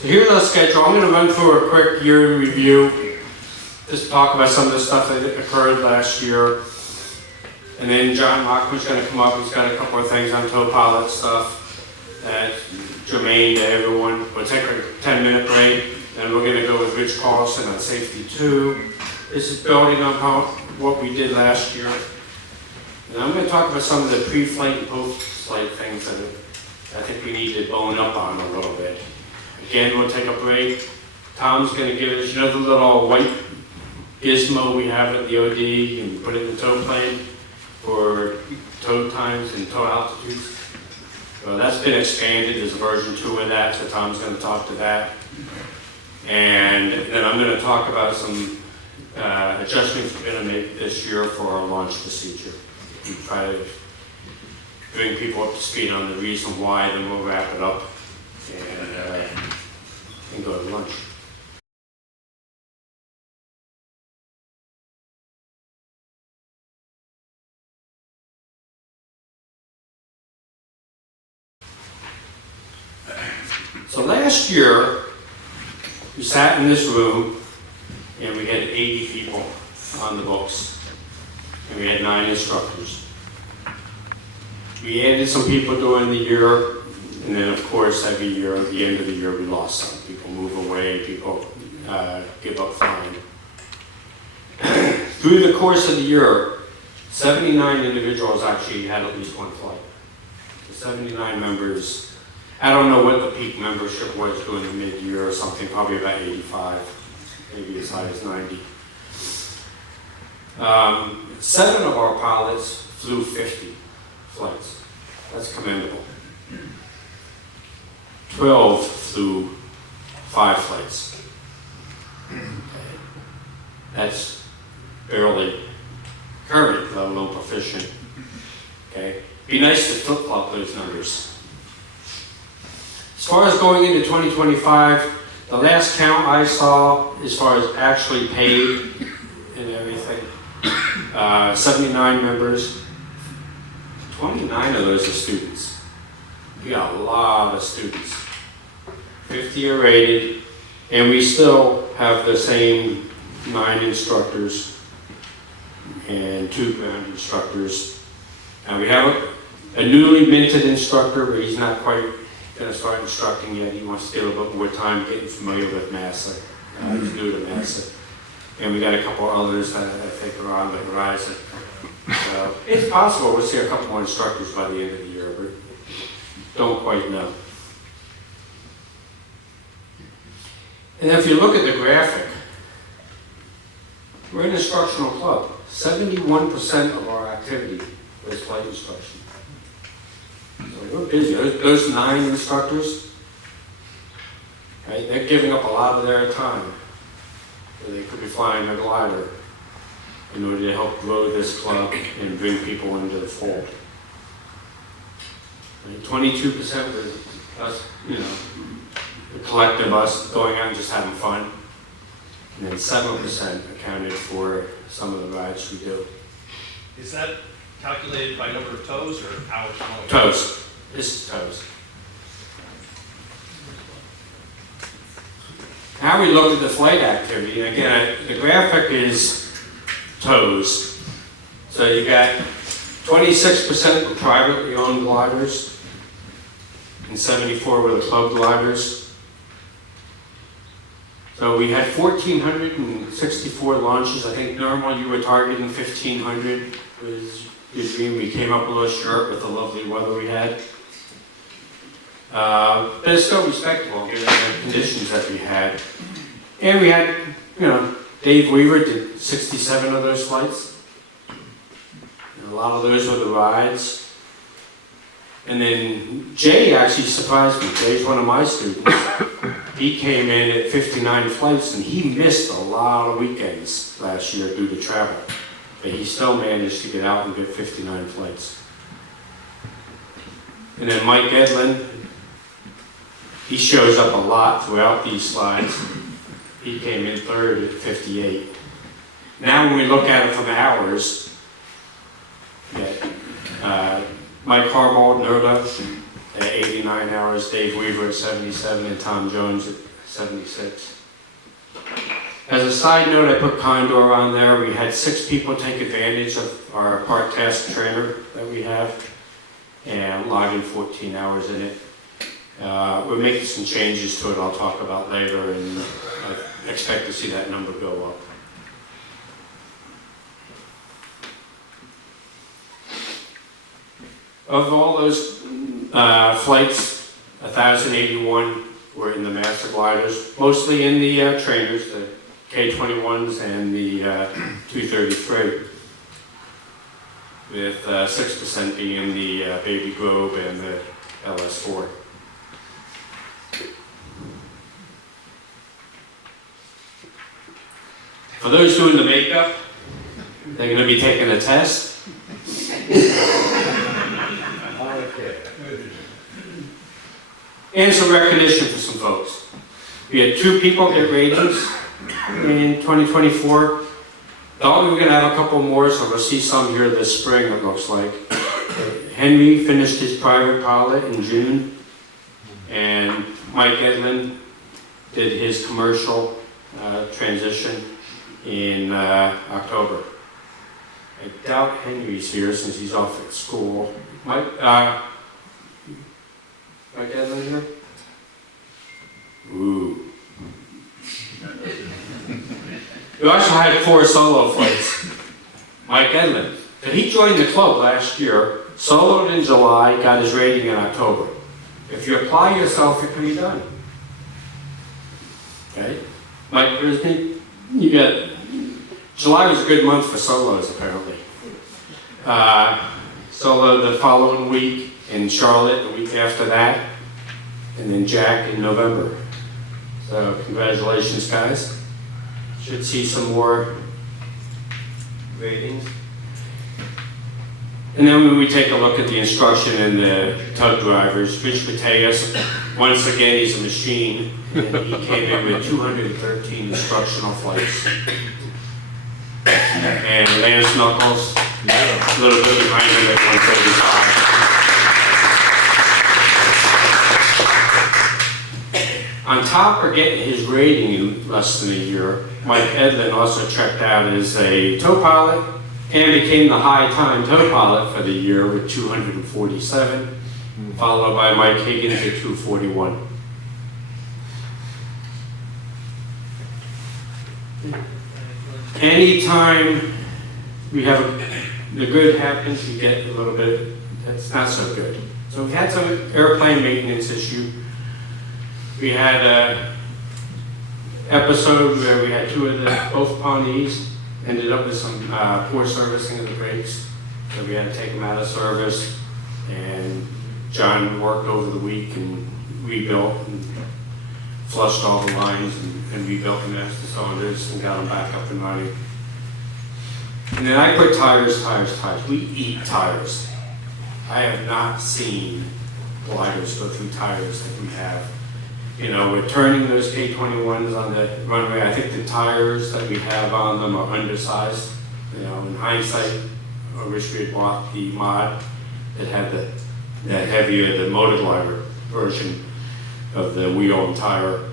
So here's our schedule. I'm going to run through a quick year in review, just talk about some of the stuff that occurred last year. And then John Machamer's going to come up. He's got a couple of things on tow pilot stuff that's germane to everyone. We'll take a 10-minute break, and we're going to go with Rich Carlson on safety 2. This is building on what we did last year. And I'm going to talk about some of the pre-flight and post-flight things that I think we need to bone up on a little bit. Again, we'll take a break. Tom's going to give us another little white gizmo we have at the OD and put it in the tow plane for tow times and tow altitudes. So that's been expanded. There's a version 2 of that, so Tom's going to talk to that. And then I'm going to talk about some adjustments we're going to make this year for our launch procedure. We try to bring people up to speed on the reason why, then we'll wrap it up and go to lunch. So last year, we sat in this room and we had 80 people on the books. And we had 9 instructors. We added some people during the year, and then of course every year, at the end of the year, we lost some. People move away, people give up flying. Through the course of the year, 79 individuals actually had at least one flight. So 79 members. I don't know what the peak membership was during the mid-year or something, probably about 85, maybe as high as 90. 7 of our pilots flew 50 flights. That's commendable. 12 flew 5 flights. Okay. That's barely current, let alone proficient. Okay. Be nice to flip-flop those numbers. As far as going into 2025, the last count I saw, as far as actually paid and everything, 79 members, 29 of those are students. We got a lot of students. 50 are rated, and we still have the same 9 instructors and 2 ground instructors. And we have a newly minted instructor, but he's not quite going to start instructing yet. He wants to get a little bit more time getting familiar with M-ASA. He's new to M-ASA. And we got a couple others that I think are on the horizon. So it's possible we'll see a couple more instructors by the end of the year, but don't quite know. And if you look at the graphic, we're an instructional club. 71% of our activity is flight instruction. So we're busy. Those 9 instructors, right, they're giving up a lot of their time. They could be flying a glider in order to help grow this club and bring people into the fold. 22% was us, the collective us going out and just having fun. And then 7% accounted for some of the rides we do. Is that calculated by number of toes or hours flown? Toes. This is toes. Now we look at the flight activity, and again, the graphic is toes. So you got 26% were privately owned gliders, and 74 were the club gliders. So we had 1,464 launches. I think normally you were targeting 1,500 was your dream. We came up a little short with the lovely weather we had. But it's still respectable given the conditions that we had. And we had, Dave Weaver did 67 of those flights. And a lot of those were the rides. And then Jay actually surprised me. Jay's one of my students. He came in at 59 flights and he missed a lot of weekends last year due to travel. But he still managed to get out and get 59 flights. And then Mike Edlin, he shows up a lot throughout these slides. He came in 3rd at 58. Now when we look at it from hours, Mike Harbaugh, Nerda at 89 hours, Dave Weaver at 77, and Tom Jones 76. As a side note, I put Condor on there. We had 6 people take advantage of our part-task trainer that we have and log in 14 hours in it. We're making some changes to it I'll talk about later, and I expect to see that number go up. Of all those flights, 1,081 were in the master gliders, mostly in the trainers, the K-21s and the 233, with 6% being in the Baby Globe and the LS-4. For those doing the makeup, they're going to be taking a test. And some recognition for some folks. We had 2 people get ratings in 2024. Thought we were going to have a couple more, so we'll see some here this spring, it looks like. Henry finished his private pilot in June, and Mike Edlin did his commercial transition in October. I doubt Henry's here since he's off at school. Mike Edlin here? Ooh. We also had 4 solo flights. Mike Edlin. So he joined the club last year, soloed in July, got his rating in October. If you apply yourself, it can be done. Okay? Mike, you got, July was a good month for solos, apparently. Solo the following week in Charlotte, the week after that, and then Jack in November. So congratulations, guys. Should see some more ratings. And then when we take a look at the instruction and the tug drivers, Rich Mateus, once again, he's a machine, and he came in with 213 instructional flights. And Lance Knuckles, a little bit behind him at 135. On top of getting his rating in less than a year, Mike Edlin also checked out as a tow pilot and became the high-time tow pilot for the year with 247, followed by Mike Higgins at 241. Anytime we have the good happens, we get a little bit that's not so good. So we had some airplane maintenance issue. We had an episode where we had both Pawnees ended up with some poor servicing of the brakes. So we had to take them out of service, and John worked over the week and rebuilt and flushed all the lines and rebuilt the master cylinders and got them back up and running. And then I put tires. We eat tires. I have not seen gliders go through tires that we have. You know, we're turning those K-21s on the runway. I think the tires that we have on them are undersized. You know, in hindsight, I wish we had bought the mod that had that heavier, the motor glider version of the wheel and tire.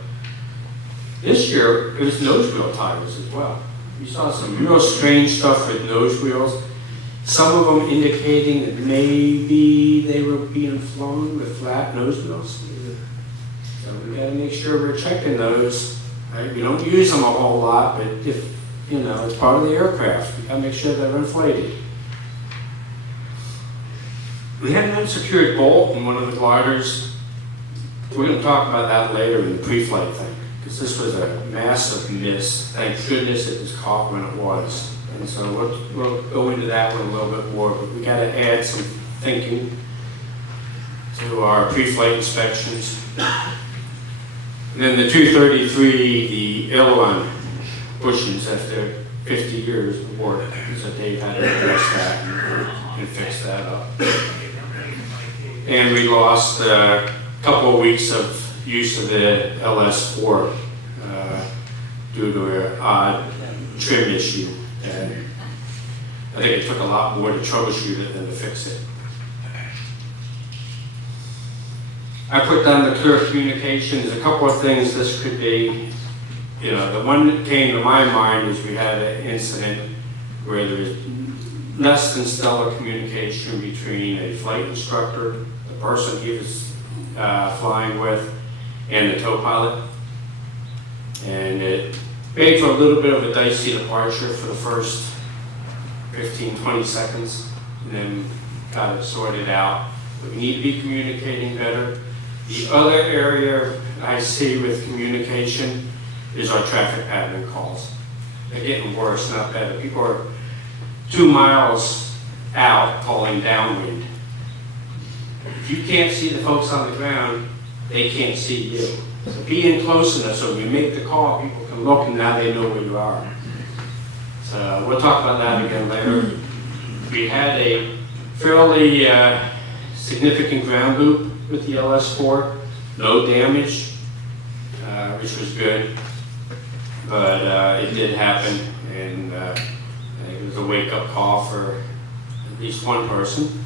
This year, it was nose wheel tires as well. We saw some real strange stuff with nose wheels. Some of them indicating that maybe they were being flown with flat nose wheels. So we got to make sure we're checking those. Right? We don't use them a whole lot, but if, you know, it's part of the aircraft. We got to make sure they're inflated. We had an unsecured bolt in one of the gliders. We're going to talk about that later in the pre-flight thing, because this was a massive miss. Thank goodness it was caught when it was. And so we'll go into that one a little bit more, but we got to add some thinking to our pre-flight inspections. And then the 233, the aileron bushings after 50 years of work, so Dave had to address that and fix that up. And we lost a couple of weeks of use of the LS4 due to an odd trim issue. And I think it took a lot more to troubleshoot it than to fix it. I put down the clear communication. There's a couple of things this could be. You know, the one that came to my mind is we had an incident where there was less than stellar communication between a flight instructor, the person he was flying with, and the tow pilot. And it made for a little bit of a dicey departure for the first 15, 20 seconds, and then got it sorted out. But we need to be communicating better. The other area I see with communication is our traffic pattern calls. They're getting worse, not better. People are 2 miles out calling downwind. If you can't see the folks on the ground, they can't see you. So be in close enough so when you make the call, people can look and now they know where you are. So we'll talk about that again later. We had a fairly significant ground loop with the LS4, no damage, which was good, but it did happen, and it was a wake-up call for at least one person.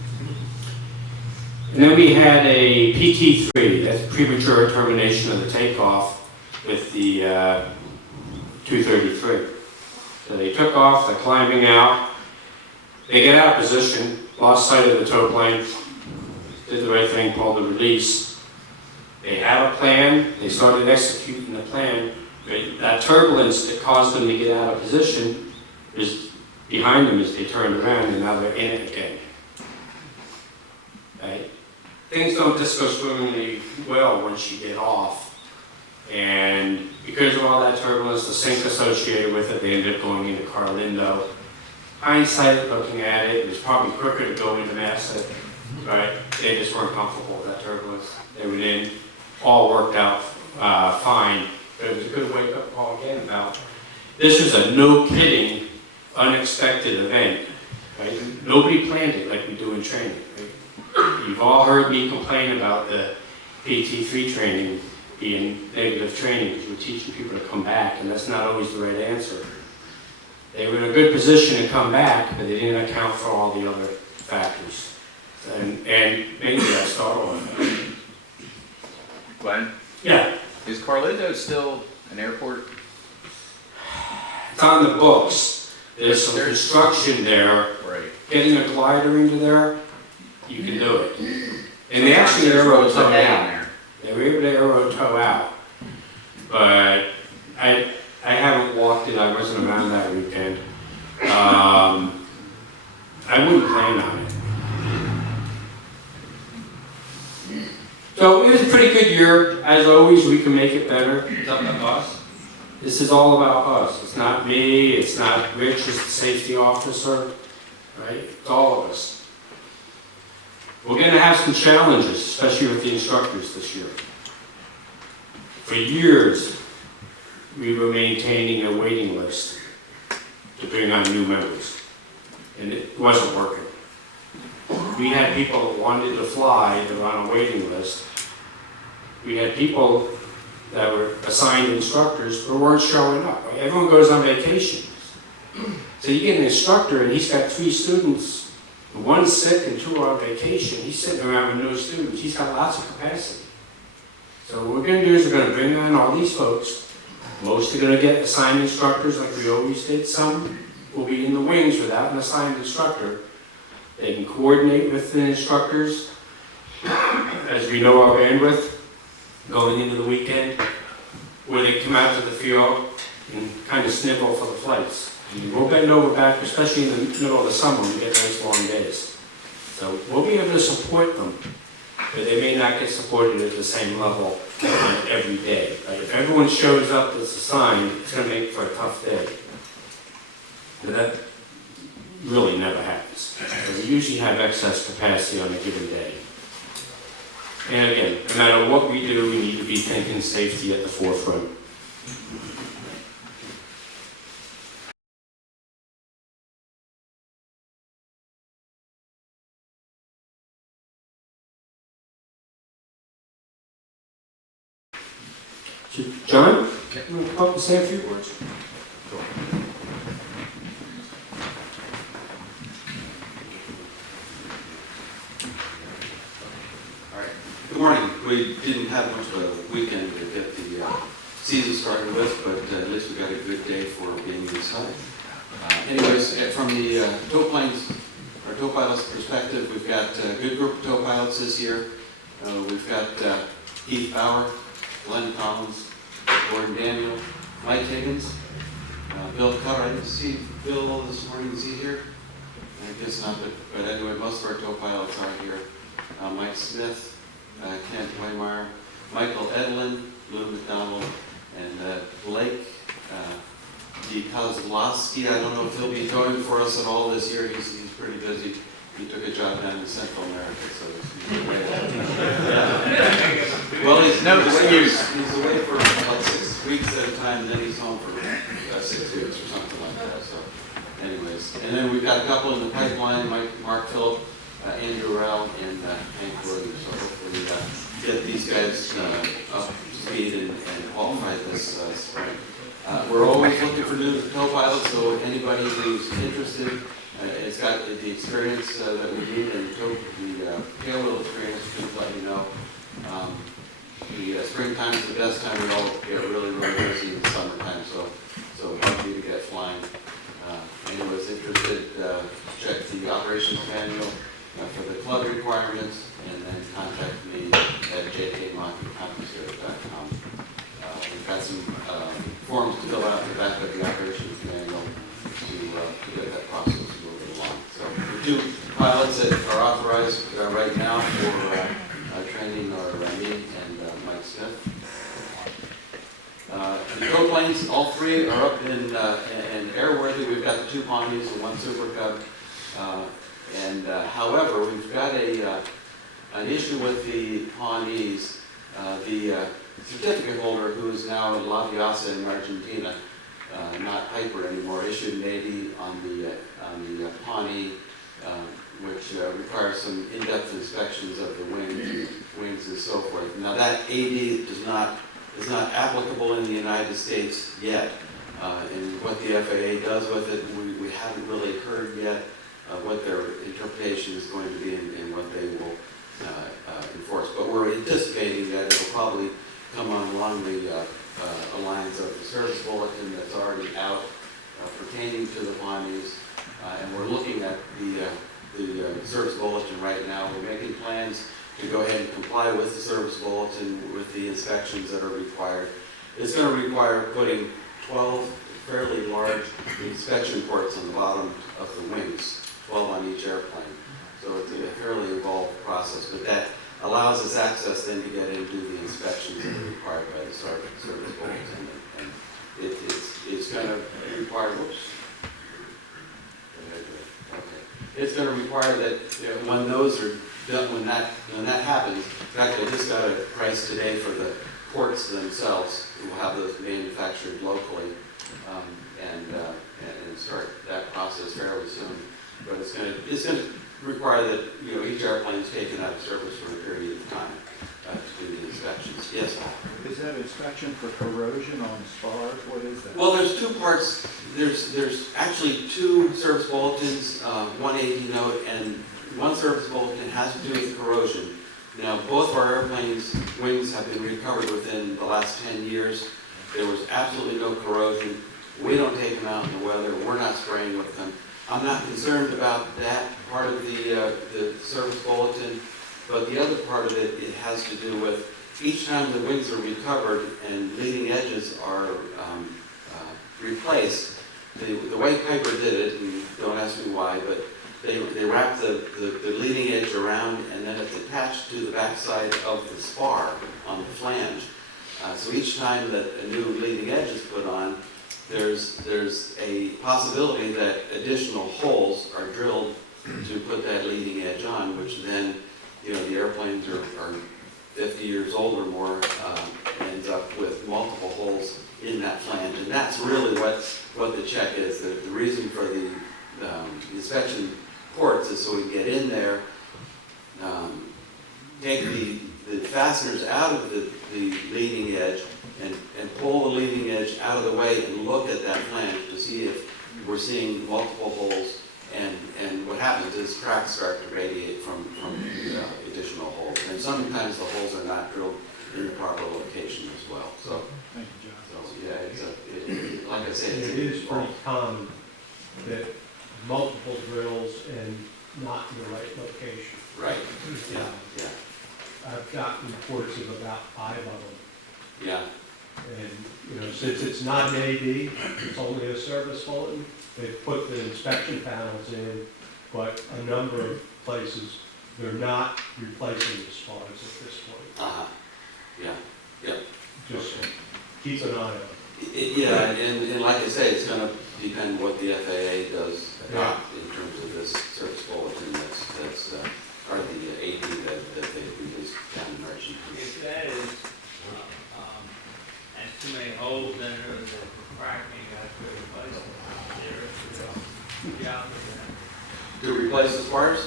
And then we had a PT3, that's premature termination of the takeoff with the 233. So they took off, they're climbing out, they get out of position, lost sight of the tow plane, did the right thing, called the release. They had a plan, they started executing the plan, but that turbulence that caused them to get out of position is behind them as they turned around, and now they're in it again. Right? Things don't just go swimmingly well once you get off. And because of all that turbulence, the sink associated with it, they ended up going into Carlson. Hindsight, looking at it, it was probably quicker to go into M-ASA, right? They just weren't comfortable with that turbulence. They went in, all worked out fine, but it was a good wake-up call again about, this was a no-kidding, unexpected event, right? Nobody planned it like we do in training, right? You've all heard me complain about the PT3 training being negative training because we're teaching people to come back, and that's not always the right answer. They were in a good position to come back, but they didn't account for all the other factors. And maybe I start with. Glenn, Yeah, is Carlson still an airport? it's on the books. There's some construction there. Right. Getting a glider into there, you can do it. And they actually There's aero roads tow ahead in out. there. They were able to aero tow out. But I haven't walked it, I wasn't around that weekend. I wouldn't plan on it. So it was a pretty good year. As always, we can make it better. It's up to us. This is all about us. It's not me, it's not Rich, it's the safety officer, right? It's all of us. We're going to have some challenges, especially with the instructors this year. For years, we were maintaining a waiting list to bring on new members, and it wasn't working. We had people that wanted to fly that were on a waiting list. We had people that were assigned instructors but weren't showing up. Everyone goes on vacation. So you get an instructor and he's got 3 students, one's sick and 2 are on vacation. He's sitting around with no students. He's got lots of capacity. So what we're going to do is we're going to bring on all these folks. Most are going to get assigned instructors like we always did. Some will be in the wings without an assigned instructor. They can coordinate with the instructors as we know our bandwidth going into the weekend, where they come out to the field and kind of snivel for the flights. And we'll bend over back, especially in the middle of the summer, we get nice long days. So we'll be able to support them, but they may not get supported at the same level on every day. Like if everyone shows up that's assigned, it's going to make for a tough day. But that really never happens. So we usually have excess capacity on a given day. And again, no matter what we do, we need to be thinking safety at the forefront. So, John, you want to come up and say a few words? Good morning, We didn't have much of a weekend to get the season started with, but at least we got a good day for being inside. Anyways, from the tow planes, our tow pilots' perspective, we've got a good group of tow pilots this year. We've got Keith Bauer, Glenn Collins, Gordon Daniel, Mike Higgins, Bill Cutter. I didn't see Bill this morning. Is he here? I guess not, but anyway, most of our tow pilots are here. Mike Smith, Kent Waymeyer, Michael Edlin, Lou McDonald, and Blake Kozlowski. I don't know if he'll be towing for us at all this year. He's pretty busy. He took a job down in Central America, so he's away. Well, he's away for about 6 weeks at a time, and then he's home for 6 weeks or something like that. So, anyways, and then we've got a couple in the pipeline: Mark Phillip, Andrew Rowell, and Hank Williams. So hopefully get these guys up to speed and qualify this spring. We're always looking for new tow pilots, so anybody who's interested, it's got the experience that we need, and the tail wheel experience, just let you know. The springtime is the best time. We all get really busy in the summertime, so happy to get flying. Anyone's interested, check the operations manual for the club requirements, and then contact me at jkmontycompensate.com. We've got some forms to fill out at the back of the operations manual to get that process moving along. So the 2 pilots that are authorized right now for training are me and Mike Smith. The tow planes, all 3 are up in airworthy. We've got the 2 Pawnees and 1 Super Cub. However, we've got an issue with the Pawnees. The certificate holder, who is now in M-ASA in Argentina, not Piper anymore, issued an AD on the Pawnee, which requires some in-depth inspections of the wings and so forth. Now that AD is not applicable in the United States yet, and what the FAA does with it, we haven't really heard yet what their interpretation is going to be and what they will enforce. But we're anticipating that it'll probably come on along the lines of the service bulletin that's already out pertaining to the Pawnees, and we're looking at the service bulletin right now. We're making plans to go ahead and comply with the service bulletin with the inspections that are required. It's going to require putting 12 fairly large inspection ports on the bottom of the wings, 12 on each airplane. So it's a fairly involved process, but that allows us access then to get in and do the inspections that are required by the service bulletin. And it's going to require, it's going to require that when those are done, when that happens, in fact, I just got a price today for the ports themselves. We'll have those manufactured locally and start that process fairly soon. But it's going to require that each airplane is taken out of service for a period of time to do the inspections. Yes, Al? Is that inspection for corrosion on spars? What is that? Well, there's 2 parts. There's actually 2 service bulletins, one AD note, and one service bulletin has to do with corrosion. Now, both of our airplanes' wings have been recovered within the last 10 years. There was absolutely no corrosion. We don't take them out in the weather. We're not spraying with them. I'm not concerned about that part of the service bulletin, but the other part of it, it has to do with each time the wings are recovered and leading edges are replaced. The way Piper did it, and don't ask me why, but they wrap the leading edge around, and then it's attached to the backside of the spar on the flange. So each time that a new leading edge is put on, there's a possibility that additional holes are drilled to put that leading edge on, which then, the airplanes are 50 years old or more, ends up with multiple holes in that flange. And that's really what the check is. The reason for the inspection ports is so we can get in there, take the fasteners out of the leading edge and pull the leading edge out of the way and look at that flange to see if we're seeing multiple holes. And what happens is cracks start to radiate from additional holes. And sometimes the holes are not drilled in the proper location as well. So, Thank you, John. yeah, like I said, It is pretty common that multiple drills and not in the right location. right, yeah, yeah, I've gotten reports of about 5 of them. yeah, And, since it's not an AD, it's only a service bulletin, they've put the inspection panels in, but a number of places, they're not replacing the spars at this point. uh-huh, yeah, yeah. Just keep an eye on it. Yeah, and like I say, it's gonna depend what the FAA does adopt in terms of this service bulletin that's part of the AD that they released down in Argentina. If that is, and too many holes in it, or the cracking, that's where the place is. There, yeah, To replace the spars?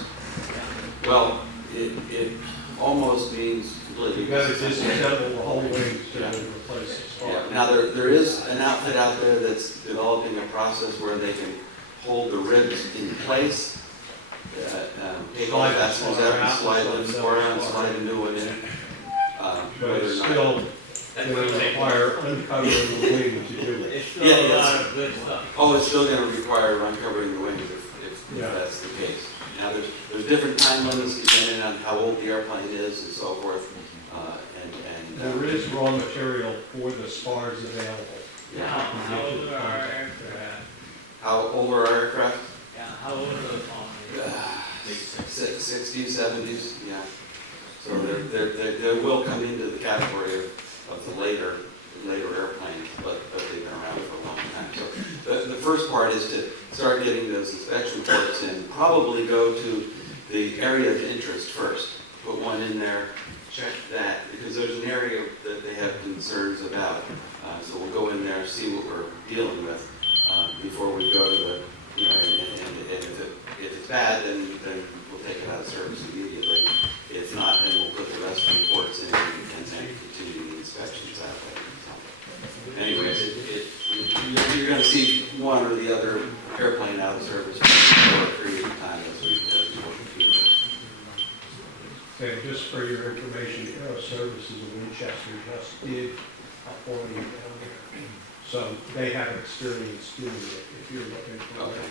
yeah. Well, it almost means completely. You've got to disassemble the whole wing to Yeah. replace the Yeah, spar. now there is an outfit out there that's developing a process where they can hold the ribs in place, take all the fasteners out and slide one spar out and slide a new one in. But Whether it's or not- still That's going what to I'm saying. require uncovering the wing to do it. It's Yeah, still a yes. lot of good stuff. Oh, it's still gonna require uncovering the wings if Yeah. that's the case. Now, there's different time limits depending on how old the airplane is and so forth, There is raw material for the spars available. Now, how old are our aircraft? How old are our aircraft? Yeah, how old are the Ponys? 60s, 70s, yeah. So they will come into the category of the later airplanes, but they've been around for a long time. So the first part is to start getting those inspection reports in, probably go to the area of interest first. Put one in there, check that, because there's an area that they have concerns about. So we'll go in there, see what we're dealing with before we go to the, and if it's bad, then we'll take it out of service immediately. If not, then we'll put the rest of the reports in and then continue the inspections that way. So, anyways, you're going to see one or the other airplane out of service for a period of time as we work through this. Okay, just for your information, Aero Services of Winchester just did a forming down there. So they have experience doing it if you're looking for Okay.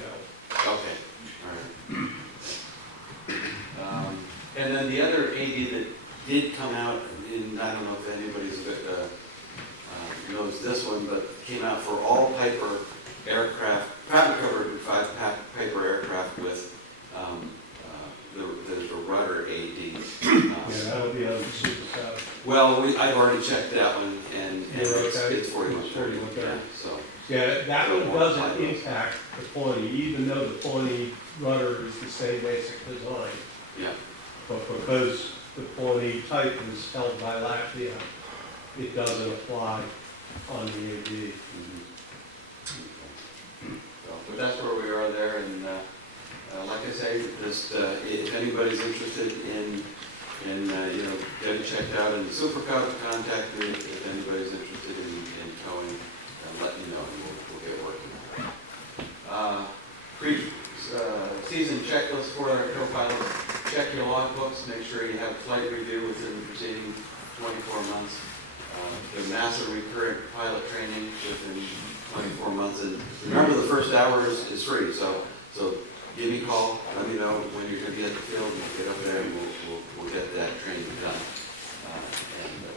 help. Okay, all right. And then the other AD that did come out, and I don't know if anybody's knows this one, but came out for all Piper aircraft, Pratt & Covered 5 Piper aircraft with there's a rudder AD. Yeah, that'll be on the Super Cub. Well, I've already checked that one, and You're okay? it's 4130. It's 4130. Yeah, so. Yeah, that one doesn't impact the Pawnee, even though the Pawnee rudder is the same basic design. Yeah. But because the Pawnee type is held by Latvia, it doesn't apply on the AD. Mhm. So, but that's where we are there, and like I say, just if anybody's interested in getting checked out in the Super Cub, contact me. If anybody's interested in towing, let me know, and we'll get working on it. Season checklist for our co-pilots. Check your logbooks, make sure you have a flight review within the preceding 24 months. The M-ASA recurrent pilot training within 24 months. And remember, the first hour is free, so give me a call, let me know when you're going to be at the field, and we'll get up there and we'll get that training done.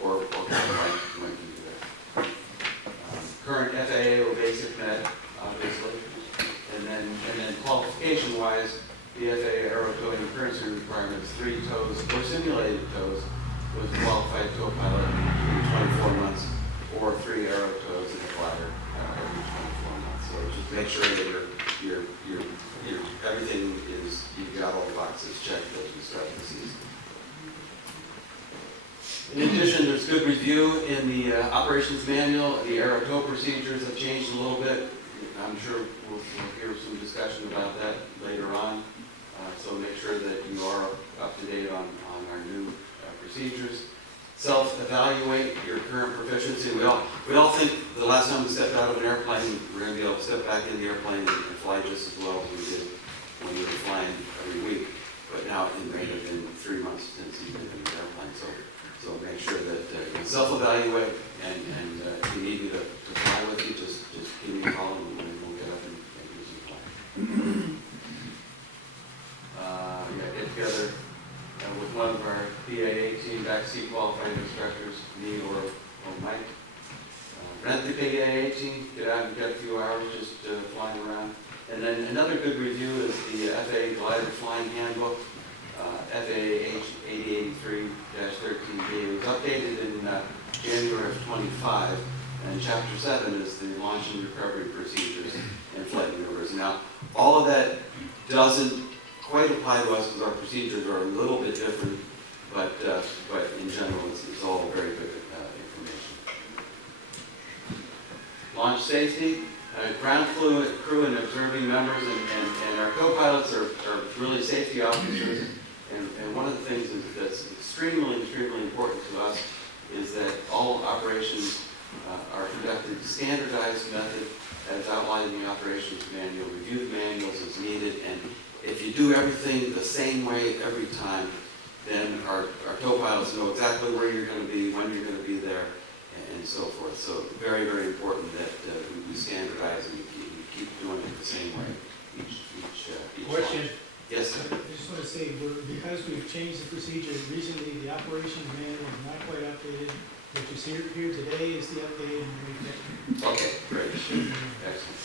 Or when you do that. Current FAA or basic med, obviously. And then qualification-wise, the FAA aero towing and currency requirements, 3 tows or simulated tows with a qualified tow pilot in 24 months, or 3 aero tows in a glider every 24 months. So just make sure that everything is, you've got all the boxes checked as you start the season. In addition, there's good review in the operations manual. The aero tow procedures have changed a little bit. I'm sure we'll hear some discussion about that later on. So make sure that you are up to date on our new procedures. Self-evaluate your current proficiency. We all think the last time we stepped out of an airplane, we're going to be able to step back in the airplane and fly just as well as we did when we were flying self-evaluate, and if you need me to fly with you, just give me a call and we'll get up and do some flying. Yeah, get together with one of our PA-18 backseat qualifying instructors, me or Mike. Rent the PA-18, get out and get a few hours just flying around. And then another good review is the FAA Glider Flying Handbook, FAA 8083-13B. It was updated in January of 25, and Chapter 7 is the launch and recovery procedures and flight maneuvers. Now, all of that doesn't quite apply to us because our procedures are a little bit different, but in general, it's all very good information. Launch safety. Ground crew and observing members and our co-pilots are really safety officers. And one of the things that's extremely important to us is that all operations are conducted standardized method as outlined in the operations manual. Review the manuals as needed, and if you do everything the same way every time, then our co-pilots know exactly where you're going to be, when you're going to be there, and so forth. So very, very important that we standardize and we keep doing it the same way each Question. launch. Yes, sir. I just want to say, because we've changed the procedure recently, the operations manual is not quite updated. What you see here today is the update, and we've Okay, great. Excellent.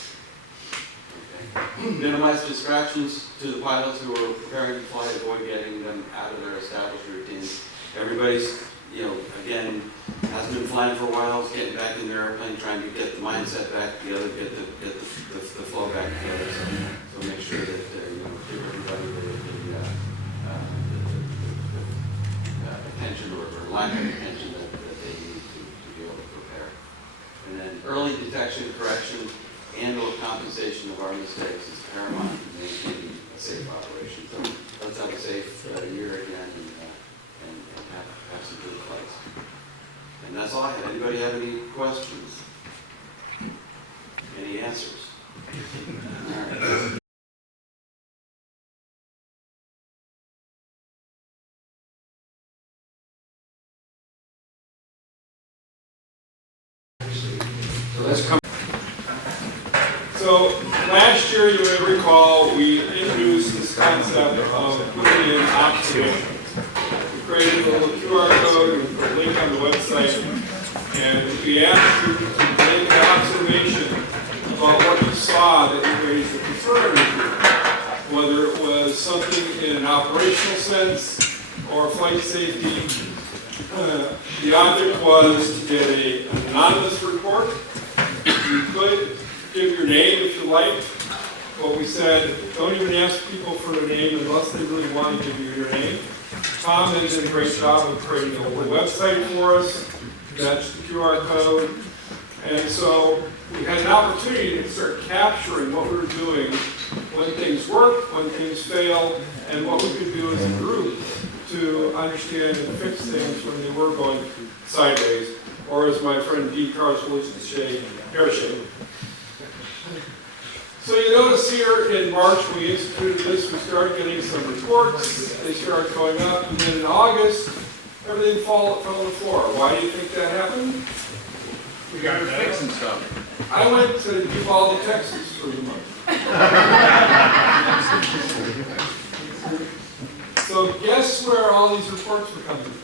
Okay. Minimize distractions to the pilots who are preparing to fly, avoid getting them out of their established routines. Everybody's, again, hasn't been flying for a while, is getting back in their airplane, trying to get the mindset back together, get the flow back together. So make sure that give everybody the attention or lack of attention that they need to be able to prepare. And then early detection, correction, and/or compensation of our mistakes is paramount in maintaining a safe operation. So let's have a safe year again and have some good flights. And that's all I have. Anybody have any questions? Any answers? All right. So let's come. So last year, you may recall, we introduced this concept of putting in observations. We created a little QR code, we put a link on the website, and we asked you to make an observation about what you saw that you raised a concern with, whether it was something in an operational sense or flight safety. The object was to get an anonymous report. You could give your name if you liked, but we said don't even ask people for their name unless they really want to give you your name. Tom did a great job of creating a whole website for us. That's the QR code. And so we had an opportunity to start capturing what we were doing when things work, when things fail, and what we could do as a group to understand and fix things when they were going sideways, or as my friend D. Carlson used to say, pear-shaped. So you notice here in March when we instituted this, we started getting some reports. They started going up, and then in August, everything fell on the floor. Why do you think that happened? We got fixing stuff. I went to Uvalde, Texas for the month. So guess where all these reports were coming from?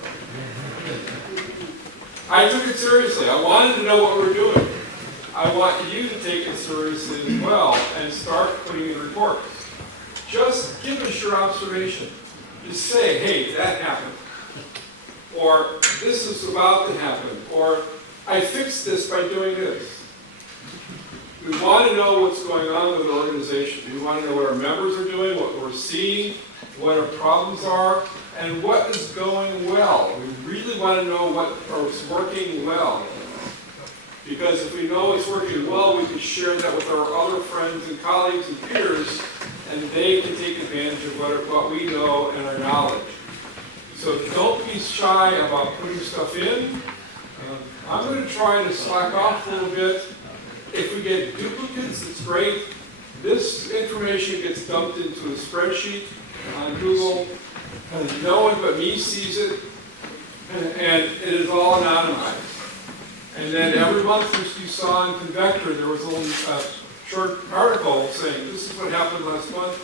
I took it seriously. I wanted to know what we were doing. I want you to take it seriously as well and start putting in reports. Just give us your observation. Just say, hey, that happened. Or this is about to happen. Or I fixed this by doing this. We want to know what's going on with the organization. We want to know what our members are doing, what we're seeing, what our problems are, and what is going well. We really want to know what is working well. Because if we know it's working well, we can share that with our other friends and colleagues and peers, and they can take advantage of what we know and our knowledge. So don't be shy about putting stuff in. I'm going to try to slack off a little bit. If we get duplicates, it's great. This information gets dumped into a spreadsheet on Google. No one but me sees it, and it is all anonymized. And then every month, as you saw in Convector, there was a little short article saying, this is what happened last month.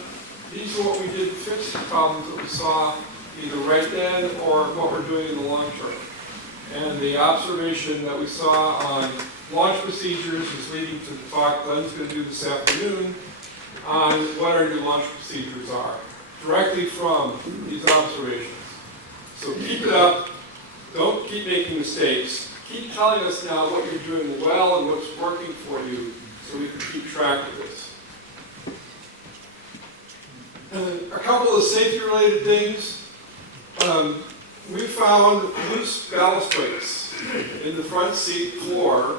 These are what we did to fix the problems that we saw either right then or what we're doing in the long term. And the observation that we saw on launch procedures is leading to the talk Glenn's going to do this afternoon on what our new launch procedures are, directly from these observations. So keep it up. Don't keep making mistakes. Keep telling us now what you're doing well and what's working for you so we can keep track of this. A couple of safety-related things. We found loose ballast weights in the front seat floor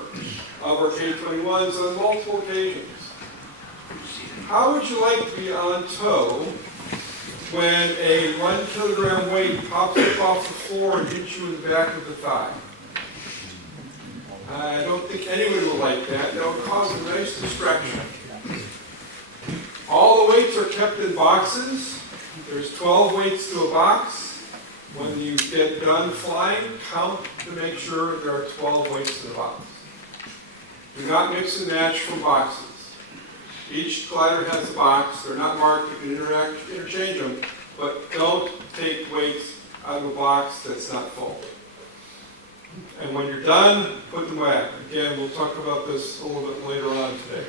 of our K-21s on multiple occasions. How would you like to be on tow when a 1 kilogram weight pops up off the floor and hits you in the back of the thigh? I don't think anyone will like that. That would cause a nice distraction. All the weights are kept in boxes. There's 12 weights to a box. When you get done flying, count to make sure there are 12 weights in the box. Do not mix and match from boxes. Each glider has a box. They're not marked. You can interchange them, but don't take weights out of a box that's not full. And when you're done, put them back. Again, we'll talk about this a little bit later on today.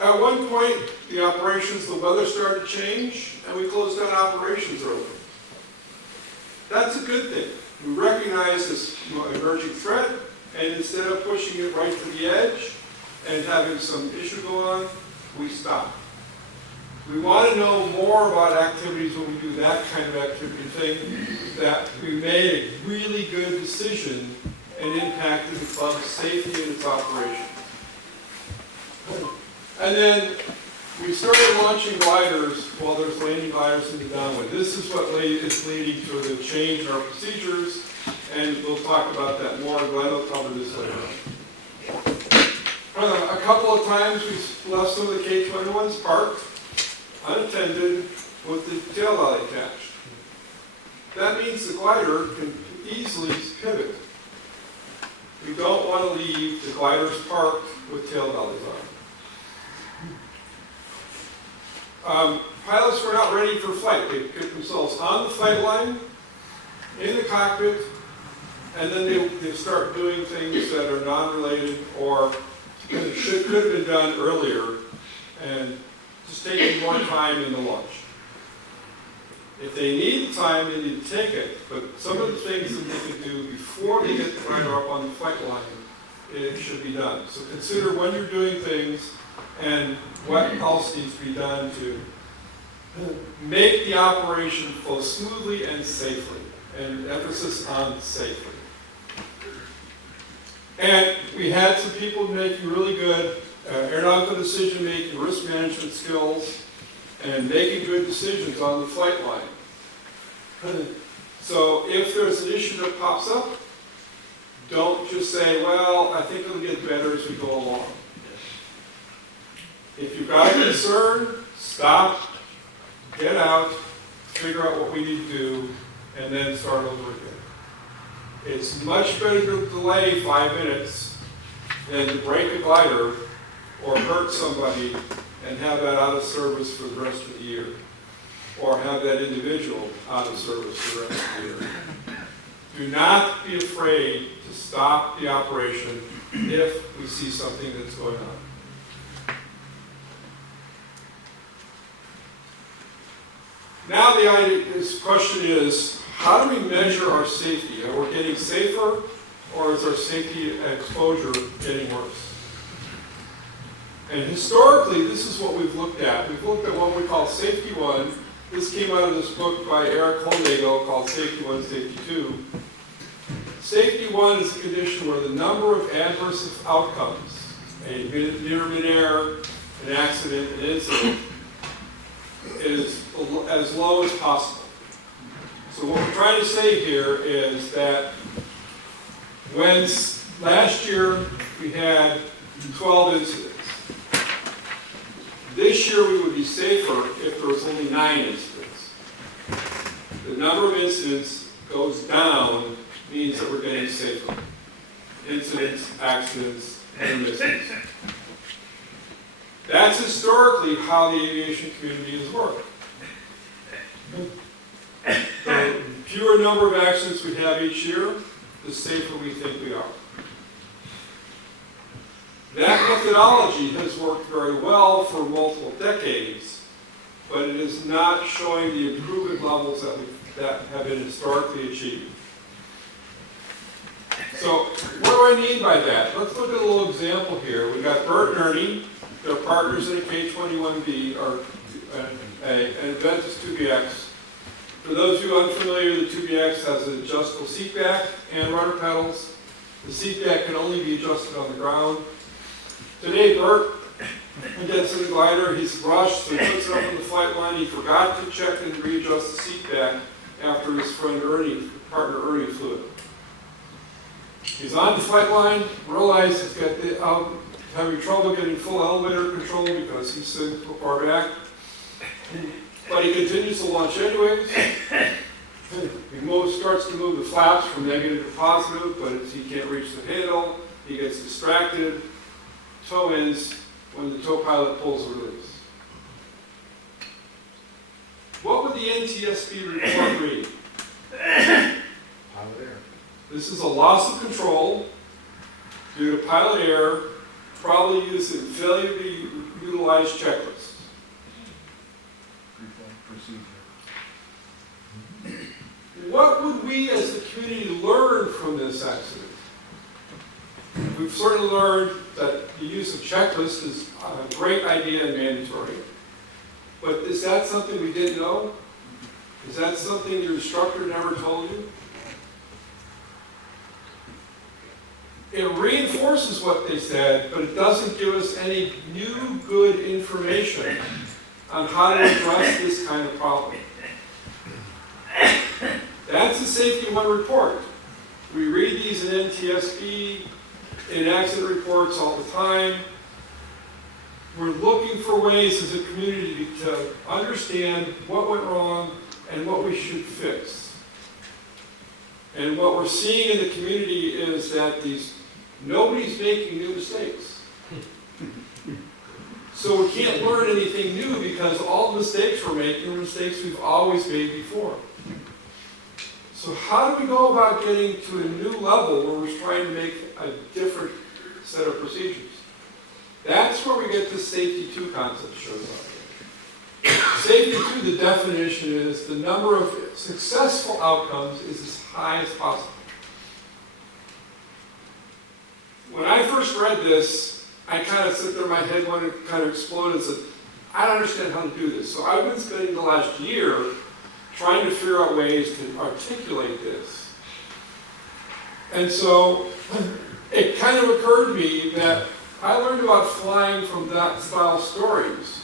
At one point, the operations, the weather started to change, and we closed down operations early. That's a good thing. We recognize this emerging threat, and instead of pushing it right to the edge and having some issue go on, we stopped. We want to know more about activities when we do that kind of activity thing, that we made a really good decision and impacted the club's safety and its operations. And then we started launching gliders while there's landing gliders in the downwind. This is what is leading to the change in our procedures, and we'll talk about that more. Glenn will cover this later. A couple of times we left some of the K-21s parked, unattended, with the tail dolly attached. That means the glider can easily pivot. We don't want to leave the gliders parked with tail dollies on. Pilots were not ready for flight. They get themselves on the flight line, in the cockpit, and then they start doing things that are non-related or could have been done earlier and just taking more time in the launch. If they need the time, they need to take it, but some of the things that they can do before they get the glider up on the flight line, it should be done. So consider when you're doing things and what else needs to be done to make the operation flow smoothly and safely, and emphasis on safely. And we had some people making really good aeronautical decision-making, risk management skills, and making good decisions on the flight line. So if there's an issue that pops up, don't just say, well, I think it'll get better as we go along. If you've got a concern, stop, get out, figure out what we need to do, and then start over again. It's much better to delay 5 minutes than to break a glider or hurt somebody and have that out of service for the rest of the year, or have that individual out of service for the rest of the year. Do not be afraid to stop the operation if we see something that's going on. Now this question is, how do we measure our safety? Are we getting safer, or is our safety exposure getting worse? And historically, this is what we've looked at. We've looked at what we call Safety 1. This came out of this book by Eric Holnago called Safety 1, Safety 2. Safety 1 is a condition where the number of adverse outcomes, a near midair, an accident, an incident, is as low as possible. So what we're trying to say here is that when last year we had 12 incidents, this year we would be safer if there was only 9 incidents. The number of incidents goes down means that we're getting safer. incidents, accidents, and misses. That's historically how the aviation community has worked. The fewer number of accidents we have each year, the safer we think we are. That methodology has worked very well for multiple decades, but it is not showing the improvement levels that have been historically achieved. So what do I mean by that? Let's look at a little example here. We've got Bert and Ernie. They're partners in a K-21B, or an Adventist 2BX. For those of you unfamiliar, the 2BX has an adjustable seat back and rudder pedals. The seat back can only be adjusted on the ground. Today, Bert gets in the glider, he's rushed, so he puts it up on the flight line. He forgot to check and readjust the seat back after his friend Ernie, partner Ernie, flew it. He's on the flight line, realizes he's got having trouble getting full elevator control because he's sitting so far back. But he continues to launch anyways. He starts to move the flaps from negative to positive, but he can't reach the handle. He gets distracted. Tow ends when the tow pilot pulls the release. What would the NTSB report read? This is a loss of control due to pilot error, probably used in failure to utilize checklists. What would we as the community learn from this accident? We've certainly learned that the use of checklists is a great idea and mandatory. But is that something we didn't know? Is that something your instructor never told you? It reinforces what they said, but it doesn't give us any new good information on how to address this kind of problem. That's the Safety 1 report. We read these in NTSB, in accident reports all the time. We're looking for ways as a community to understand what went wrong and what we should fix. And what we're seeing in the community is that nobody's making new mistakes. So we can't learn anything new because all the mistakes we're making are mistakes we've always made before. So how do we go about getting to a new level where we're trying to make a different set of procedures? That's where we get this Safety 2 concept shows up. Safety 2, the definition is the number of successful outcomes is as high as possible. When I first read this, I kind of sit there, my head kind of exploded and said, I don't understand how to do this. So I've been spending the last year trying to figure out ways to articulate this. And so it kind of occurred to me that I learned about flying from that style stories,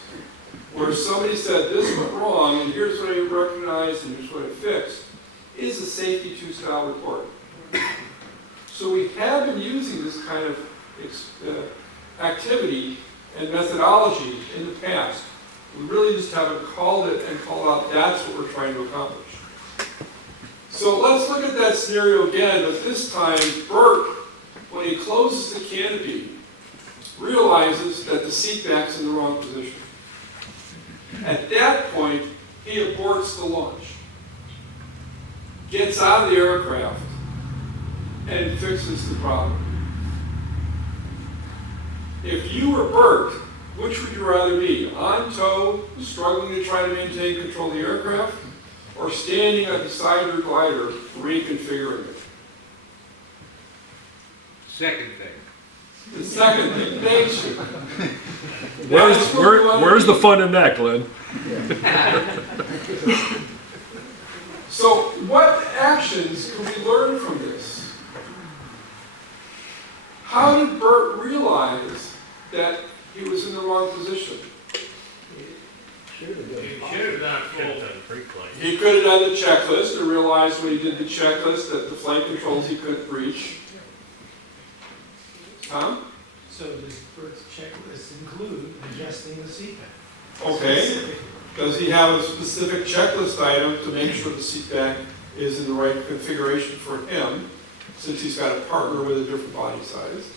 where somebody said this went wrong, and here's what I recognized, and here's what I fixed, is a Safety 2 style report. So we have been using this kind of activity and methodology in the past. We really just haven't called it and called out that's what we're trying to accomplish. So let's look at that scenario again, but this time Bert, when he closes the canopy, realizes that the seat back's in the wrong position. At that point, he aborts the launch, gets out of the aircraft, and fixes the problem. If you were Bert, which would you rather be? On tow, struggling to try to maintain control of the aircraft, or standing at the side of your glider, reconfiguring it? Second thing. The second thing, thanks you. Where's the fun in that, Glenn? So what actions can we learn from this? How did Bert realize that he was in the wrong position? You should have done a full. He could have done the checklist and realized when he did the checklist that the flight controls he couldn't reach. Tom? So does Bert's checklist include adjusting the seat back? Okay. Does he have a specific checklist item to make sure the seat back is in the right configuration for him? since he's got a partner with a different body size.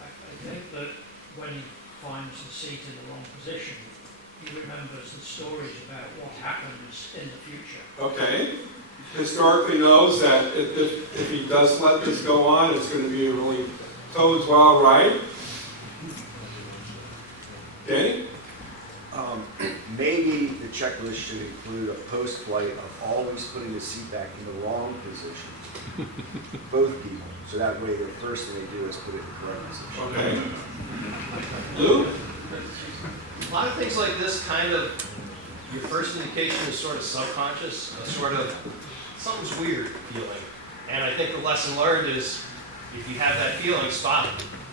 I think that when he finds the seat in the wrong position, he remembers the stories about what happens in the future. Okay. Historically knows that if he does let this go on, it's going to be a really toads wild ride. Danny? Maybe the checklist should include a post-flight of always putting the seat back in the wrong position. Both people. So that way the first thing they do is put it in the correct position. Okay. Lou? A lot of things like this kind of, your first indication is sort of subconscious, a sort of, something's weird feeling. And I think the lesson learned is, if you have that feeling, stop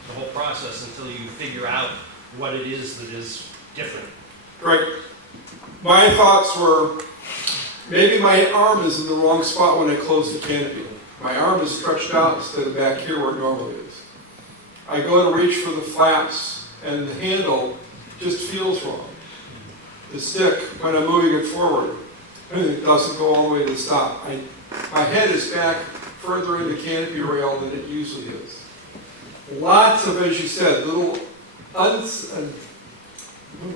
the whole process until you figure out what it is that is different. Right. My thoughts were, maybe my arm is in the wrong spot when I close the canopy. My arm is stretched out instead of back here where it normally is. I go to reach for the flaps and the handle just feels wrong. The stick, when I'm moving it forward, it doesn't go all the way to the stop. My head is back further in the canopy rail than it usually is. Lots of, as you said, little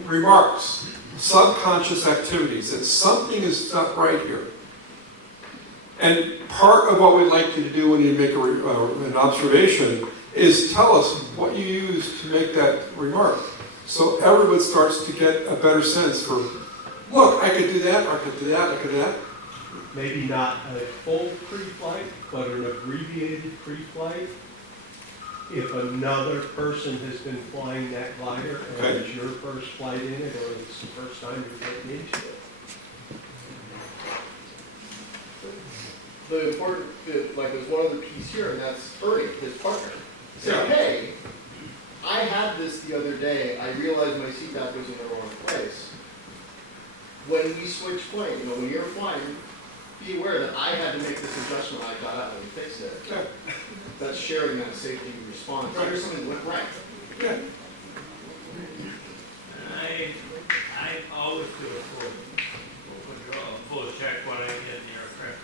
remarks, subconscious activities, that something is not right here. And part of what we'd like you to do when you make an observation is tell us what you use to make that remark. So everyone starts to get a better sense for, look, I could do that, or I could do that, I could do that. Maybe not a full pre-flight, but an abbreviated pre-flight. If another person has been flying that glider and Okay. it's your first flight in it, or it's the first time you're getting into it. The important, like there's one other piece here, and that's Ernie, his partner. Say, Yeah. hey, I had this the other day, I realized my seat back was in the wrong place. When we switch plane, when you're flying, be aware that I had to make this adjustment, I got out and fixed it. Okay. That's sharing that safety response. Right. Here's something that went right. Yeah. I always do a full check when I get the aircraft.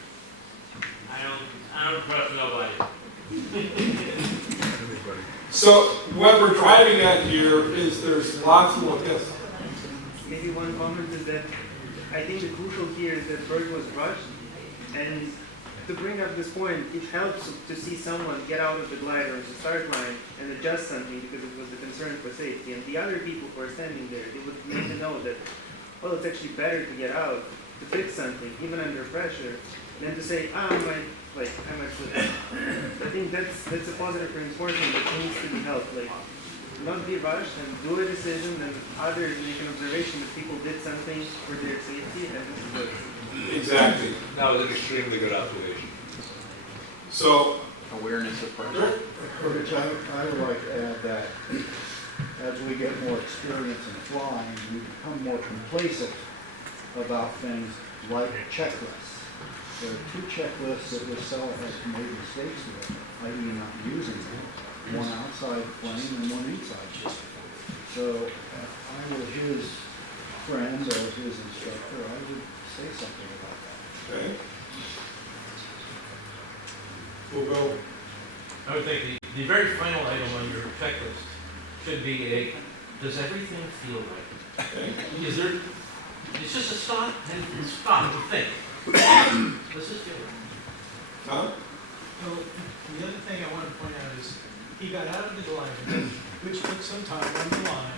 I don't trust nobody. So what we're driving at here is there's lots of, yes. Maybe one comment is that I think the crucial here is that Bird was rushed, and to bring up this point, it helps to see someone get out of the glider on the start line and adjust something because it was a concern for safety. And the other people who are standing there, they would need to know that, well, it's actually better to get out to fix something, even under pressure, than to say, I might slip. I think that's a positive reinforcement that needs to be helped. Like, not be rushed and do a decision, and others make an observation that people did something for their safety, and this is good. Exactly. That was an extremely good observation. So, Awareness of pressure. Rich, I would like to add that as we get more experience in flying, we become more complacent about things like checklists. There are two checklists that this seller has made mistakes with, i.e. not using them. One outside plane and one inside. So if I were his friend or his instructor, I would say something about that. okay. We'll go. I would think the very final item on your checklist should be does everything feel right? Okay. Is there, it's just a stop and stop and think. This is good. Tom? Well, the other thing I want to point out is he got out of the glider, which took some time on the line.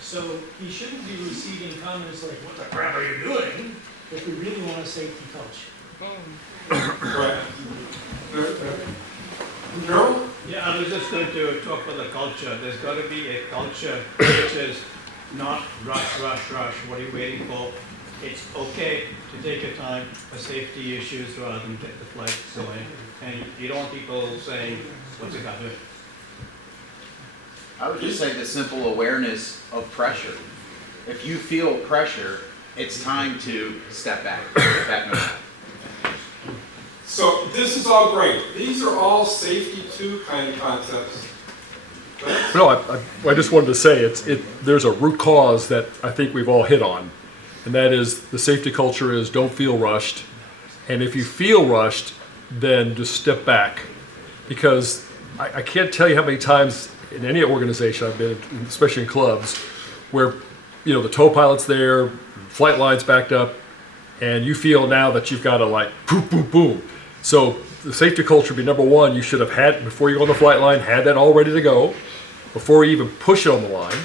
So he shouldn't be receiving comments like, what the crap are you doing? If we really want a safety culture. Right. No? Yeah, I was just going to talk about the culture. There's got to be a culture which is not rush, rush, rush. What are you waiting for? It's okay to take your time for safety issues rather than get the flight going. And you don't want people saying, what's it got to do? I would just say the simple awareness of pressure. If you feel pressure, it's time to step back, get back moving. So this is all great. These are all safety too kind of concepts. Right? No, I just wanted to say there's a root cause that I think we've all hit on, and that is the safety culture is don't feel rushed, and if you feel rushed, then just step back. Because I can't tell you how many times in any organization I've been in, especially in clubs, where, you know, the tow pilot's there, flight line's backed up, and you feel now that you've got to like boom, boom, boom. So the safety culture would be number one. You should have had, before you go on the flight line, had that all ready to go before you even push it on the line.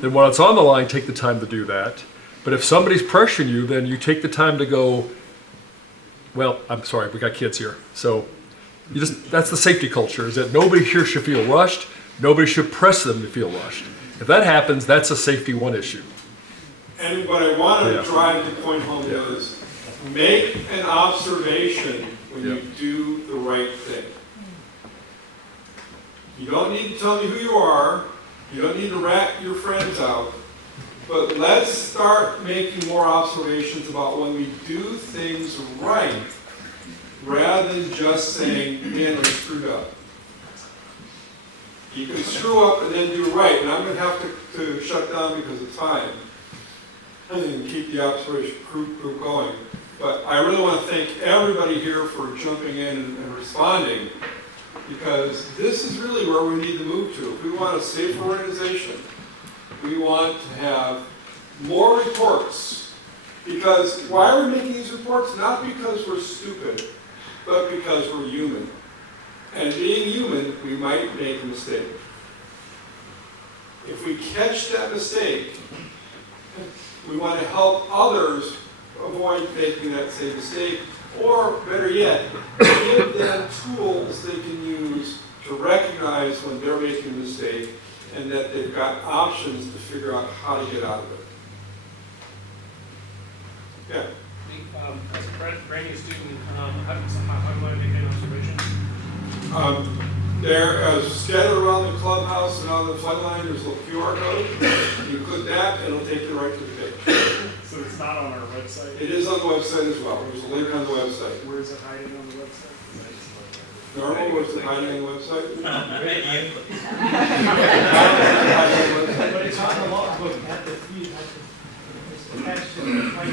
Then when it's on the line, take the time to do that. But if somebody's pressuring you, then you take the time to go, well, I'm sorry, we got kids here. So you just, that's the safety culture, is that nobody here should feel rushed. Nobody should press them to feel rushed. If that happens, that's a safety one issue. And what I want to drive the point home is, make an observation when you do the right thing. You don't need to tell me who you are. You don't need to rat your friends out. But let's start making more observations about when we do things right, rather than just saying, man, I screwed up. You can screw up and then do right, and I'm going to have to shut down because of time and keep the observation group going. But I really want to thank everybody here for jumping in and responding, because this is really where we need to move to. If we want a safer organization, we want to have more reports. Because why are we making these reports? Not because we're stupid, but because we're human. And being human, we might make a mistake. If we catch that mistake, we want to help others avoid making that same mistake, or better yet, give them tools they can use to recognize when they're making a mistake, and that they've got options to figure out how to get out of it. Yeah. As a brand new student, how do I make an observation? There, scattered around the clubhouse and on the flight line, there's a little QR code. You click that, and it'll take you right to the page. So it's not on our website? It is on the website as well. There's a link on the website. Where is it hiding on the website? Normal, what's the hiding on the website? But it's on the logbook at the feed, it's attached to the flight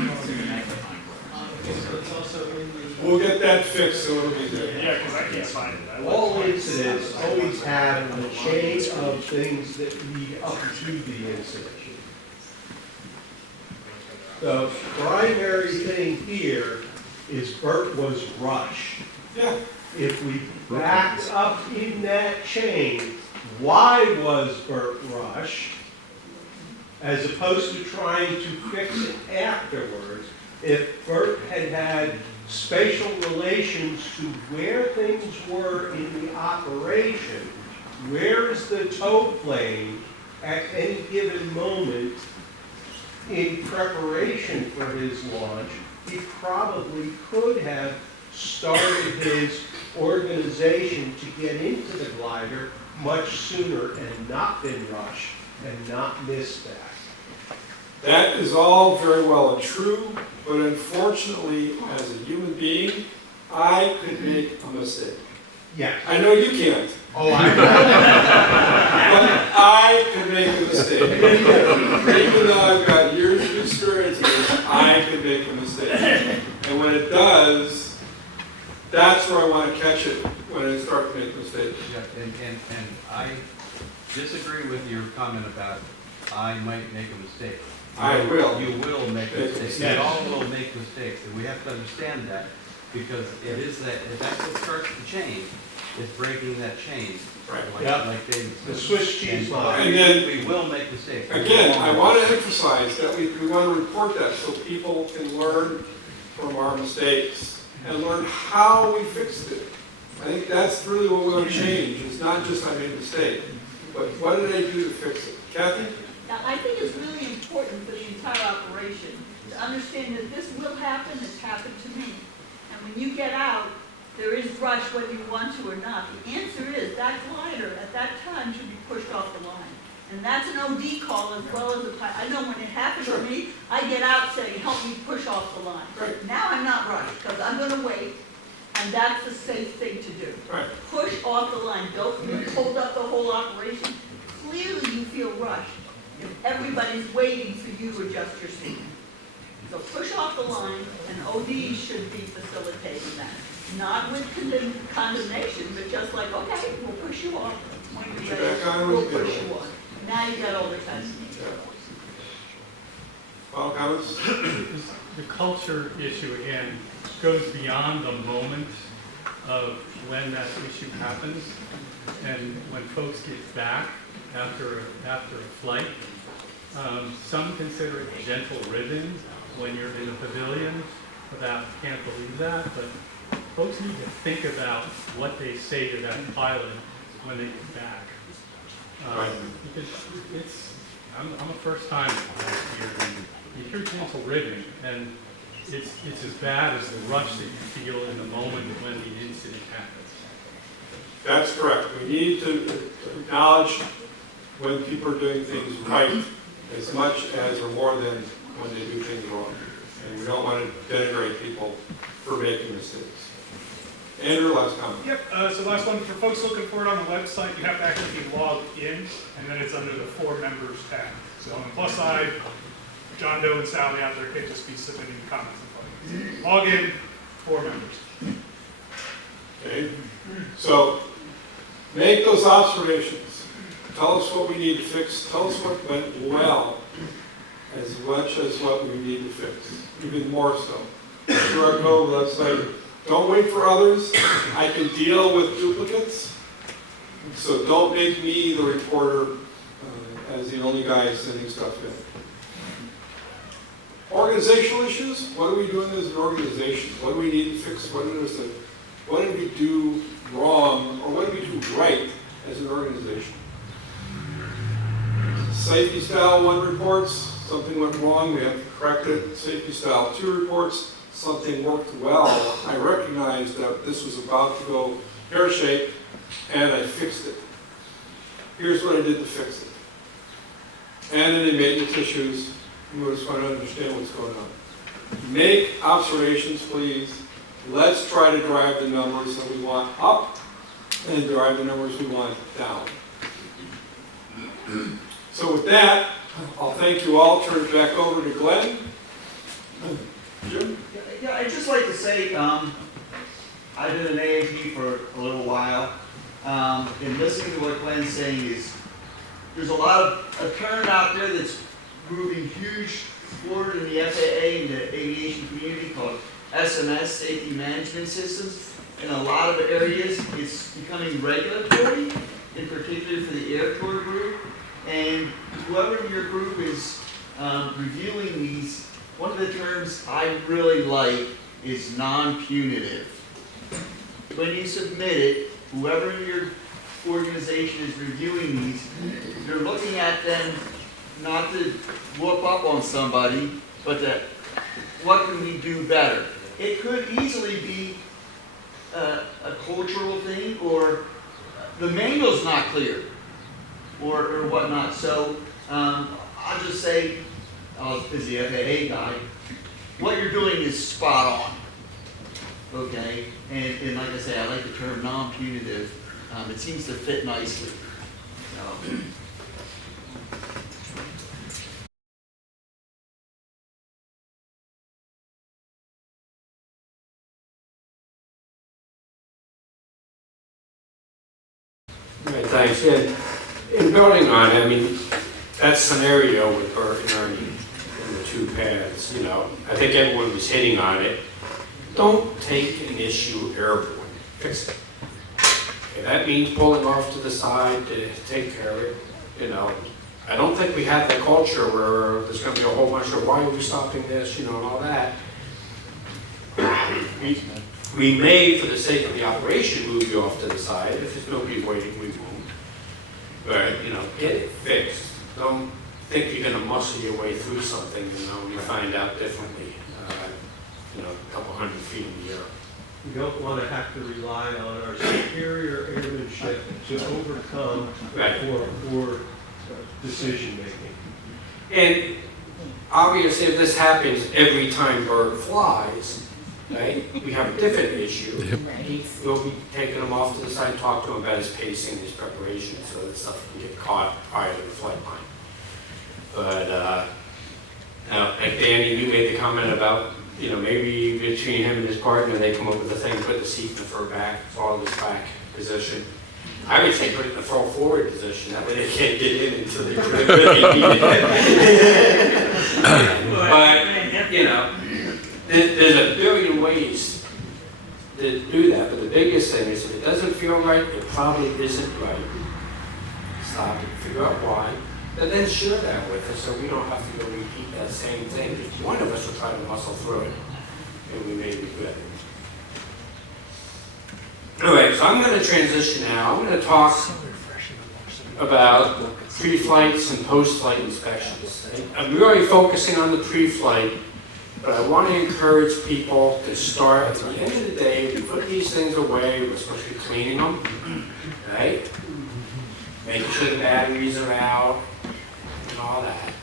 log. It's also in the. We'll get that fixed, so it'll be there. Yeah, because I can't find it. All incidents always have a chain of things that lead up to the incident. The primary thing here is Bert was rushed. Yeah. If we backed up in that chain, why was Bert rushed? As opposed to trying to fix it afterwards, if Bert had had spatial relations to where things were in the operation, where is the tow plane at any given moment in preparation for his launch, he probably could have started his organization to get into the glider much sooner and not been rushed and not missed that. That is all very well and true, but unfortunately, as a human being, I could make a mistake. Yeah. I know you can't. Oh, I know. But I could make a mistake. Even though I've got years of experience in this, I could make a mistake. And when it does, that's where I want to catch it, when I start to make mistakes. Yeah, and I disagree with your comment about I might make a mistake. I will. You will make a mistake. Yes. We all will make mistakes, and we have to understand that, because it is that, if that's what starts the chain, it's breaking that chain. Right. Like David said. The Swiss cheese model. And then, We will make mistakes. again, I want to emphasize that we want to report that so people can learn from our mistakes and learn how we fixed it. I think that's really what we want to change. It's not just I made a mistake, but what did I do to fix it? Kathy? Now, I think it's really important for the entire operation to understand that this will happen, it's happened to me. And when you get out, there is rush whether you want to or not. The answer is that glider at that time should be pushed off the line. And that's an OD call as well as a pilot. I know when it happened to me, I get out saying, help me push off the line. Right. Now I'm not rushed because I'm going to wait, and that's the safe thing to do. Right. Push off the line. Don't hold up the whole operation. Clearly you feel rushed if everybody's waiting for you to adjust your seat. So push off the line, and OD should be facilitating that. not with condemnation, but just like, okay, we'll push you off. When we Put you back on we'll with the push you on. Now you got all the time you need. Final comments? The culture issue, again, goes beyond the moment of when that issue happens. And when folks get back after a flight, some consider it gentle ribbon when you're in a pavilion. Can't believe that, but folks need to think about what they say to that pilot when they get back. Because I'm a first time here, and you hear gentle ribbon, and it's as bad as the rush that you feel in the moment when the incident happens. That's correct. We need to acknowledge when people are doing things right as much as or more than when they do things wrong. And we don't want to denigrate people for making mistakes. Andrew, last comment. Yep, so last one, for folks looking for it on the website, you have to actually be logged in, and then it's under the 4 members tab. So on the plus side, John Doe and Sally out there can't just be submitting comments and photos. Log in, 4 members. Okay, so make those observations. Tell us what we need to fix. Tell us what went well as much as what we need to fix, even more so. Through our code website, don't wait for others. I can deal with duplicates, so don't make me the reporter as the only guy sending stuff in. Organizational issues, what are we doing as an organization? What do we need to fix? What did we do wrong, or what did we do right as an organization? Safety style 1 reports, something went wrong, we have to correct it. Safety style 2 reports, something worked well. I recognized that this was about to go pear-shaped, and I fixed it. Here's what I did to fix it. And any maintenance issues, we just want to understand what's going on. Make observations, please. Let's try to drive the numbers that we want up and drive the numbers we want down. So with that, I'll thank you all. Turn it back over to Glenn. Jim? Yeah, I'd just like to say, I've been an AAP for a little while, and listening to what Glenn's saying is, there's a lot of a term out there that's moving huge forward in the FAA and the aviation community called SMS, Safety Management Systems. In a lot of areas, it's becoming regulatory, in particular for the Air Corps group. And whoever in your group is reviewing these, one of the terms I really like is non-punitive. When you submit it, whoever in your organization is reviewing these, they're looking at them not to whoop up on somebody, but that what can we do better? It could easily be a cultural thing, or the manual's not clear, or whatnot. So I'll just say, as the FAA guy, what you're doing is spot on. Okay, and like I say, I like the term non-punitive. It seems to fit nicely. Right, thanks. Yeah. In building on it, I mean, that scenario with Bert and Ernie and the 2 paths, you know, I think everyone was hitting on it. Don't take an issue airborne. Fix it. Okay, that means pulling off to the side to take care of it. You know, I don't think we have the culture where there's going to be a whole bunch of why are we stopping this, you know, and all that. We may, for the sake of the operation, move you off to the side. If there's nobody waiting, we won't. But, you know, get it fixed. Don't think you're going to muscle your way through something, you know, you find out differently, you know, a couple hundred feet in the air. We don't want to have to rely on our superior airmanship to overcome poor decision making. And obviously, if this happens every time Bert flies, right, we have a different issue. We'll be taking him off to the side, talk to him about his pacing, his preparation, so that stuff can get caught prior to the flight line. But, now, like Danny, you made the comment about you know, maybe between him and his partner, they come up with a thing, put the seat in the far back, fall this back position. I would say put it in the fall forward position, that way they can't get in until they really need it. But, you know, there's a billion ways to do that, but the biggest thing is if it doesn't feel right, it probably isn't right. Stop it, figure out why, and then share that with us so we don't have to go repeat that same thing. If one of us will try to muscle through it, and we may be good. Alright, so I'm going to transition now. I'm going to talk about pre-flights and post-flight inspections. I'm really focusing on the pre-flight, but I want to encourage people to start at the end of the day. We put these things away, we're supposed to be cleaning them, right? Making sure the batteries are out and all that.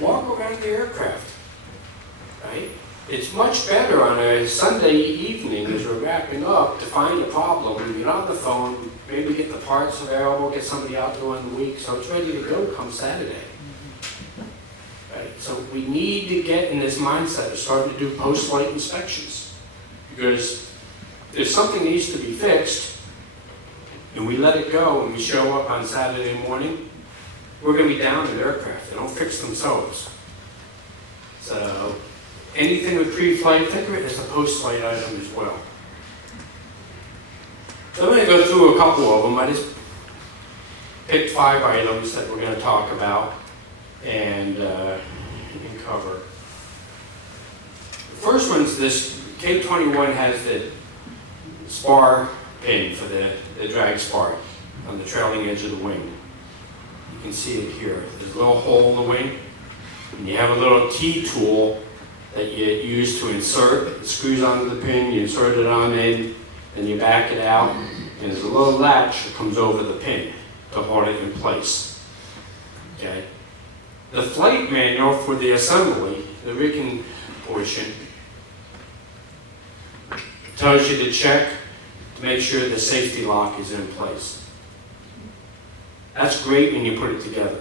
Walk around the aircraft, right? It's much better on a Sunday evening as we're wrapping up to find a problem. We get on the phone, maybe get the parts available, get somebody out during the week, so it's ready to go come Saturday. Right? So we need to get in this mindset of starting to do post-flight inspections. Because if something needs to be fixed, and we let it go and we show up on Saturday morning, we're going to be down in the aircraft. They don't fix themselves. So anything with pre-flight, think of it as a post-flight item as well. So I'm going to go through a couple of them. I just picked 5 items that we're going to talk about and cover. The first one's this K-21 has the spar pin for the drag spar on the trailing edge of the wing. You can see it here. There's a little hole in the wing, and you have a little T-tool that you use to insert. It screws onto the pin, you insert it on in, and you back it out, and there's a little latch that comes over the pin to hold it in place. Okay? The flight manual for the assembly, the rigging portion, tells you to check to make sure the safety lock is in place. That's great when you put it together.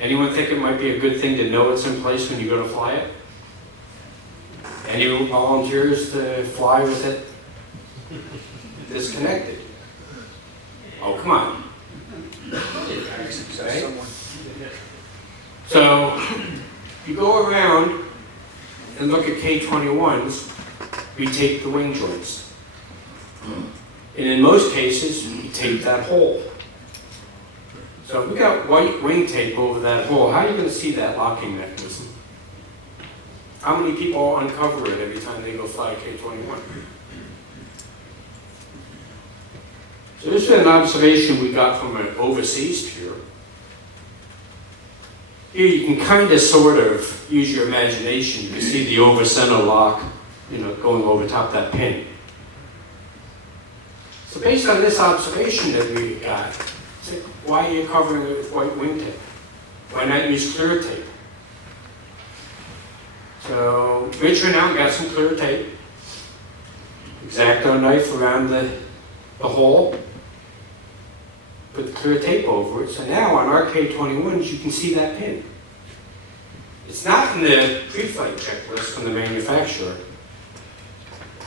Anyone think it might be a good thing to know it's in place when you go to fly it? Any volunteers to fly with it disconnected? Oh, come on. Right? So, if you go around and look at K-21s, we tape the wing joints. And in most cases, we tape that hole. So if we got white wing tape over that hole, how are you going to see that locking mechanism? How many people uncover it every time they go fly a K-21? So this is an observation we got from an overseas pier. Here you can kind of sort of use your imagination. You can see the over center lock, you know, going over top that pin. So based on this observation that we got, why are you covering it with white wing tape? Why not use clear tape? So Richard now got some clear tape. X-Acto knife around the hole. Put the clear tape over it. So now on our K-21s you can see that pin. It's not in the pre-flight checklist from the manufacturer.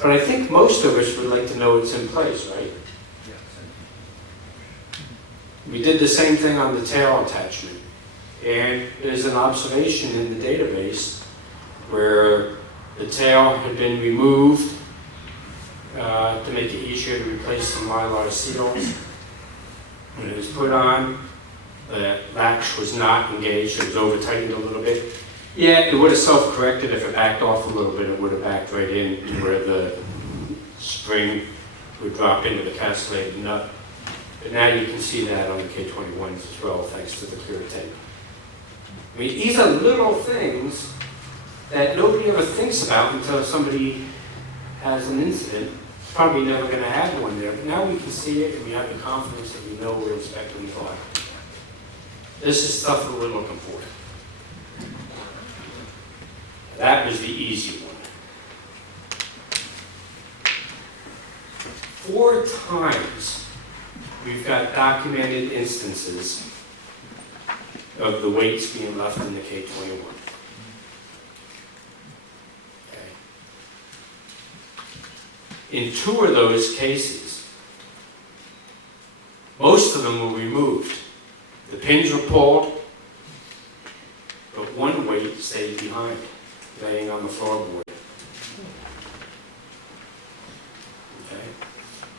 But I think most of us would like to know it's in place, right? We did the same thing on the tail attachment. And there's an observation in the database where the tail had been removed to make it easier to replace the Mylar seals. When it was put on, the latch was not engaged, it was over-tightened a little bit. Yeah, it would have self-corrected if it backed off a little bit, it would have backed right in to where the spring would drop into the castellated nut. But now you can see that on the K-21s as well, thanks to the clear tape. I mean, these are little things that nobody ever thinks about until somebody has an incident. It's probably never going to have one there, but now we can see it and we have the confidence that we know we're inspecting the flight. This is stuff that we're looking for. That was the easy one. 4 times we've got documented instances of the weights being left in the K-21. In 2 of those cases, most of them were removed. The pins were pulled, but one weight stayed behind, laying on the floorboard. Okay.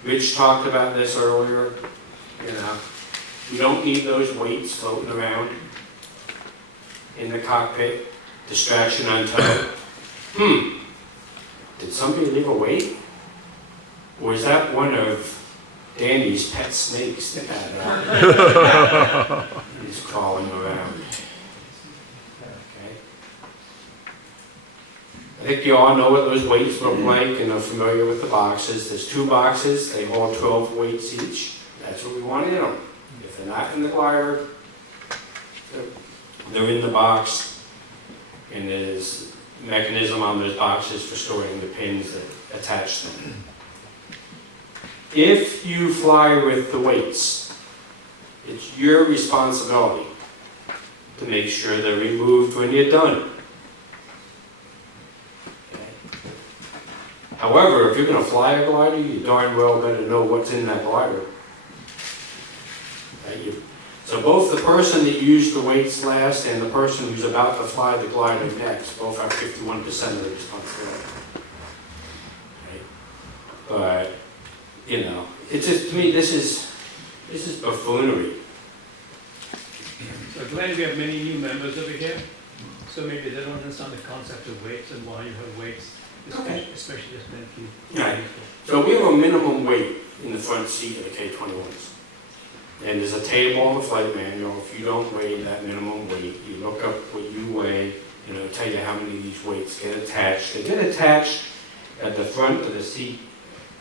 Rich talked about this earlier. You know, you don't need those weights floating around in the cockpit. Distraction on tow. Did somebody leave a weight? Or is that one of Danny's pet snakes that he's crawling around? Okay. I think you all know what those weights look like and are familiar with the boxes. There's 2 boxes, they hold 12 weights each. That's what we want in them. If they're not in the glider, they're in the box. And there's a mechanism on those boxes for storing the pins that attach them. If you fly with the weights, it's your responsibility to make sure they're removed when you're done. Okay. However, if you're going to fly a glider, you darn well better know what's in that glider. Okay. So both the person that used the weights last and the person who's about to fly the glider next both have 51% of the responsibility. Okay. But, you know, it's just, to me, this is buffoonery. So glad we have many new members over here. So maybe they don't understand the concept of weights and why you have weights, especially as men keep. Right. So we have a minimum weight in the front seat of the K-21s. And there's a table on the flight manual. If you don't weigh that minimum weight, you look up what you weigh, and it'll tell you how many of these weights get attached. They get attached at the front of the seat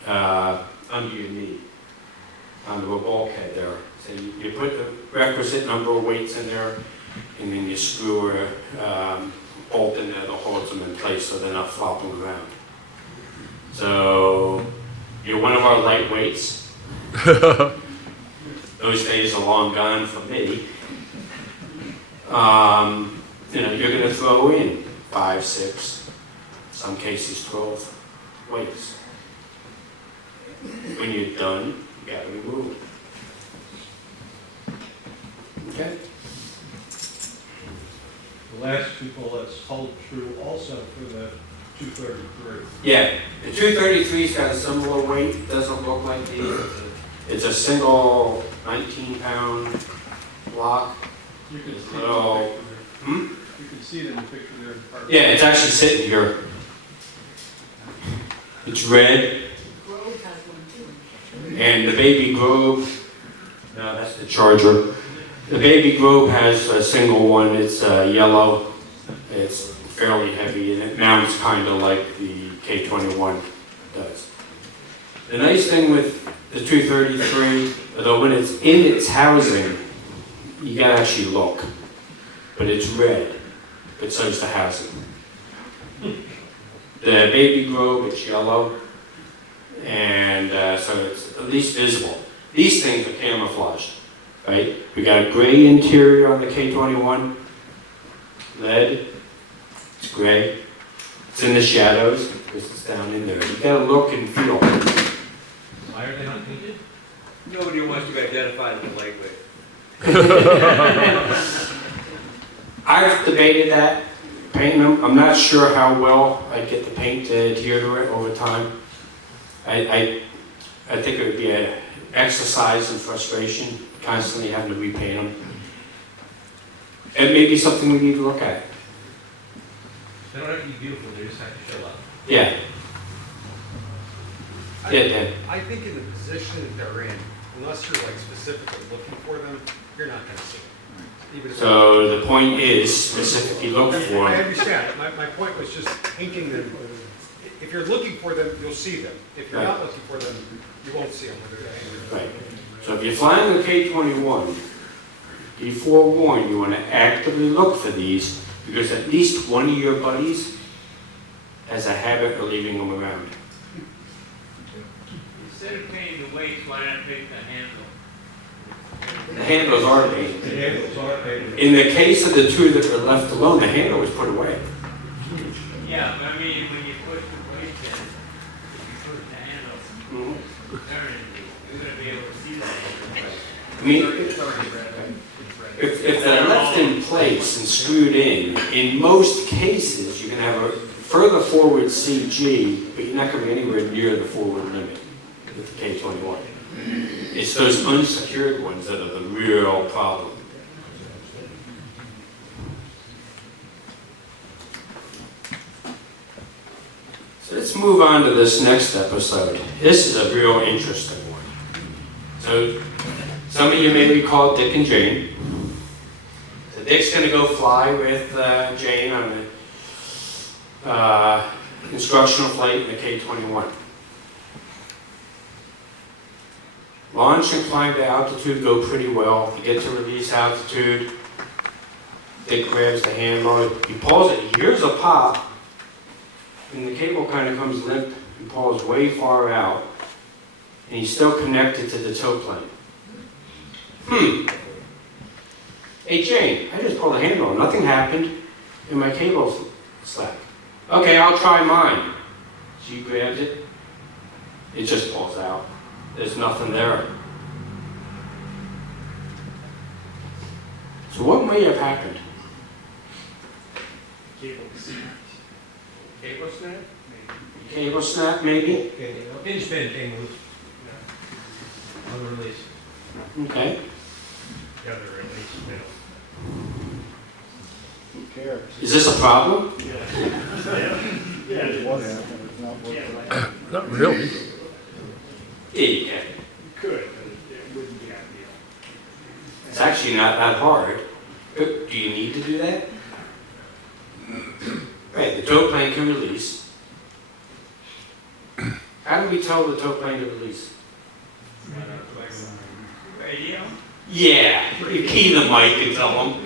under your knee, onto a bulkhead there. So you put the requisite number of weights in there, and then you screw a bolt in there that holds them in place so they're not flopping around. So you're one of our lightweights. Those days are long gone for me. You know, you're going to throw in 5, 6, some cases 12 weights. When you're done, you got to remove them. Okay? The last 2 bullets hold true also for the 233. Yeah, the 233's got a similar weight. It doesn't look like these. It's a single 19-pound block. You can see little, it in the picture there. You can see it in the picture there. Yeah, it's actually sitting here. It's red. And the Baby Grove, no, that's the Charger. The Baby Grove has a single one. It's yellow. It's fairly heavy, and it mounts kind of like the K-21 does. The nice thing with the 233, although when it's in its housing, you gotta actually look. But it's red, but so is the housing. The Baby Grove, it's yellow, and so it's at least visible. These things are camouflaged, right? We got a gray interior on the K-21, lead, it's gray. It's in the shadows, because it's down in there. You gotta look and feel. Why are they not painted? Nobody wants to be identified as a lightweight. I've debated that, painting them. I'm not sure how well I'd get the paint to adhere to it over time. I think it would be an exercise in frustration, constantly having to repaint them. It may be something we need to look at. They don't have to be beautiful, they just have to show up. Yeah. Yeah. I think in the position that they're in, unless you're like specifically looking for them, you're not gonna see them. Even if So the point is specifically look for I them. understand. My point was just painting them. If you're looking for them, you'll see them. If you're not looking for them, you won't see them. Right. So if you're flying the K-21, be forewarned, you want to actively look for these because at least one of your buddies has a habit of leaving them around. Instead of painting the weights, why not paint the handle? The handles are painted. The handles are painted. In the case of the 2 that were left alone, the handle was put away. Yeah, but I mean, when you put the weights in, if you put the handle I mean, if they're left in place and screwed in most cases, you can have a further forward CG, but you're not going to be anywhere near the forward limit with the K21. It's those unsecured ones that are the real problem. So let's move on to this next episode. This is a real interesting one. So some of you may recall Dick and Jane. So Dick's going to go fly with Jane on the instructional flight in the K-21. Launch and climb to altitude go pretty well. You get to release altitude. Dick grabs the handle, he pulls it, he hears a pop, and the cable kind of comes limp and pulls way far out, and he's still connected to the tow plane. Hey Jane, I just pulled the handle, nothing happened, and my cable's slack. Okay, I'll try mine. She grabs it, it just pulls out. There's nothing there. So what may have happened? Cable snap. Cable snap? Maybe. Cable snap, maybe? Hinge pin came loose. On the release. Okay. The other release failed. Who cares? Is this a problem? Yeah. What happened? It's not working. Not really. Yeah, you can. You could, but it wouldn't be ideal. It's actually not that hard. Do you need to do that? Right, the tow plane can release. How do we tell the tow plane to release? Radio? Yeah, you key the mic and tell them.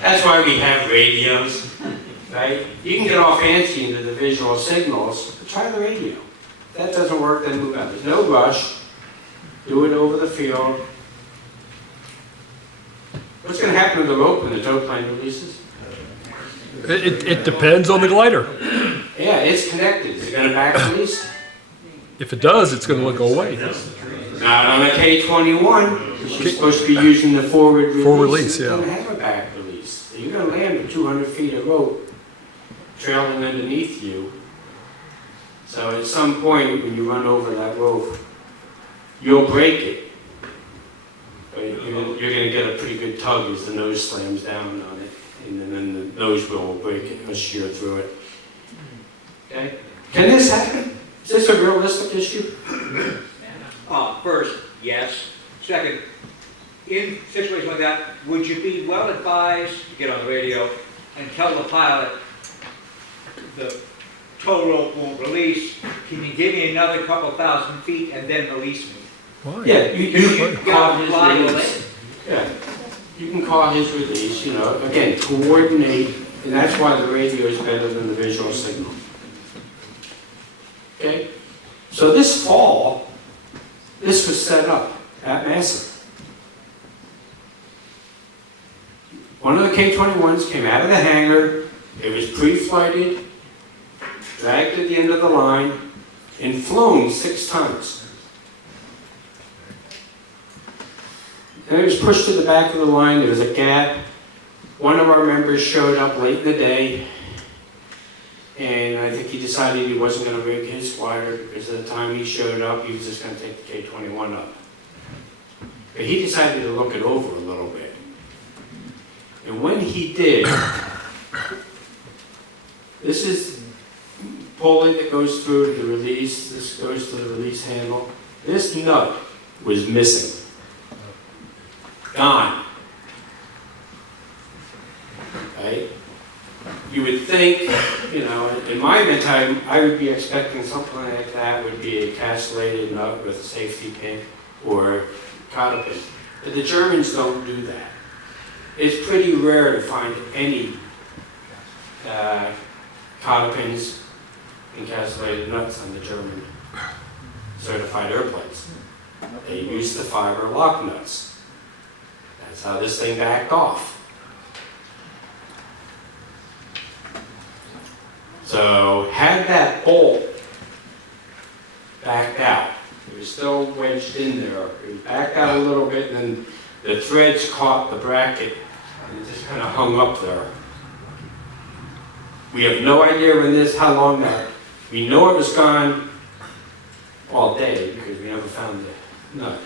That's why we have radios, right? You can get all fancy into the visual signals, but try the radio. If that doesn't work, then move on. There's no rush. Do it over the field. What's going to happen to the rope when the tow plane releases? It depends on the glider. Yeah, it's connected. Is it going to back release? If it does, it's going to go away. Not on a K-21, which is supposed to be using the forward release. Forward release, It's yeah. going to have a back release. So you're going to land with 200 feet of rope trailing underneath you. So at some point, when you run over that rope, you'll break it. But you're going to get a pretty good tug as the nose slams down on it. And then the nose wheel will break it and shear through it. Okay? Can this happen? Is this a realistic issue? First, yes. Second, in situations like that, would you be well advised to get on the radio and tell the pilot the tow rope won't release? Can you give me another couple thousand feet and then release me? Why? Yeah, you can call his fly release. Yeah, you can call his release, you know, again, coordinate, and that's why the radio is better than the visual signal. Okay? So this fall, this was set up at M-ASA. One of the K-21s came out of the hangar, it was pre-flighted, dragged at the end of the line, and flown 6 times. And it was pushed to the back of the line, there was a gap. One of our members showed up late in the day, and I think he decided he wasn't going to rig his glider because at the time he showed up, he was just going to take the K-21 up. But he decided to look it over a little bit. And when he did, this is pulley that goes through to the release, this goes to the release handle. This nut was missing. Gone. Right? You would think, you know, in my mentality, I would be expecting something like that would be a castellated nut with a safety pin or cotter pin. But the Germans don't do that. It's pretty rare to find any cotter pins and castellated nuts on the German certified airplanes. They use the fiber lock nuts. That's how this thing backed off. So had that bolt backed out, It was still wedged in there. It backed out a little bit, and then the threads caught the bracket, and it just kind of hung up there. We have no idea how long that. We know it was gone all day because we never found the nut.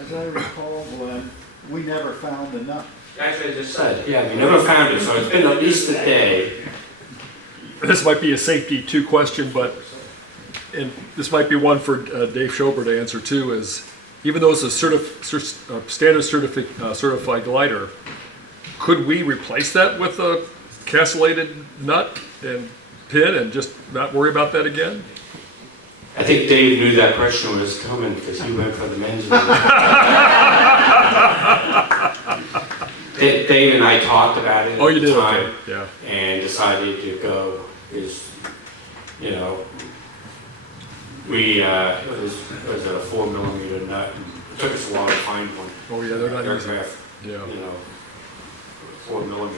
As I recall, Glenn, we never found the nut. That's what I just said. Yeah, we never found it, so it's been at least a day. This might be a safety 2 question, but, and this might be one for Dave Schober to answer too, is even though it's a standard certified glider, could we replace that with a castellated nut and pin and just not worry about that again? I think Dave knew that question was coming because he went for the men's room. Dave and I talked about it at the time, okay. Yeah. and decided to go. Is, you know, we it was a 4mm nut. It took us a while to find one. Oh yeah, they're not aircraft. Yeah. You know, 4mm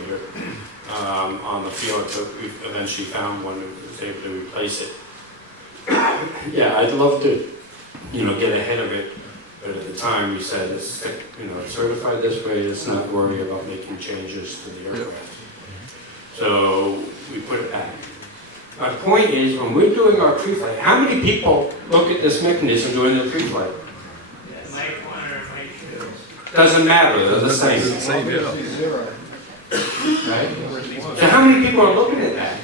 on the field. So we eventually found one that was able to replace it. Yeah, I'd love to, you know, get ahead of it, but at the time we said, it's, you know, certified this way. Let's not worry about making changes to the aircraft. So we put it back. My point is, when we're doing our pre-flight, how many people look at this mechanism during the pre-flight? Doesn't matter, they're the same. Right? So how many people are looking at that?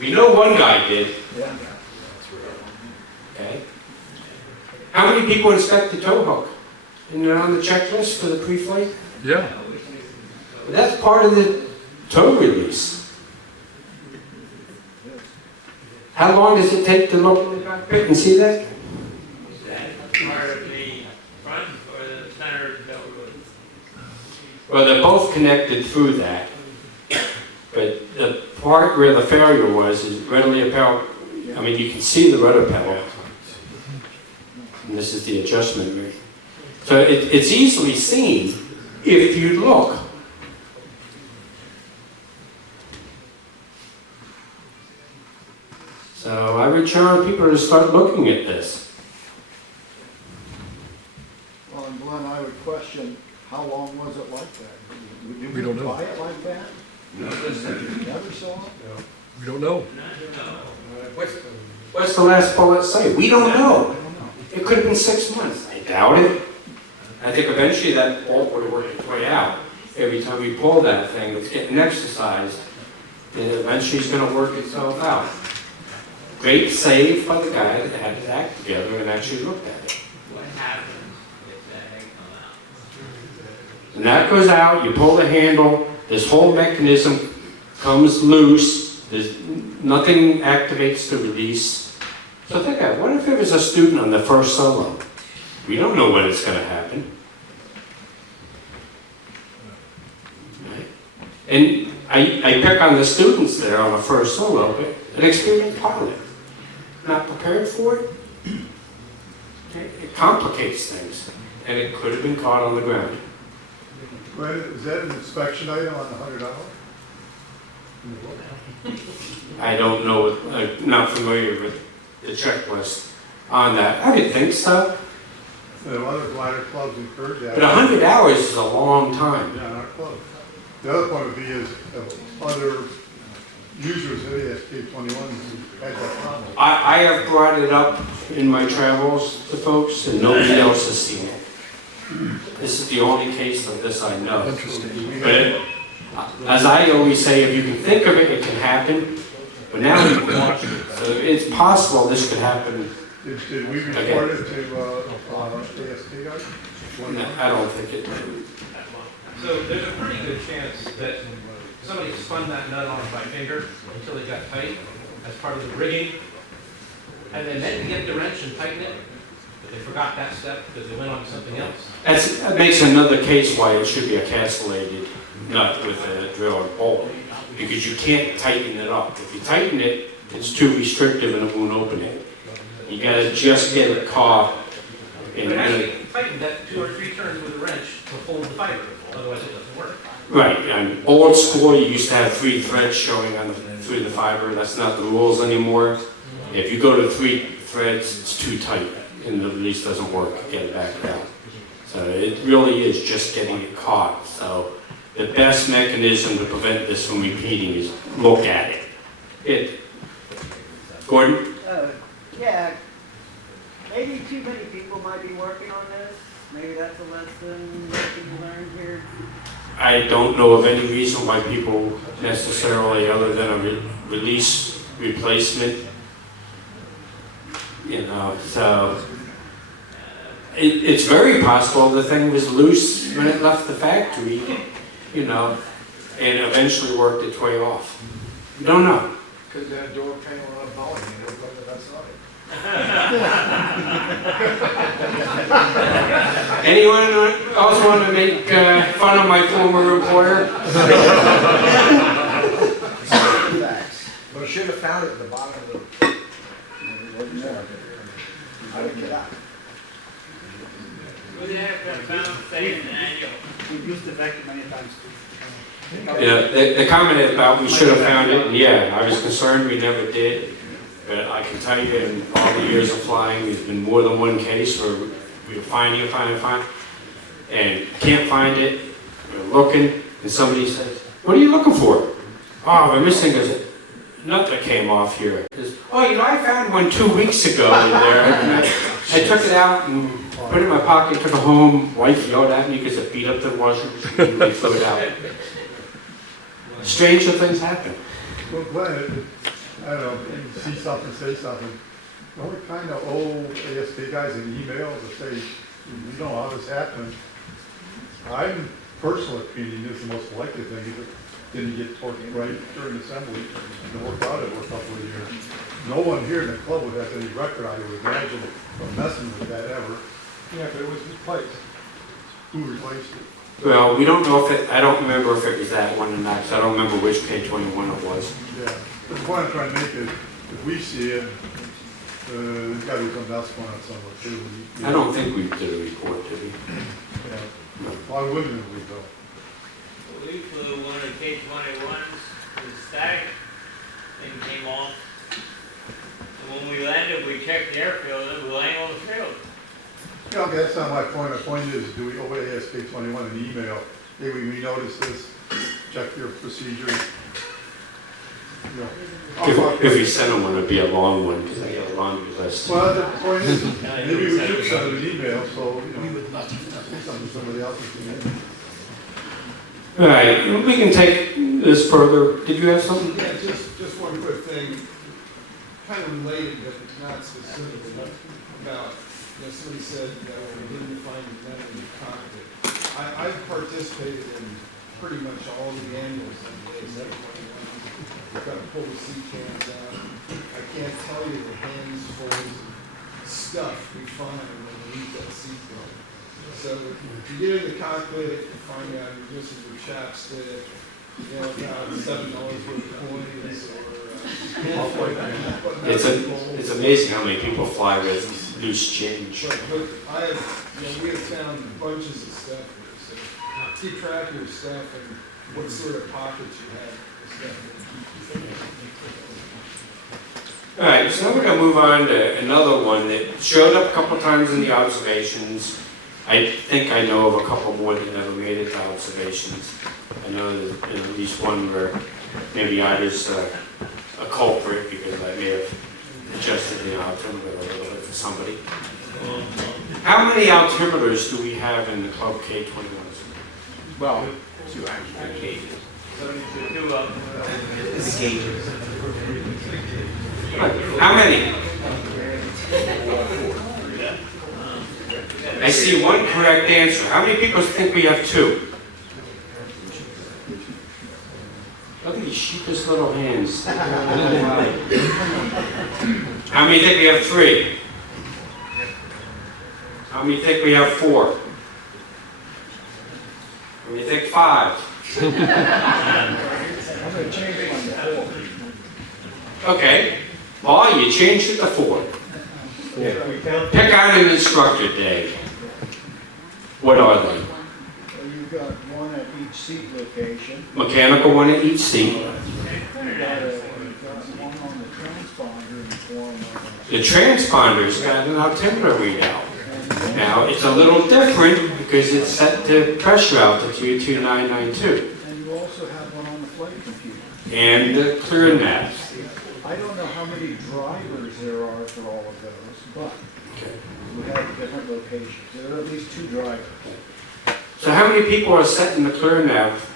We know one guy did. Okay. How many people inspect the tow hook? And they're on the checklist for the pre-flight? Yeah. That's part of the tow release. How long does it take to look in the cockpit and see that? Part of the front or the center belt road? Well, they're both connected through that. But the part where the failure was is readily apparent. I mean, you can see the rudder pedal. And this is the adjustment ring. So it's easily seen if you look. So I would challenge people to start looking at this. Well, and Glenn, I would question, how long was it like that? Did We don't know. buy it like that? No. Never saw it? No. We don't know. What's the last bullet say? We don't know. It could have been 6 months. I doubt it. I think eventually that bolt would have worked its way out. Every time we pull that thing, it's getting exercised, and eventually it's going to work itself out. Great save by the guy that had his act together and actually looked at it. What happens if that egg comes out? And that goes out, you pull the handle, this whole mechanism comes loose, nothing activates the release. So think of it, what if it was a student on the first solo? We don't know when it's going to happen. Right? And I pick on the students there on the first solo, but an experienced pilot, not prepared for it, it complicates things. And it could have been caught on the ground. Well, is that an inspection item on the $100? I don't know, I'm not familiar with the checklist on that. I would think so. Other glider clubs encourage that. But 100 hours is a long time. Yeah, not close. The other point would be is other users of ASP 21 who had that problem. I have brought it up in my travels to folks and nobody else has seen it. This is the only case of this I know. Interesting. But as I always say, if you can think of it, it can happen. But now you can watch it. So it's possible this could happen. Did we report it to ASP guys? I don't think it did. So there's a pretty good chance that somebody spun that nut on by finger until it got tight as part of the rigging. And then meant to get the wrench and tighten it, but they forgot that step because they went on to something else. That makes another case why it should be a castellated nut with a drill and bolt. Because you can't tighten it up. If you tighten it, it's too restrictive and it won't open it. You gotta just get it caught. But actually, tighten that 2 or 3 turns with a wrench to hold the fiber, otherwise it doesn't work. Right, and old school, you used to have 3 threads showing on through the fiber. That's not the rules anymore. If you go to 3 threads, it's too tight. and the release doesn't work, get it back out. So it really is just getting it caught. So the best mechanism to prevent this from repeating is look at it. Gordon? Yeah, maybe too many people might be working on this. Maybe that's a lesson that can be learned here. I don't know of any reason why people necessarily, other than a release replacement, so it's very possible the thing was loose when it left the factory, and eventually worked its way off. Don't know. Because that door panel on a bowling, that's not it. Anyone else want to make fun of my former employer? But I should have found it at the bottom of the. How did it get out? We've used the vacuum many times too. Yeah, the comment about we should have found it, yeah, I was concerned we never did. But I can tell you, in all the years of flying, there's been more than one case where we were finding it, and can't find it, we're looking, and somebody says, "What are you looking for?" "Oh, we're missing a nut that came off here." "Oh, I found one 2 weeks ago in there." I took it out and put it in my pocket, took it home. Wife yelled at me because it beat up the washing machine and they threw it out. Stranger things happen. Well, Glenn, I don't know, you see something, say something. Don't we kind of owe ASP guys an email to say, how this happened? I'm personal opinion is the most likely thing is it didn't get torqued right during assembly and worked out it for a couple of years. No one here in the club would have any record, I would imagine, of messing with that ever. Yeah, but it was replaced. Who replaced it? Well, we don't know if I don't remember if it was that one or not, because I don't remember which K21 it was. Yeah, the point I'm trying to make is, if we see it, there's got to be something else going on somewhere too. I don't think we did a report, did we? Yeah. Why wouldn't we though? We flew one of the K-21s, the static thing came off. And when we landed, we checked the airfield, and we were laying on the field. Yeah, okay, that's not my point. My point is, do we owe ASK21 an email? Hey, we noticed this, check your procedures. If we send them one, it'd be a long one, because I get a laundry list. Well, the point is, maybe we should send an email, so, say something to somebody else. All right, we can take this further. Did you have something? Yeah, just one quick thing, kind of related, but not specific enough about, somebody said that we didn't find the net in the cockpit. I've participated in pretty much all the annuals on the AS-21. We've got to pull the seat cans out. I can't tell you the handfuls of stuff we find when we leave that seat belt. So if you get in the cockpit, you find out you're missing your chapstick, about $7 worth of coins, or It's amazing how many people fly with loose change. But we have found bunches of stuff here, so keep track of your stuff and what sort of pockets you have for stuff. All right, so now we're going to move on to another one that showed up a couple times in the observations. I think I know of a couple more that never made it to observations. I know there's been at least one where maybe I was a culprit because I may have adjusted the altimeter a little bit for somebody. How many altimeters do we have in the Club K21s? Well, two actually. Gauges. Two of them. The gauges. How many? I see one correct answer. How many people think we have two? Look at these sheepish little hands. How many think we have three? How many think we have four? How many think five? I'm going to change it to 4. Okay. Well, you changed it to 4. Pick out an instructor day. What are they? You've got one at each seat location. Mechanical one at each seat. You've got one on the transponder in the form of The transponder's got an altimeter readout. Now, it's a little different because it's set to pressure altitude 2992. And you also have one on the flight computer. And the clearing maps. I don't know how many drivers there are for all of those, but we have different locations. There are at least 2 drivers. So how many people are setting the clearing nav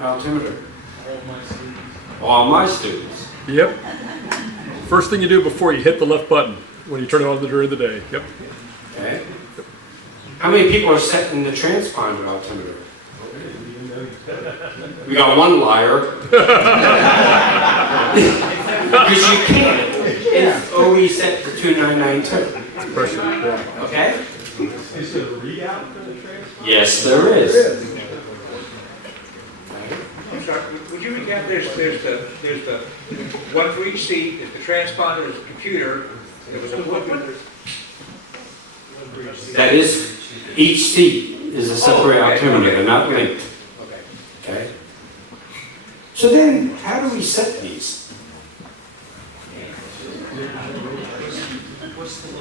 altimeter? All my students. All my students. Yep. First thing you do before you hit the left button when you turn it on during the day. Yep. Okay. How many people are setting the transponder altimeter? We got one liar. Because you can't. It's always set to 2992. Pressure. Yeah. Okay? Is there a readout for the transponder? Yes, there is. I'm sorry, would you recap, there's the one for each seat, there's the transponder, there's the computer, there was a what? That is, each seat is a separate altimeter. They're not linked. Okay? So then, how do we set these?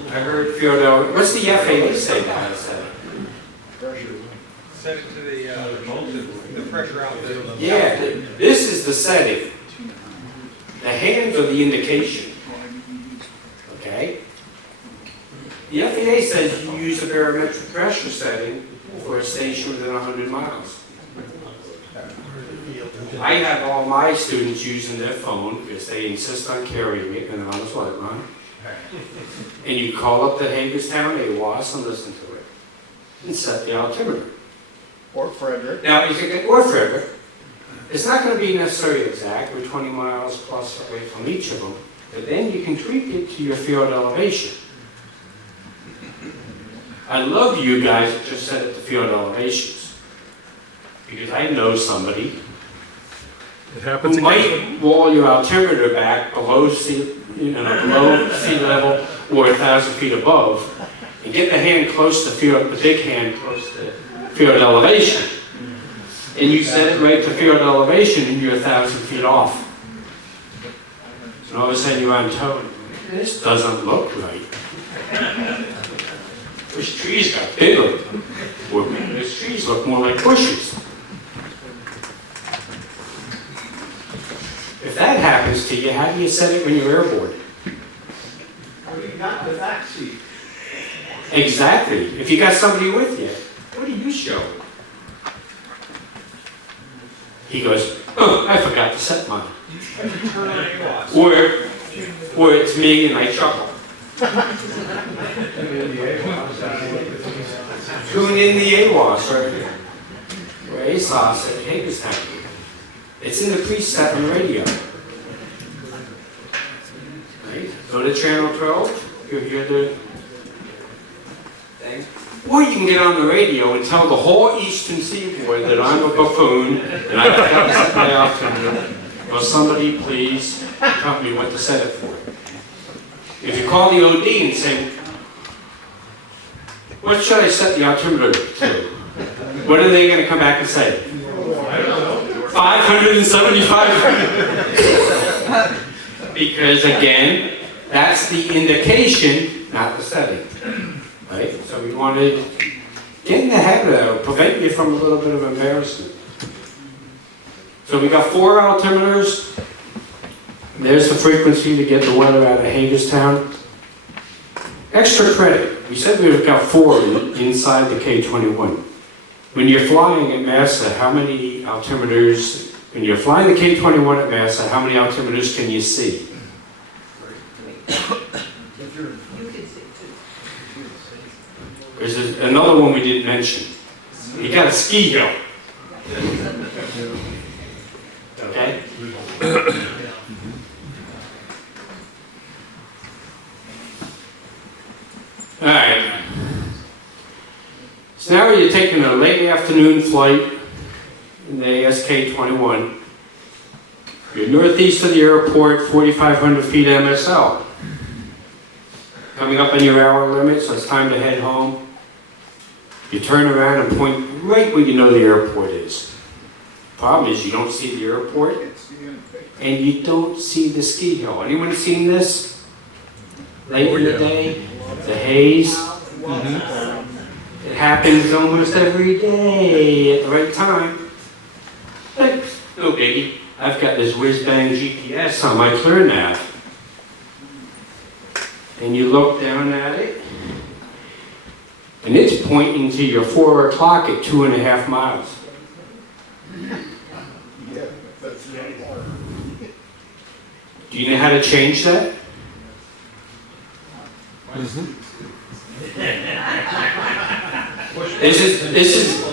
I heard Fiodel, what's the FAA say that I said? Set it to the pressure out there. Yeah, this is the setting. The hands are the indication. Okay? The FAA says you use a barometric pressure setting for a station within 100 miles. I have all my students using their phone because they insist on carrying it and on a flight line. And you call up the Hagerstown AWAS and listen to it and set the altimeter. Or Frederick. Now, you think, or Frederick, it's not going to be necessarily exact. We're 20 miles plus away from each of them, but then you can tweak it to your field elevation. I love you guys that just set it to field elevations because I know somebody who might wall your altimeter back below sea, below sea level or 1,000 feet above, and get the hand close to field, the big hand close to field elevation, and you set it right to field elevation, and you're 1,000 feet off. And all of a sudden you're on tow. This doesn't look right. Those trees got bigger. Those trees look more like bushes. If that happens to you, how do you set it when you're airborne? Or you got the back seat. Exactly. If you got somebody with you, what do you show? He goes, oh, I forgot to set mine. Or it's me and I chuckle. Tune in the AWAS right here. Or ASOS at Hagerstown. It's in the preset on the radio. Right? Go to channel 12, you'll hear the thing. Or you can get on the radio and tell the whole Eastern Seaboard that I'm a buffoon and I forgot to set my altimeter. Will somebody please tell me what to set it for? If you call the OD and say, what should I set the altimeter to? What are they going to come back and say? 575. Because again, that's the indication, not the setting. Right? So we want to get in the habit of it, prevent you from a little bit of embarrassment. So we got 4 altimeters. There's the frequency to get the weather out of Hagerstown. Extra credit. We said we've got 4 inside the K-21. When you're flying at M-ASA, how many altimeters, when you're flying the K-21 at M-ASA, how many altimeters can you see? There's another one we didn't mention. You got a ski hill. Okay? All right. So now you're taking a late afternoon flight in the ASK-21. You're northeast of the airport, 4,500 feet MSL. Coming up on your hour limit, so it's time to head home. You turn around and point right where you know the airport is. Problem is you don't see the airport and you don't see the ski hill. Anyone seen this? late in the day, the haze. It happens almost every day at the right time. But no biggie. I've got this whiz-bang GPS on my ClearNav. And you look down at it, and it's pointing to your 4 o'clock at 2.5 miles. Yeah, that's not hard. Do you know how to change that? This is,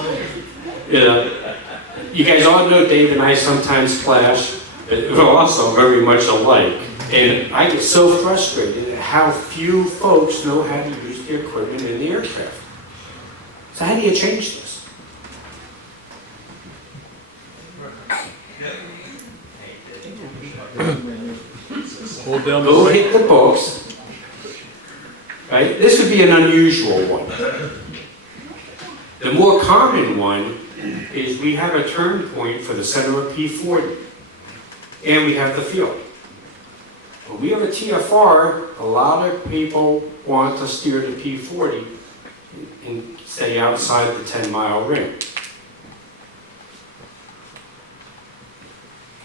you guys all know Dave and I sometimes clash, but we're also very much alike. And I get so frustrated at how few folks know how to use the equipment in the aircraft. So how do you change this? Hold down the Go hit the books. Right? This would be an unusual one. The more common one is we have a turn point for the center of P40, and we have the field. When we have a TFR, a lot of people want to steer to P40 and stay outside the 10-mile ring.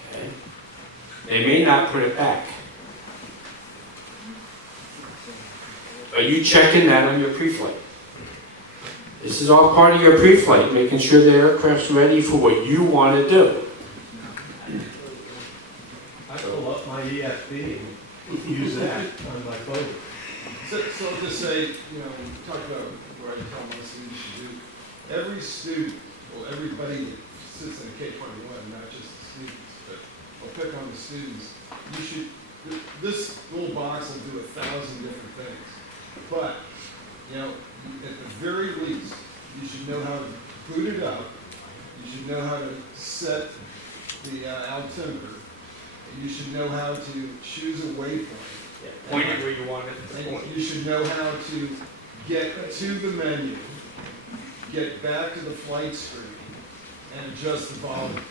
Okay. They may not put it back. Are you checking that on your pre-flight? This is all part of your pre-flight, making sure the aircraft's ready for what you want to do. I pull up my EFB and use that on my phone. So to say, you know, when we talk about what I tell my students to do, every student, well, everybody that sits in a K-21, not just the students, but I'll pick on the students, you should, this little box will do 1,000 different things. But, you know, at the very least, you should know how to boot it up, you should know how to set the altimeter, and you should know how to choose a waypoint. Point it where you want it. And you should know how to get to the menu, get back to the flight screen, and adjust the volume.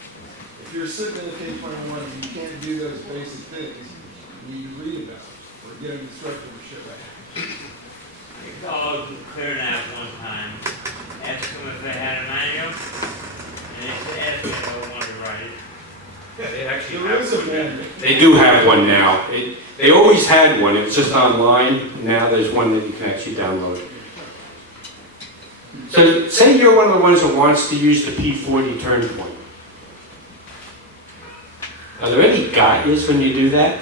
If you're sitting in a K-21 and you can't do those basic things, you need to read about it, or get an instructor to show you. I called ClearNav one time, asked them if they had a manual, and they said, asked me if I wanted to write it. They actually There is a manual. They do have one now. They always had one. It's just online. Now there's one that you can actually download. So say you're one of the ones that wants to use the P40 turn point. Are there any guides when you do that?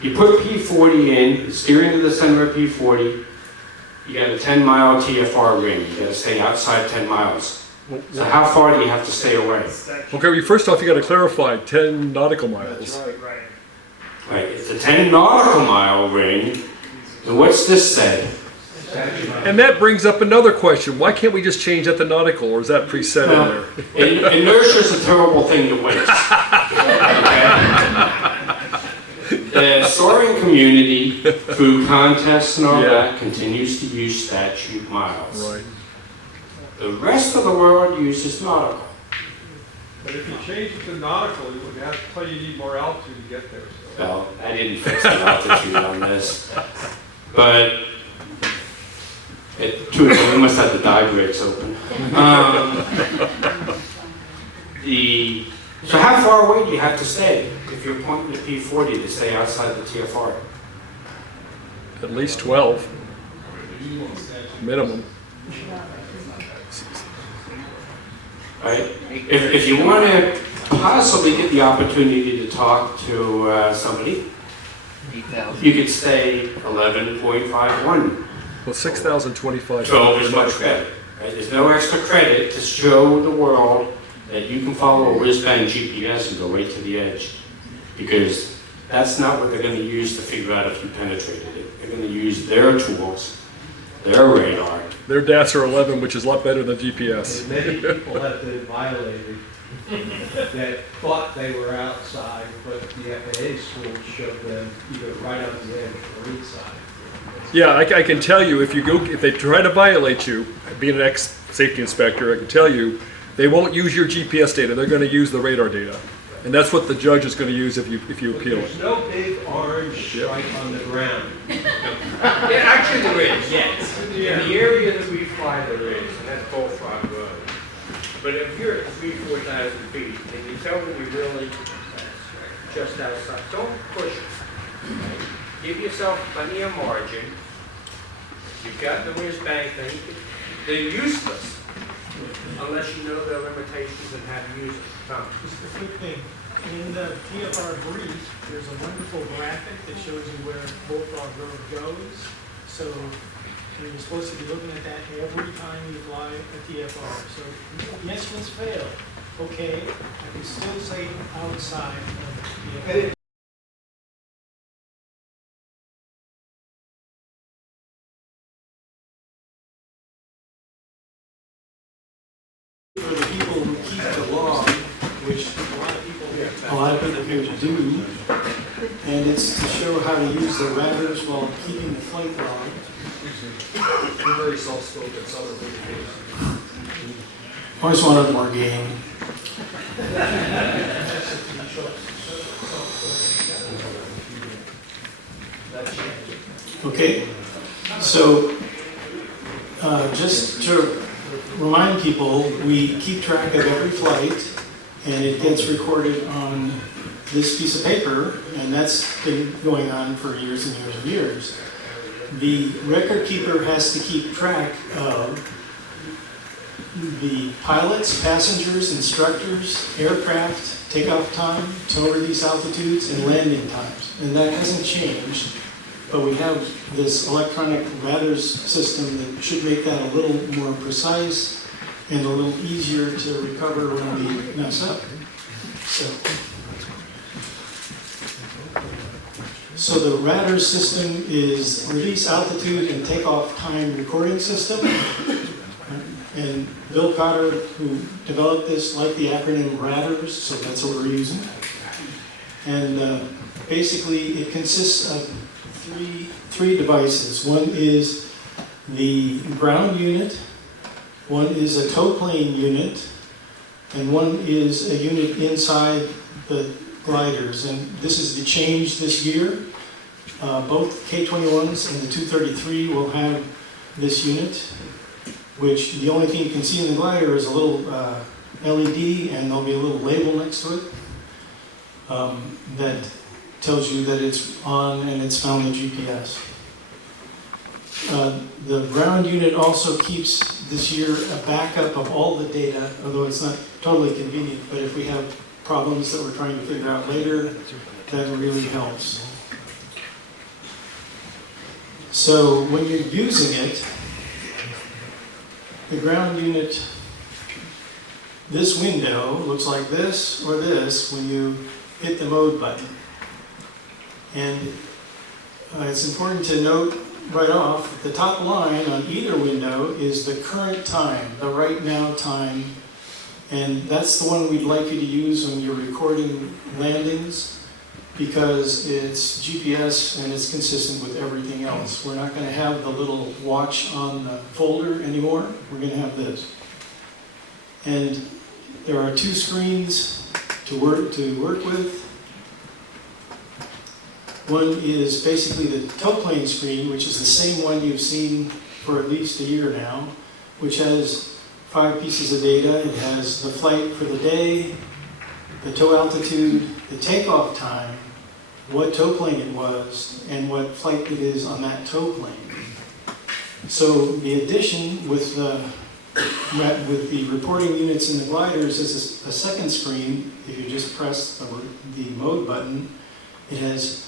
You put P40 in, steering to the center of P40, you got a 10-mile TFR ring. You got to stay outside 10 miles. So how far do you have to stay away? Okay, well, first off, you got to clarify 10 nautical miles. Right, it's a 10 nautical mile ring. And what's this say? And that brings up another question. Why can't we just change that to nautical, or is that preset in there? Inertia is a terrible thing to waste. The soaring community, through contests and all that, continues to use statute miles. Right. The rest of the world uses nautical. But if you change it to nautical, you would have to tell you need more altitude to get there. So. Well, I didn't fix the altitude on this. But we must have the dive rates open. So how far away do you have to stay if you're pointing to P40 to stay outside the TFR? At least 12. Minimum. Right? If you want to possibly get the opportunity to talk to somebody, you could stay 11.51. Well, 6,025. 12 is much better. Right? There's no extra credit to show the world that you can follow a whiz-bang GPS and go right to the edge. Because that's not what they're going to use to figure out if you penetrated it. They're going to use their tools, their radar. Their DAS are 11, which is a lot better than GPS. And many people have been violated that thought they were outside, but the FAA school showed them either right on the edge or inside. Yeah, I can tell you, if they try to violate you, being an ex-safety inspector, I can tell you, they won't use your GPS data. They're going to use the radar data. And that's what the judge is going to use if you appeal it. There's no big orange stripe on the ground. Yeah, actually there is, yes. In the area that we fly there is, and that's Bullfrog Road. But if you're at 3,000-4,000 feet, and you tell them you're really just outside, don't push it. Okay? Give yourself plenty of margin. You've got the whiz bang thing. They're useless unless you know their limitations and how to use it. Just a quick thing. In the TFR brief, there's a wonderful graphic that shows you where Bullfrog Road goes. So you're supposed to be looking at that every time you fly a TFR. So yes, let's fail. Okay, I can still say outside of the TFR. For the people who keep the law, which a lot of people here do, and it's to show how to use the RATTRS while keeping the flight log. We're very soft-spoken, so we're really Always wanted more game. Okay, so just to remind people, we keep track of every flight, and it gets recorded on this piece of paper, and that's been going on for years and years and years. The record keeper has to keep track of the pilots, passengers, instructors, aircraft, takeoff time, tow release altitudes, and landing times. And that hasn't changed, but we have this electronic RATTRS system that should make that a little more precise and a little easier to recover when we mess up. So the RATTRS system is release altitude and takeoff time recording system. And Bill Cotter, who developed this, liked the acronym RATTRS, so that's what we're using. And basically, it consists of three devices. One is the ground unit, one is a tow plane unit, and one is a unit inside the gliders. And this is the change this year. Both K-21s and the 233 will have this unit, which the only thing you can see in the glider is a little LED, and there'll be a little label next to it that tells you that it's on and it's found the GPS. The ground unit also keeps this year a backup of all the data, although it's not totally convenient, but if we have problems that we're trying to figure out later, that really helps. So when you're using it, the ground unit, this window looks like this or this when you hit the mode button. And it's important to note right off that the top line on either window is the current time, the right now time, and that's the one we'd like you to use when you're recording landings, because it's GPS and it's consistent with everything else. We're not going to have the little watch on the folder anymore. We're going to have this. And there are two screens to work with. One is basically the tow plane screen, which is the same one you've seen for at least a year now, which has 5 pieces of data. It has the flight for the day, the tow altitude, the takeoff time, what tow plane it was, and what flight it is on that tow plane. So the addition with the reporting units in the gliders is a second screen. If you just press the mode button, it has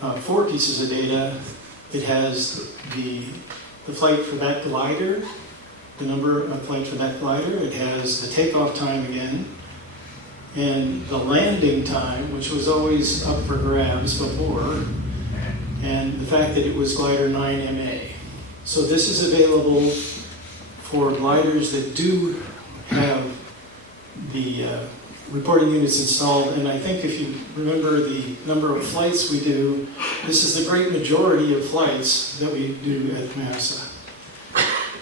4 pieces of data. It has the flight for that glider, the number of flights for that glider. It has the takeoff time again, and the landing time, which was always up for grabs before, and the fact that it was glider 9MA. So this is available for gliders that do have the reporting units installed, and I think if you remember the number of flights we do, this is the great majority of flights that we do at M-ASA.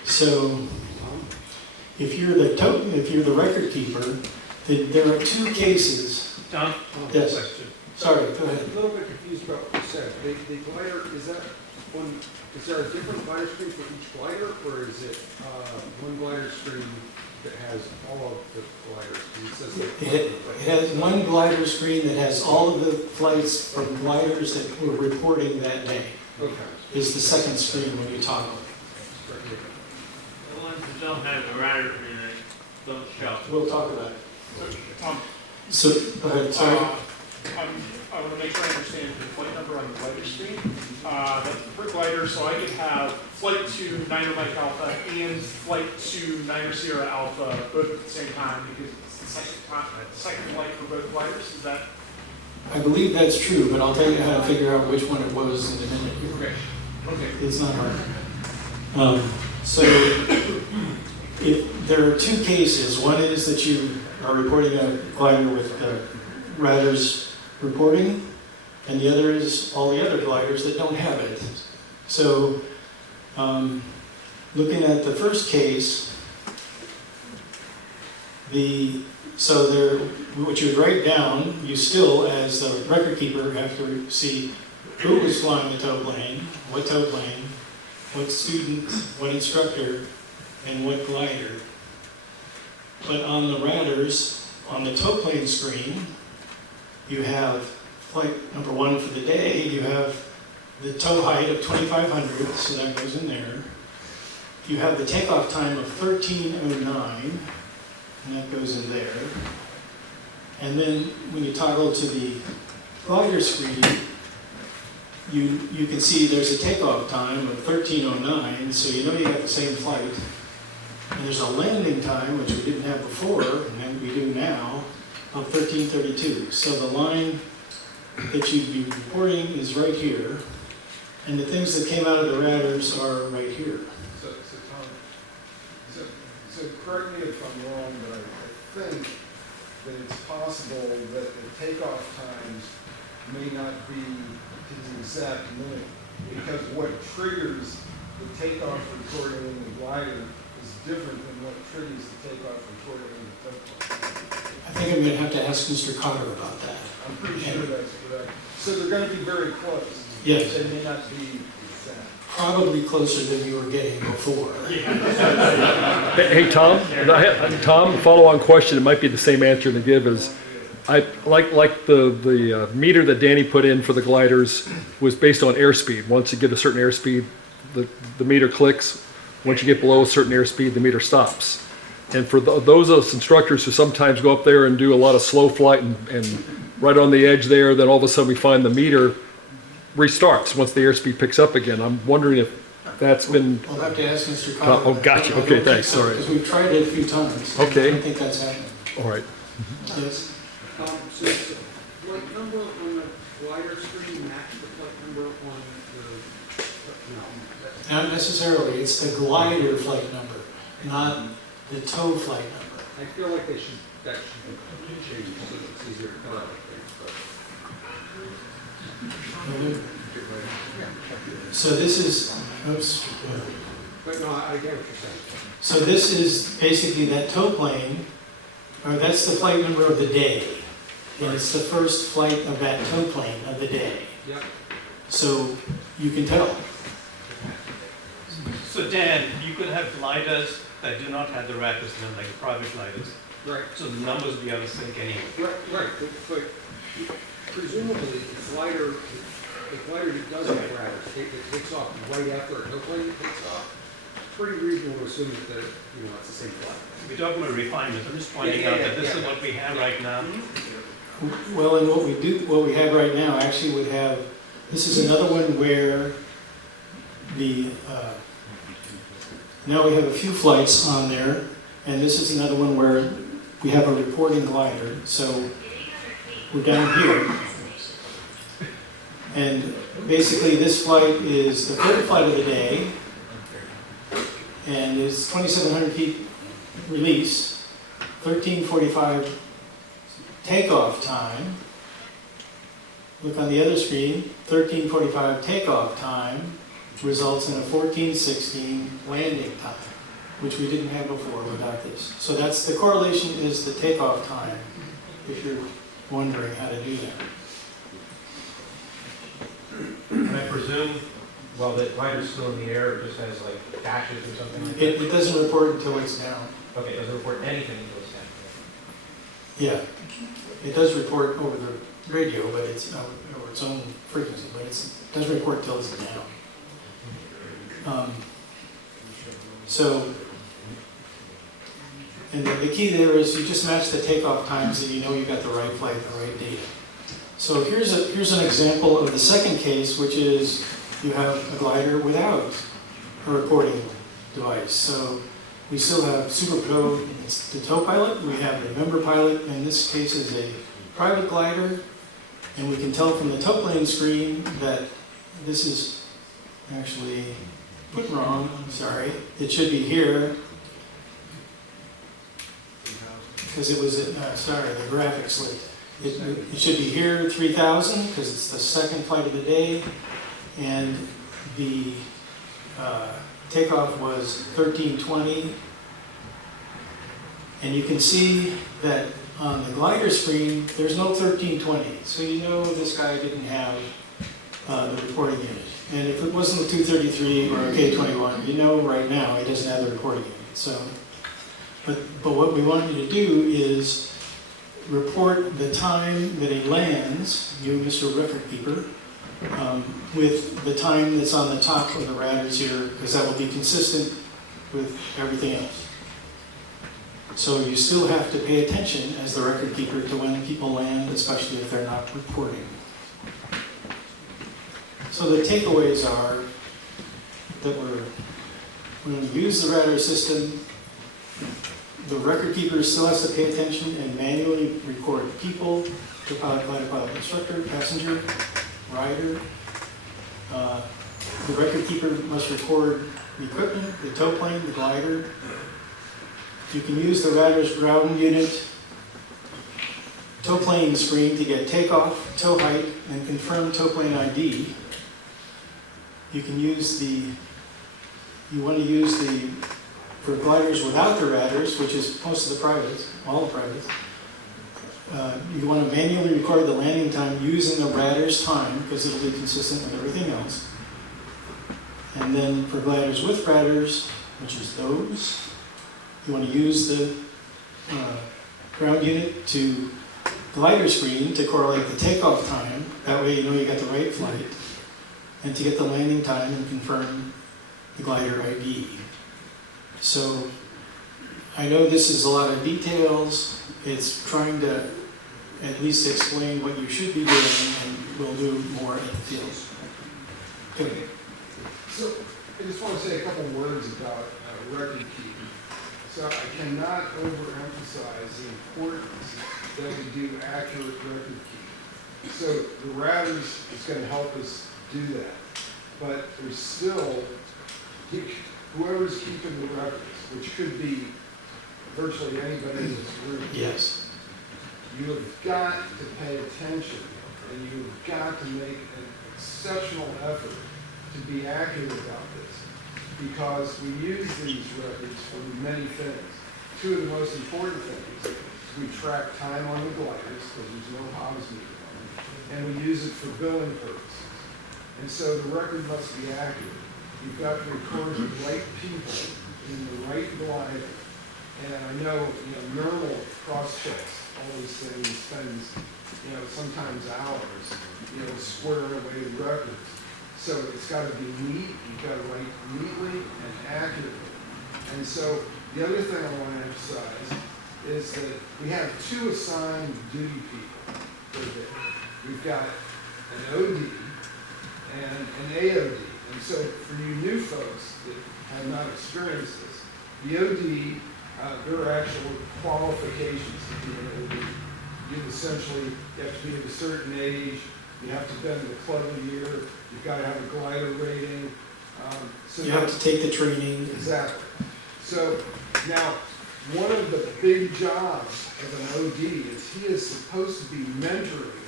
So if you're the record keeper, There are two cases. Tom? Yes. Question. Sorry, go ahead. A little bit confused about what you said. The glider, is that one, is there a different glider screen for each glider, or is it one glider screen that has all of the gliders? And it says that It has one glider screen that has all of the flights from gliders that were reporting that day. Okay. Is the second screen when you toggle. The ones that don't have the RATTRS in it, don't show. We'll talk about it. Tom, So, go ahead, sorry. I want to make sure I understand the flight number on the glider screen. That's per glider, so I could have flight to Niner Mike Alpha and flight to Niner Sierra Alpha both at the same time because it's the second flight for both gliders. Is that? I believe that's true, but I'll tell you how to figure out which one it was in a minute here. Okay. Okay. It's not hard. So, if there are two cases. One is that you are reporting a glider with RATTRS reporting, and the other is all the other gliders that don't have it. So, looking at the first case, what you would write down, you still, as the record keeper, have to see who was flying the tow plane, what student, what instructor, and what glider. But on the RATTRS, on the tow plane screen, you have flight number 1 for the day, you have the tow height of 2,500, so that goes in there. You have the takeoff time of 13:09, and that goes in there. And then when you toggle to the glider screen, you can see there's a takeoff time of 13:09, so you know you got the same flight. And there's a landing time, which we didn't have before, and then we do now, of 13:32. So the line that you'd be reporting is right here, and the things that came out of the RATTRS are right here. Tom, so correct me if I'm wrong, but I think that it's possible that the takeoff times may not be to the exact minute, because what triggers the takeoff recording in the glider is different than what triggers the takeoff recording in the tow plane. I think I'm going to have to ask Mr. Cotter about that. I'm pretty sure that's correct. So they're going to be very close. Yes. They may not be exact. Probably closer than you were getting before. Hey, Tom, Tom, follow-on question, it might be the same answer to give is, I like the meter that Danny put in for the gliders was based on airspeed. Once you get a certain airspeed, the meter clicks. Once you get below a certain airspeed, the meter stops. And for those of us instructors who sometimes go up there and do a lot of slow flight and right on the edge there, then all of a sudden we find the meter restarts once the airspeed picks up again. I'm wondering if that's been... I'll have to ask Mr. Cotter. Oh, gotcha. Okay, thanks. Sorry. Because we've tried it a few times. Okay. I don't think that's happening. All right. Yes? So the flight number on the glider screen match the flight number on the... Not necessarily. It's the glider flight number, not the tow flight number. I feel like that should change so it's easier to tell. So this is, oops. But no, I get what you're saying. So this is basically that tow plane, or that's the flight number of the day. And it's the first flight of that tow plane of the day. Yep. So you can tell. So Dan, you could have gliders that do not have the RATTRS in them, like private gliders. Right. So the numbers will be out of sync anyway. Right, but presumably the glider that doesn't have RATTRS, it takes off right after a plane takes off. Pretty reasonable to assume that it's the same flight. We're talking about refinement. I'm just pointing out that this is what we have right now. Well, and what we have right now actually would have, this is another one where now we have a few flights on there, and this is another one where we have a reporting glider. So we're down here. And basically this flight is the third flight of the day, and it's 2,700 feet release, 13:45 takeoff time. Look on the other screen, 13:45 takeoff time results in a 14:16 landing time. which we didn't have before without this. So that's, the correlation is the takeoff time, if you're wondering how to do that. And I presume, while the glider's still in the air, it just has like dashes or something like that? It doesn't report until it's down. Okay, it doesn't report anything until it's down. Yeah, it does report over the radio, but it's over its own frequency, but it doesn't report until it's down. So, and the key there is you just match the takeoff times and you know you've got the right flight, the right data. So here's an example of the second case, which is you have a glider without a recording device. So we still have Super Pro, it's the tow pilot, we have the member pilot, in this case is a private glider, and we can tell from the tow plane screen that this is actually put wrong, sorry. It should be here, because it was, sorry, the graphics slipped. It should be here, 3,000, because it's the second flight of the day, and the takeoff was 1320. And you can see that on the glider screen, there's no 1320. So you know this guy didn't have the recording unit. And if it wasn't the 233 or a K21, you know right now he doesn't have the recording unit. So, but what we want you to do is report the time that he lands, you, Mr. Record Keeper, with the time that's on the top of the RATTRS here, because that will be consistent with everything else. So you still have to pay attention as the record keeper to when people land, especially if they're not reporting. So the takeaways are that we're going to use the RATTRS system. The record keeper still has to pay attention and manually record people, to pilot, glider, pilot, instructor, passenger, rider. The record keeper must record the equipment, the tow plane, the glider. You can use the RATTRS ground unit tow plane screen to get takeoff, tow height, and confirm tow plane ID. You can use you want to use for gliders without the RATTRS, which is most of the privates, all the privates, you want to manually record the landing time using the RATTRS time, because it'll be consistent with everything else. And then for gliders with RATTRS, which is those, you want to use the ground unit to glider screen to correlate the takeoff time. That way you know you got the right flight. And to get the landing time and confirm the glider ID. So I know this is a lot of details. It's trying to at least explain what you should be doing, and we'll do more at the field. Okay. So I just want to say a couple words about record keeping. So I cannot overemphasize the importance that we do accurate record keeping. So the RATTRS is going to help us do that. But there's still, whoever's keeping the records, which could be virtually anybody in this room. Yes. You have got to pay attention, and you've got to make an exceptional effort to be accurate about this, because we use these records for many things. Two of the most important things is we track time on the gliders, because there's no HOBS meter on them, and we use it for billing purposes. And so the record must be accurate. You've got to record the right people in the right glider. And I know, normal cross-checks, all these things, spends, sometimes hours, squaring away the records. So it's got to be neat, you've got to write neatly and accurately. And so the other thing I want to emphasize is that we have two assigned duty people per day. We've got an OD and an AOD. And so for you new folks that have not experienced this, the OD, there are actual qualifications to be an OD. You essentially have to be of a certain age, you have to have been in the club a year, you've got to have a glider rating. So you have to take the training. Exactly. So now, one of the big jobs of an OD is he is supposed to be mentoring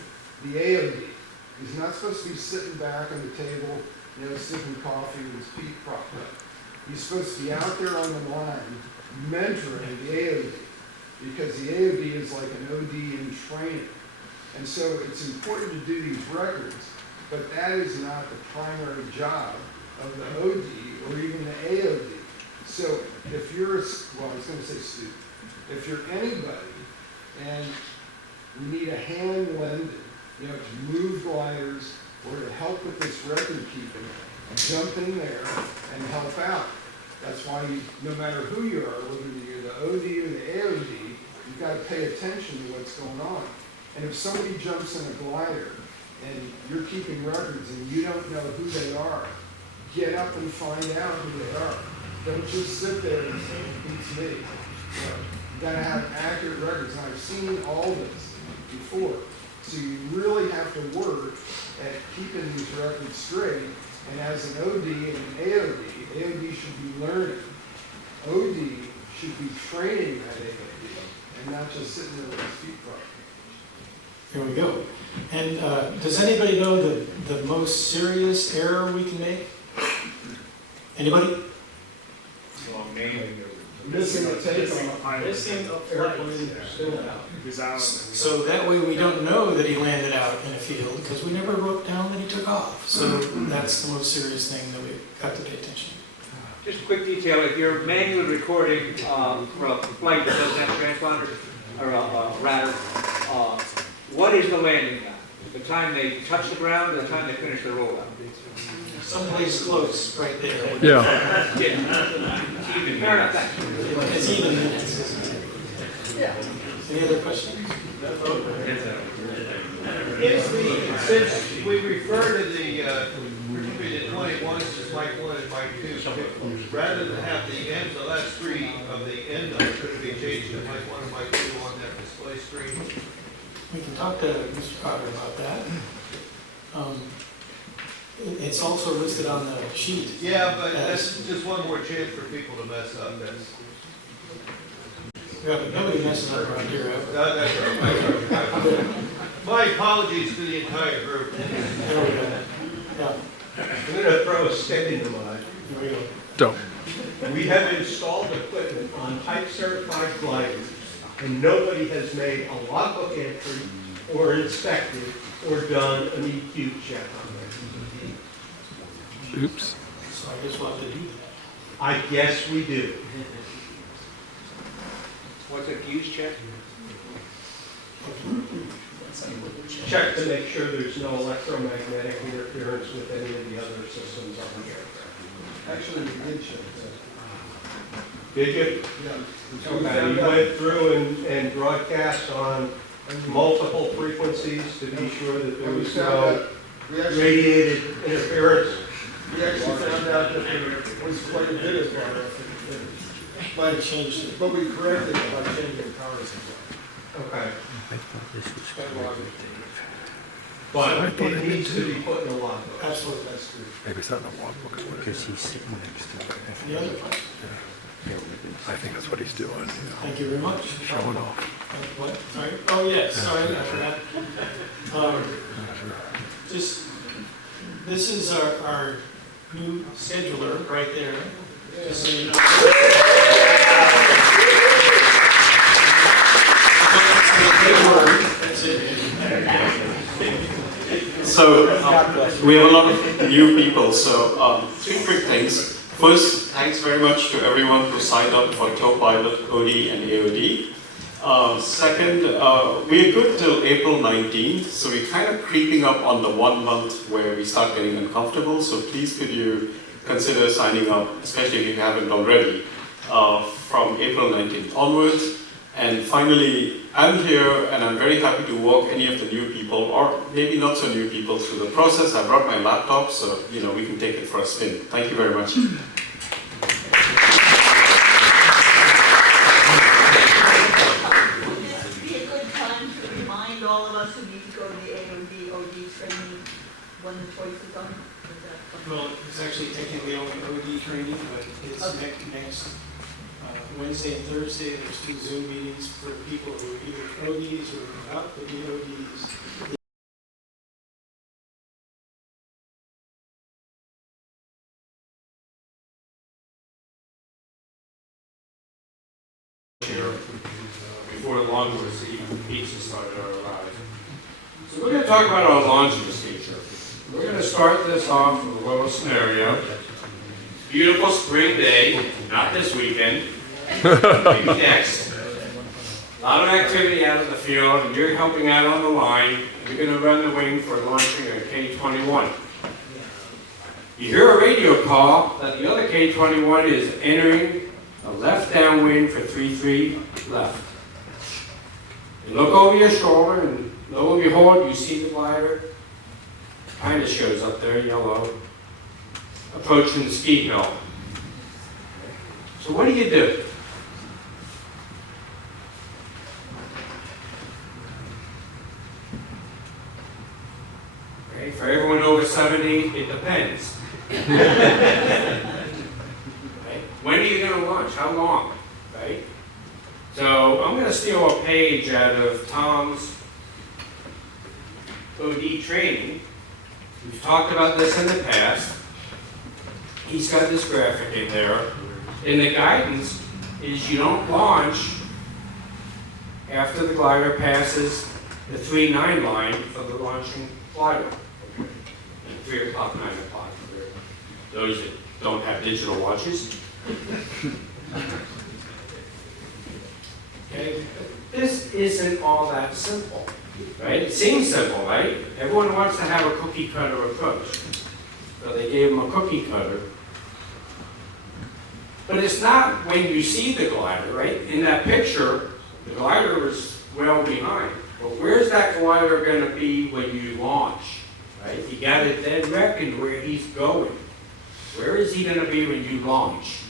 the AOD. He's not supposed to be sitting back on the table, sipping coffee with his feet propped up. He's supposed to be out there on the line mentoring the AOD, because the AOD is like an OD in training. And so it's important to do these records, but that is not the primary job of the OD or even the AOD. So if you're, well, I was going to say student, if you're anybody and we need a hand lended, you know, to move gliders or to help with this record keeping, jump in there and help out. That's why you, no matter who you are, whether you're the OD or the AOD, you've got to pay attention to what's going on. And if somebody jumps in a glider and you're keeping records and you don't know who they are, get up and find out who they are. Don't just sit there and say, it's me. You got to have accurate records. And I've seen all this before. So you really have to work at keeping these records straight. And as an OD and an AOD, AOD should be learning. OD should be training that AOD and not just sitting there with his feet crossed. Here we go. And does anybody know the most serious error we can make? Anybody? Well, missing a takeoff. Missing a flight. So that way we don't know that he landed out in a field because we never wrote down that he took off. So that's the most serious thing that we've got to pay attention to. Just a quick detail, if you're manually recording for a flight that doesn't have a transponder, or a RATTRS, what is the landing time? The time they touch the ground or the time they finish the rollout? Someplace close, right there. Yeah. Even. Fair enough. It's even minutes. Yeah. Any other questions? Since we refer to the 21s as Mike 1 and Mike 2, rather than have the last three of the end of it, could it be changed to Mike 1 and Mike 2 on that display screen? We can talk to Mr. Cotter about that. It's also listed on the sheet. Yeah, but that's just one more chance for people to mess up. Yeah, but nobody messes up around here ever. That's right. My apologies to the entire group. There we go. Yeah. I'm going to throw a stick in the mud. Here we go. Don't. We have installed equipment on type certified gliders, and nobody has made a logbook entry or inspected or done an EQ check on them. Oops. So I guess we'll have to do that. I guess we do. What's a fuse check? Check to make sure there's no electromagnetic interference with any of the other systems on the aircraft. Actually, we did check that. Did you? Yeah. Okay, you went through and broadcast on multiple frequencies to be sure that there was no radiated interference. We actually found out that there was quite a bit of Might have changed it. but we corrected it by changing the power supply. Okay. I thought this was But it needs to be put in a logbook. Absolutely. That's true. maybe it's not in the logbook. Because he's sitting next to it. Any other questions? I think that's what he's doing. Thank you very much. Showing off. What? Sorry? Oh, yes, sorry, I forgot. Just, this is our new scheduler right there, just so you know. That's it. So we have a lot of new people, so three quick things. First, thanks very much to everyone who signed up for Tow Pilot, OD, and AOD. Second, we're good till April 19th, so we're kind of creeping up on the 1 month where we start getting uncomfortable, so please could you consider signing up, especially if you haven't already, from April 19th onwards. And finally, I'm here and I'm very happy to walk any of the new people, or maybe not so new people, through the process. I brought my laptop, so we can take it for a spin. Thank you very much. All of us who need to go to the AOD, OD training when the choice is on? Well, it's actually technically only OD training, but it's next Wednesday and Thursday. There's 2 Zoom meetings for people who are either ODs or about to be ODs. onwards, the pizza started to arrive. So we're going to talk about our launch procedure. We're going to start this off with a little scenario. Beautiful spring day, not this weekend, maybe next. A lot of activity out in the field, and you're helping out on the line. You're going to run the wing for launching a K-21. You hear a radio call that the other K-21 is entering a left downwind for 3-3 left. You look over your shoulder, and lo and behold, you see the glider. Kind of shows up there, yellow, approaching the ski hill. So what do you do? Okay, for everyone over 70, it depends. Okay. When are you going to launch? How long? Right? So I'm going to steal a page out of Tom's OD training. We've talked about this in the past. He's got this graphic in there. And the guidance is you don't launch after the glider passes the 3-9 line for the launching glider. 3 o'clock, 9 o'clock. For those that don't have digital watches. Okay, this isn't all that simple, right? It seems simple, right? Everyone wants to have a cookie cutter approach. So they gave him a cookie cutter. But it's not when you see the glider, right? In that picture, the glider is well behind. But where's that glider going to be when you launch, right? You got to then reckon where he's going. Where is he going to be when you launch?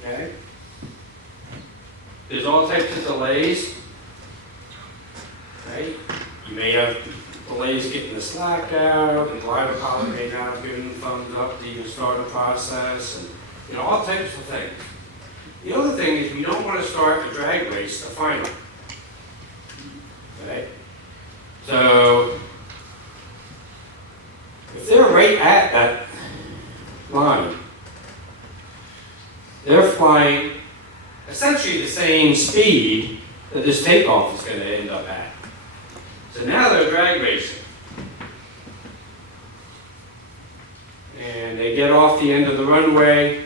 Okay? There's all types of delays, right? You may have delays getting the slack out, the glider pilot may not have given the thumbs up to even start the process, and you know, all types of things. The other thing is we don't want to start a drag race, the final. Okay? So, if they're right at that line, they're flying essentially the same speed that this takeoff is going to end up at. So now they're drag racing. And they get off the end of the runway.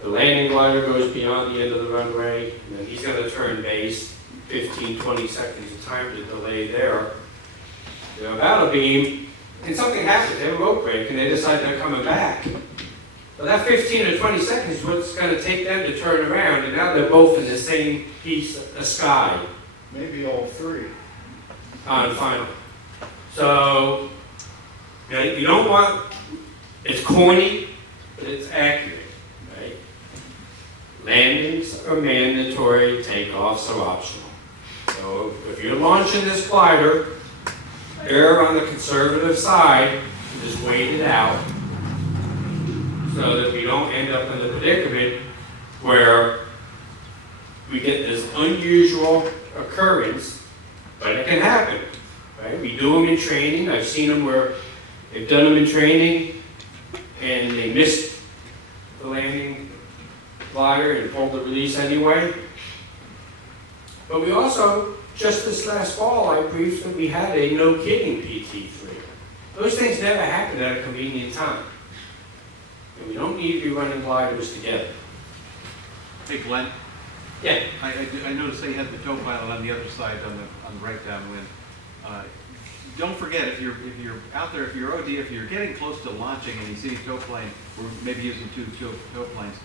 The landing glider goes beyond the end of the runway. And then he's going to turn base. 15, 20 seconds of time to delay there. They're about to beam. And something happens. They have a rope break and they decide they're coming back. Well, that 15 or 20 seconds is what's going to take them to turn around, and now they're both in the same piece of sky. Maybe all three. On final. So, you don't want, it's corny, but it's accurate, right? Landings are mandatory, takeoffs are optional. So, if you're launching this glider, err on the conservative side, and just wait it out, so that we don't end up in the predicament where we get this unusual occurrence, but it can happen, right? We do them in training. I've seen them where they've done them in training and they missed the landing glider and pulled the release anyway. But we also, just this last fall, I briefed that we had a no-kidding PT3. Those things never happen at a convenient time. And we don't need to be running gliders together. Hey, Glenn. Yeah. I noticed they had the tow pilot on the other side on the right downwind. Don't forget, if you're out there, if you're OD, if you're getting close to launching and you see a tow plane, or maybe using two tow planes,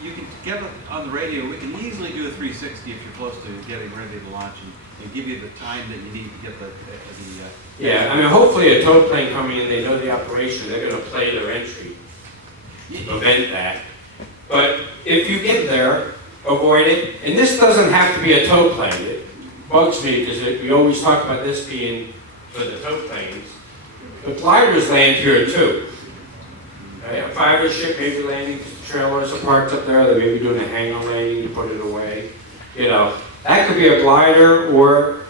you can get on the radio. We can easily do a 360 if you're close to getting ready to launch, and give you the time that you need to get the yeah, I mean, hopefully a tow plane coming in, they know the operation, they're going to play their entry to prevent that. But if you get there, avoid it. And this doesn't have to be a tow plane. It bugs me because we always talk about this being for the tow planes. The gliders land here too. Right? A fighter ship may be landing, trailers are parked up there, they may be doing a hangar landing, you put it away. You know, that could be a glider or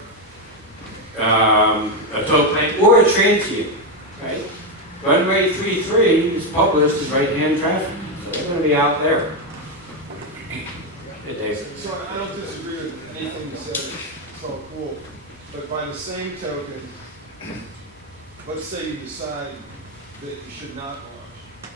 a tow plane or a transient, right? Runway 33 is published as right-hand traffic, so they're going to be out there. Hey, Dave. So I don't disagree with anything you said, it's all cool, but by the same token, let's say you decide that you should not launch.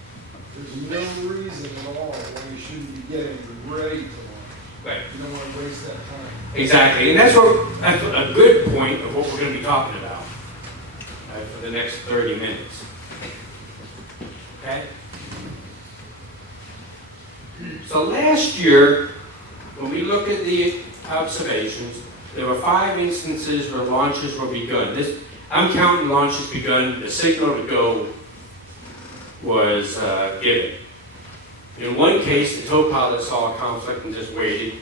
There's no reason at all why you shouldn't be getting ready to launch. Right. You don't want to waste that time. Exactly, and that's a good point of what we're going to be talking about for the next 30 minutes. Okay? So last year, when we look at the observations, there were 5 instances where launches were begun. I'm counting launches begun, the signal to go was given. In one case, the tow pilot saw a conflict and just waited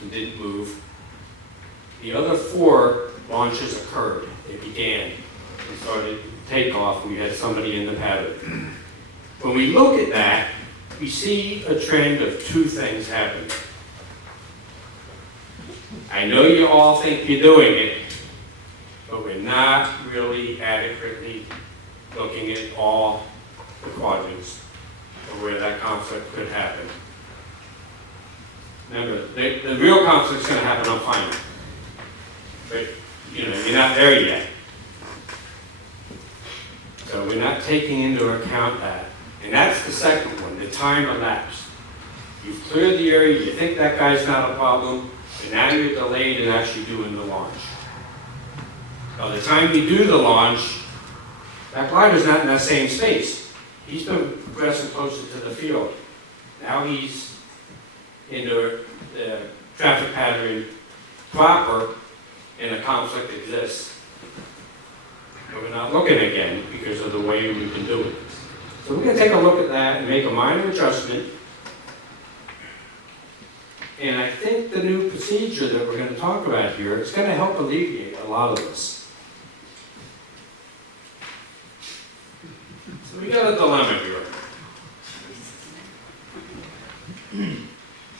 and didn't move. The other 4 launches occurred. They began and started takeoff, and we had somebody in the pattern. When we look at that, we see a trend of 2 things happening. I know you all think you're doing it, but we're not really adequately looking at all the quadrants of where that conflict could happen. Remember, the real conflict's going to happen on final. But, you're not there yet. So we're not taking into account that. And that's the second one, the time elapsed. You've cleared the area, you think that guy's not a problem, and now you're delayed in actually doing the launch. By the time you do the launch, that glider's not in that same space. He's been progressing closer to the field. Now he's into the traffic pattern proper, and a conflict exists. But we're not looking again because of the way we've been doing this. So we're going to take a look at that and make a minor adjustment. And I think the new procedure that we're going to talk about here is going to help alleviate a lot of this. So we got a dilemma here.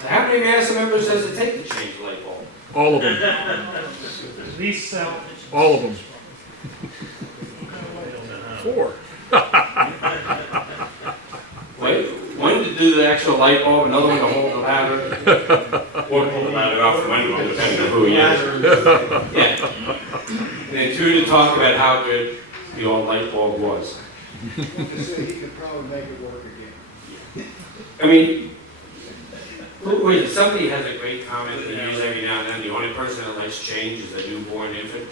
So how many M-ASA members does it take to change the light bulb? All of them. At least 7. All of them. 4. Wait, one to do the actual light bulb, another one to hold the ladder. Or hold the ladder out from anyone, depending on who he is. Yeah. And then 2 to talk about how good the old light bulb was. So he could probably make it work again. I mean, wait, somebody has a great comment they use every now and then. The only person that likes change is a newborn infant,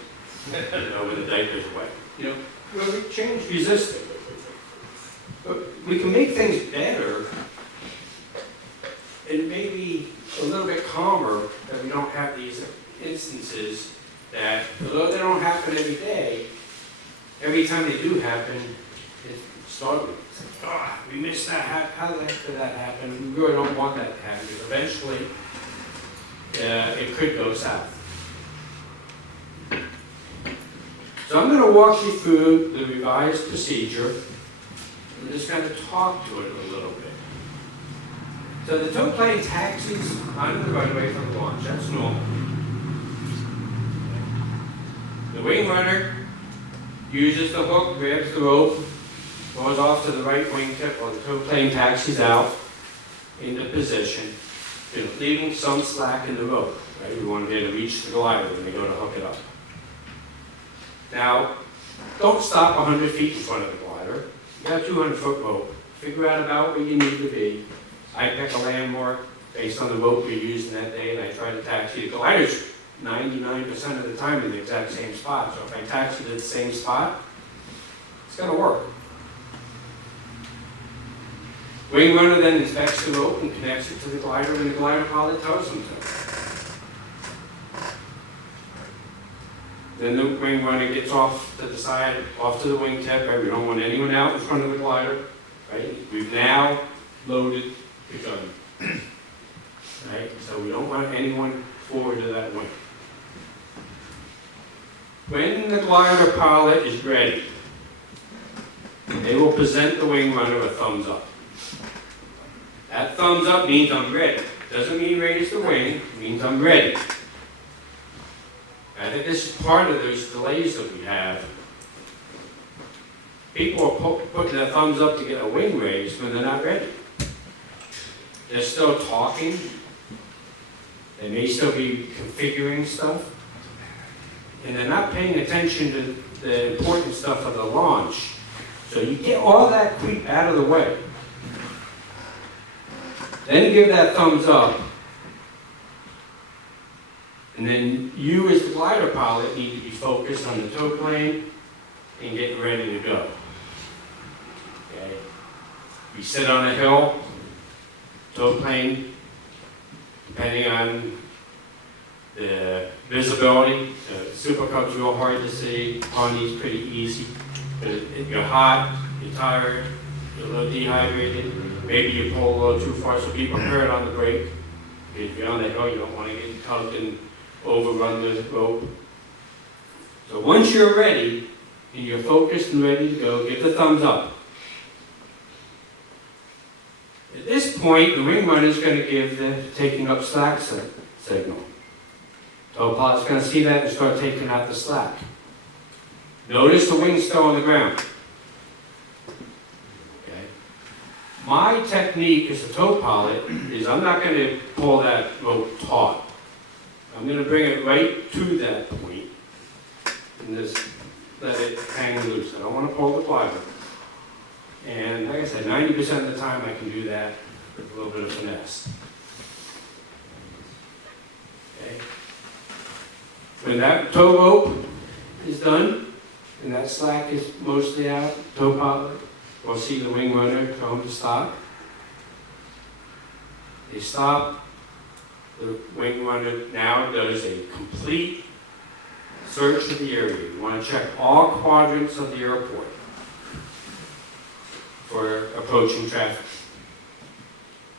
when the diaper's wet. We're change resistant. But we can make things better and maybe a little bit calmer that we don't have these instances that, although they don't happen every day, every time they do happen, it's startling. It's like, we missed that. How the heck did that happen? We really don't want that to happen because eventually it could go south. So I'm going to walk you through the revised procedure. I'm just going to talk to it a little bit. So the tow plane taxis onto the runway for the launch. That's normal. The wing runner uses the hook, grabs the rope, goes off to the right wingtip while the tow plane taxis out into position, leaving some slack in the rope. Right? We want to be able to reach the glider when they go to hook it up. Now, don't stop 100 feet in front of the glider. You got a 200-foot rope. Figure out about where you need to be. I pick a landmark based on the rope you're using that day, and I try to taxi. The glider's 99% of the time in the exact same spot. So if I taxi to the same spot, it's going to work. Wing runner then inspects the rope and connects it to the glider when the glider pilot tells him to. Then the wing runner gets off to the side, off to the wingtip. Right? We don't want anyone out in front of the glider. Right? We've now loaded the gun. Right? So we don't want anyone forward to that wing. When the glider pilot is ready, they will present the wing runner a thumbs up. That thumbs up means I'm ready. Doesn't mean raise the wing, it means I'm ready. I think this is part of those delays that we have. People are putting their thumbs up to get a wing raised when they're not ready. They're still talking, They may still be configuring stuff, and they're not paying attention to the important stuff of the launch. So you get all that creep out of the way. Then give that thumbs up. And then you as the glider pilot need to be focused on the tow plane and getting ready to go. Okay? You sit on a hill, tow plane, depending on the visibility, Super Cub's real hard to see, Pawnee's pretty easy. But if you're hot, you're tired, you're a little dehydrated, maybe you pull a little too far, so be prepared on the brake. If you're on the hill, you don't want to get tugged and overrun the rope. So once you're ready, and you're focused and ready to go, give the thumbs up. At this point, the wing runner is going to give the taking up slack signal. Tow pilot's going to see that and start taking out the slack. Notice the wing's still on the ground. Okay. My technique as a tow pilot is I'm not going to pull that rope taut. I'm going to bring it right to that point and just let it hang loose. I don't want to pull the glider. And like I said, 90% of the time I can do that with a little bit of finesse. Okay. When that tow rope is done, and that slack is mostly out, tow pilot will see the wing runner tell him to stop. They stop. The wing runner now does a complete search of the area. You want to check all quadrants of the airport for approaching traffic.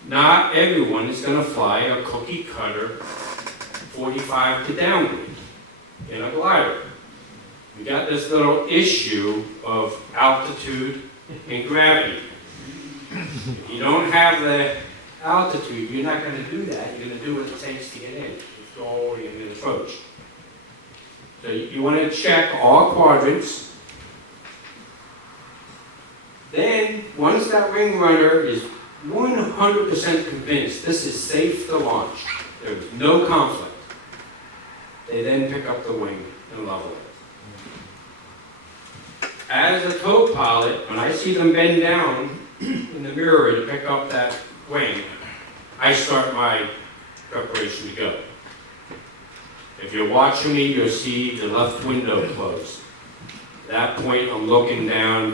Not everyone is going to fly a cookie cutter 45 to downwind in a glider. We got this little issue of altitude and gravity. If you don't have the altitude, you're not going to do that. You're going to do what it takes to get in. It's all in the approach. So you want to check all quadrants. Then, once that wing runner is 100% convinced this is safe to launch, there's no conflict, they then pick up the wing and level it. As a tow pilot, when I see them bend down in the mirror to pick up that wing, I start my preparation to go. If you're watching me, you'll see the left window close. At that point, I'm looking down,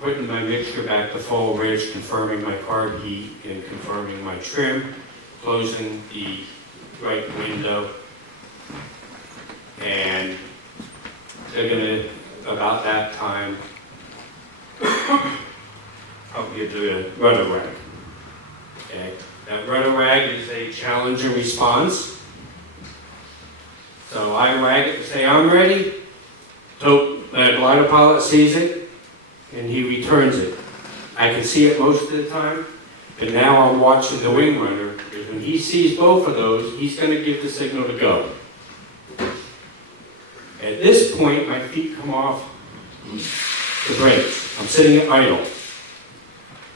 putting my mixture back to full ridge, confirming my carb heat, and confirming my trim, closing the right window. And they're going to, about that time, I'll give the rudder rag. Okay? That rudder rag is a challenge and response. So I wag it and say, I'm ready. So the glider pilot sees it, and he returns it. I can see it most of the time, but now I'm watching the wing runner, because when he sees both of those, he's going to give the signal to go. At this point, my feet come off the brakes. I'm sitting at idle.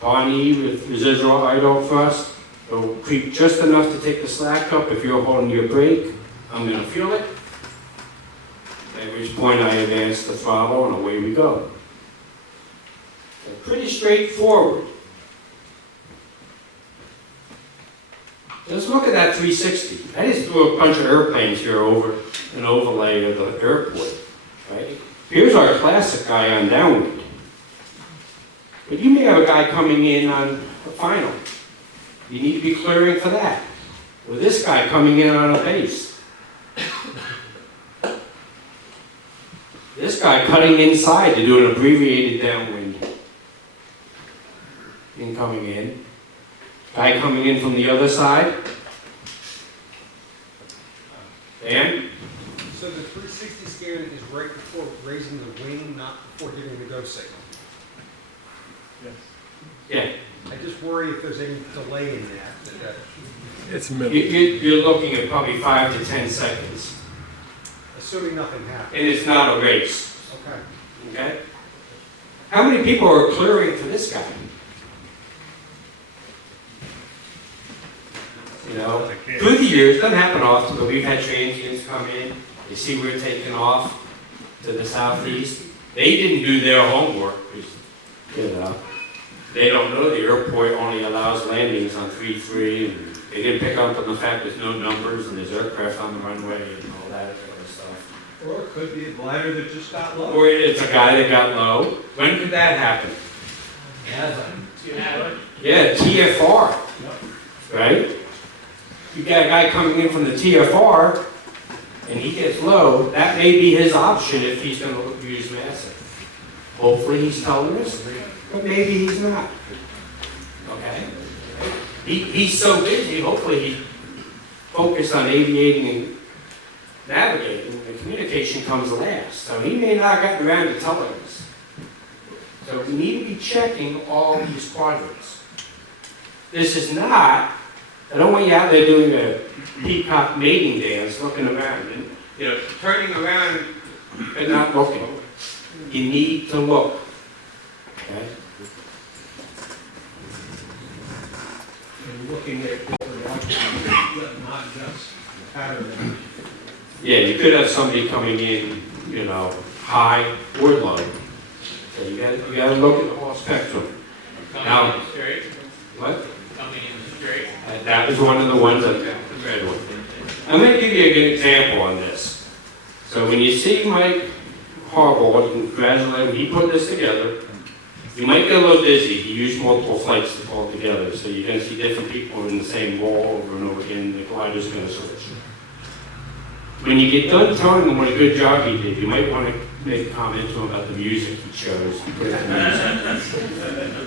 Pawnee with residual idle thrust. It'll creep just enough to take the slack up. If you're holding your brake, I'm going to feel it. At which point I advance the throttle and away we go. So pretty straightforward. Let's look at that 360. I just threw a bunch of airplanes here over an overlay of the airport. Right? Here's our classic guy on downwind. But you may have a guy coming in on a final. You need to be clearing for that. Or this guy coming in on a base. This guy cutting inside to do an abbreviated downwind. And coming in. Guy coming in from the other side. Dan? So the 360 scan is right before raising the wing, not before giving the go signal? Yes. Yeah. I just worry if there's any delay in that. It's minimal. You're looking at probably 5 to 10 seconds. Assuming nothing happens. And it's not a race. Okay. Okay? How many people are clearing for this guy? You know, through the years, doesn't happen often, but we've had transients come in, they see we're taking off to the southeast. They didn't do their homework, 'cause, you know, they don't know the airport only allows landings on 3-3, and they didn't pick up on the fact there's no numbers and there's aircraft on the runway and all that other stuff. Or it could be a glider that just got low. Or it's a guy that got low. When could that happen? Yeah, TFR, right? You got a guy coming in from the TFR, and he gets low, that may be his option if he's gonna use M-ASA. Hopefully he's telling us, but maybe he's not. Okay? He's so busy, hopefully he focused on aviating and navigating, and communication comes last. So he may not have gotten around to telling us. So we need to be checking all these quadrants. This is not, I don't want you out there doing a peacock mating dance, looking around, and, you know, turning around and not looking. You need to look. Okay? And looking at not just pattern. Yeah, you could have somebody coming in, you know, high or low. So you gotta look at the whole spectrum. Now, Coming in straight, what? coming in straight. That was one of the ones I read one. I'm going to give you a good example on this. So when you see Mike Harbaugh, you can congratulate him, he put this together. You might get a little dizzy, he used multiple flights to pull it together, so you're going to see different people in the same ball over and over again, the glider's going to switch. When you get done telling him what a good job he did, you might want to make a comment to him about the music he chose. Put it to music.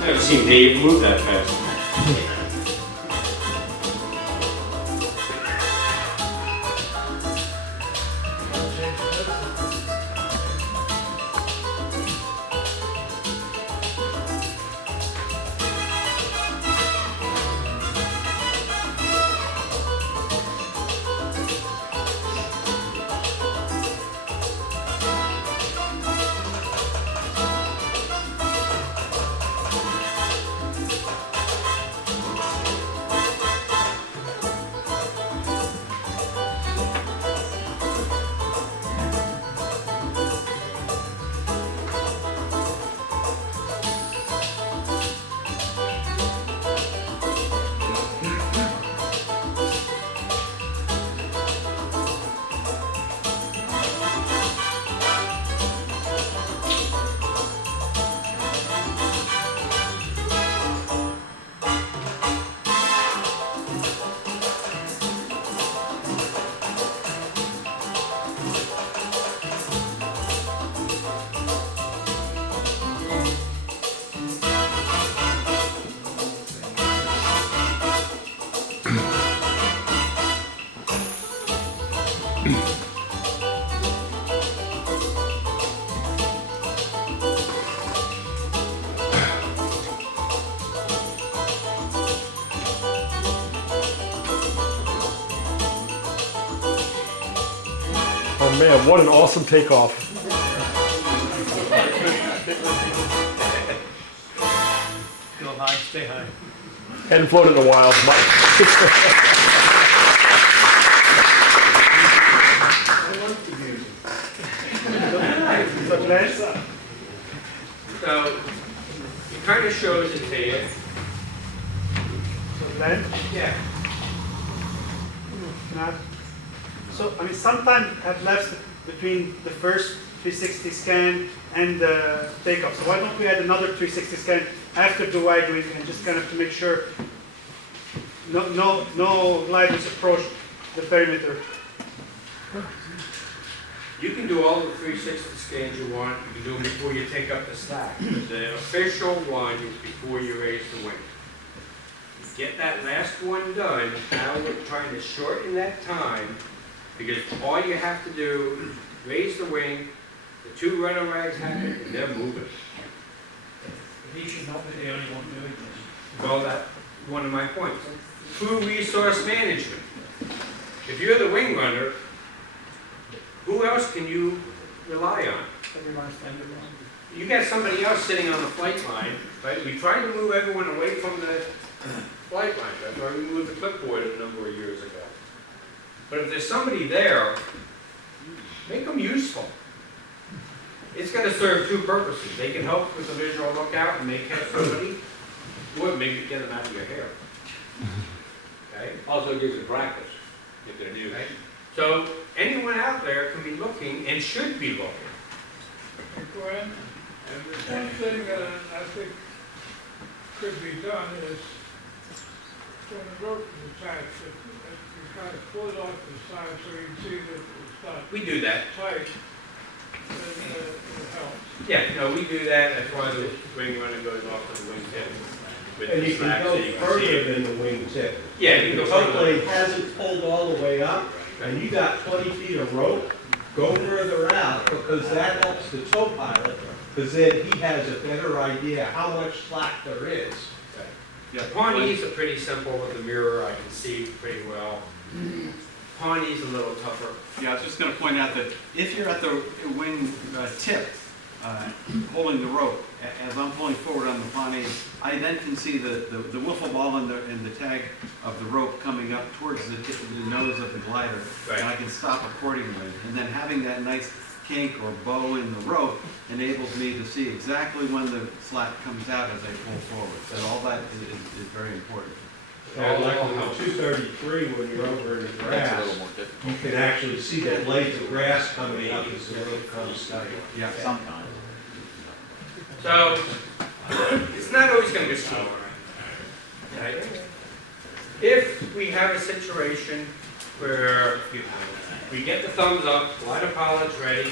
Never seen Dave move that fast. Oh man, what an awesome takeoff. Go high, stay high. Hadn't flown in a while. So, it kind of shows it here. Then, Yeah. not, so, I mean, sometimes I've left between the first 360 scan and the takeoff. So why don't we add another 360 scan after the wide wing and just kind of to make sure no gliders approach the perimeter. You can do all the 360 scans you want. You can do them before you take up the slack. The official one is before you raise the wing. Get that last one done. Now we're trying to shorten that time because all you have to do raise the wing, the two runner rags happen, and they're moving. He should know that they only want doing this. Well, that's one of my points. Crew resource management. If you're the wing runner, who else can you rely on? Everybody's standing on. You got somebody else sitting on the flight line, right? We tried to move everyone away from the flight line. That's why we moved the clipboard a number of years ago. But if there's somebody there, make them useful. It's going to serve two purposes. They can help with the visual lookout and they catch somebody, or maybe get them out of your hair. Okay? Also gives you practice, if they're new. Okay? So anyone out there can be looking and should be looking. Gwen, one thing that I think could be done is when the rope is attached, if you kind of pull it off the side so you can see that it's not We do that. tight, then it helps. Yeah, no, we do that. That's why the wing runner goes off to the wingtip. with And the you can slacks go so you can see further it. than the wingtip. Yeah, you can go The tow further. plane hasn't pulled all the way up, and you got 20 feet of rope, go further out, because that helps the tow pilot, because then he has a better idea how much slack there is. Yeah, Pawnee's are pretty simple with the mirror. I can see pretty well. Pawnee's a little tougher. Yeah, I was just going to point out that if you're at the wing tip, holding the rope, as I'm pulling forward on the Pawnee, I then can see the wiffle ball and the tag of the rope coming up towards the tip of the nose of the glider, Right. and I can stop accordingly. And then having that nice kink or bow in the rope enables me to see exactly when the slack comes out as I pull forward. So all that is very important. And like on the 233, when you're over in the grass, you can actually see the blades of grass coming up as the rope comes down. Yeah, sometimes. So, it's not always going to be smooth. Right? If we have a situation where we get the thumbs up, glider pilot's ready,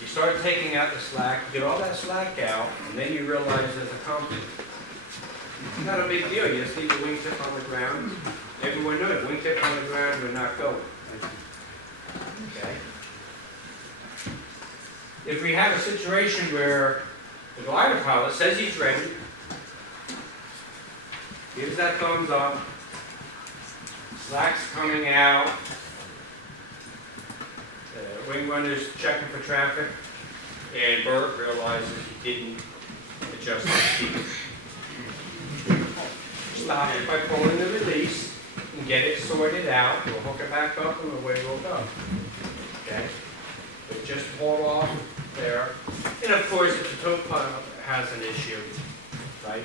you start taking out the slack, you get all that slack out, and then you realize there's a conflict. It's not a big deal. You just leave the wingtip on the ground. Everyone knows wingtip on the ground, we're not going. Okay. If we have a situation where the glider pilot says he's ready, gives that thumbs up, slack's coming out, the wing runner's checking for traffic, and Bert realizes he didn't adjust the seat. Stop it by pulling the release and get it sorted out. We'll hook it back up and away we'll go. Okay? But just hold off there. And of course, if the tow pilot has an issue, right?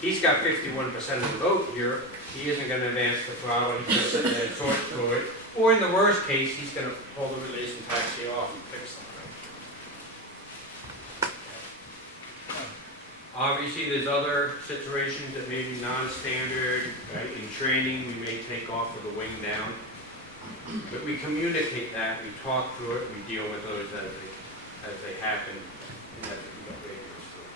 He's got 51% of the boat here. He isn't going to advance the throttle. He's going to sit there and sort through it. Or in the worst case, he's going to pull the release and taxi off and fix something. Obviously, there's other situations that may be non-standard, right? In training, we may take off with the wing down. But we communicate that, we talk through it, we deal with those as they happen. And that's what we got radio school.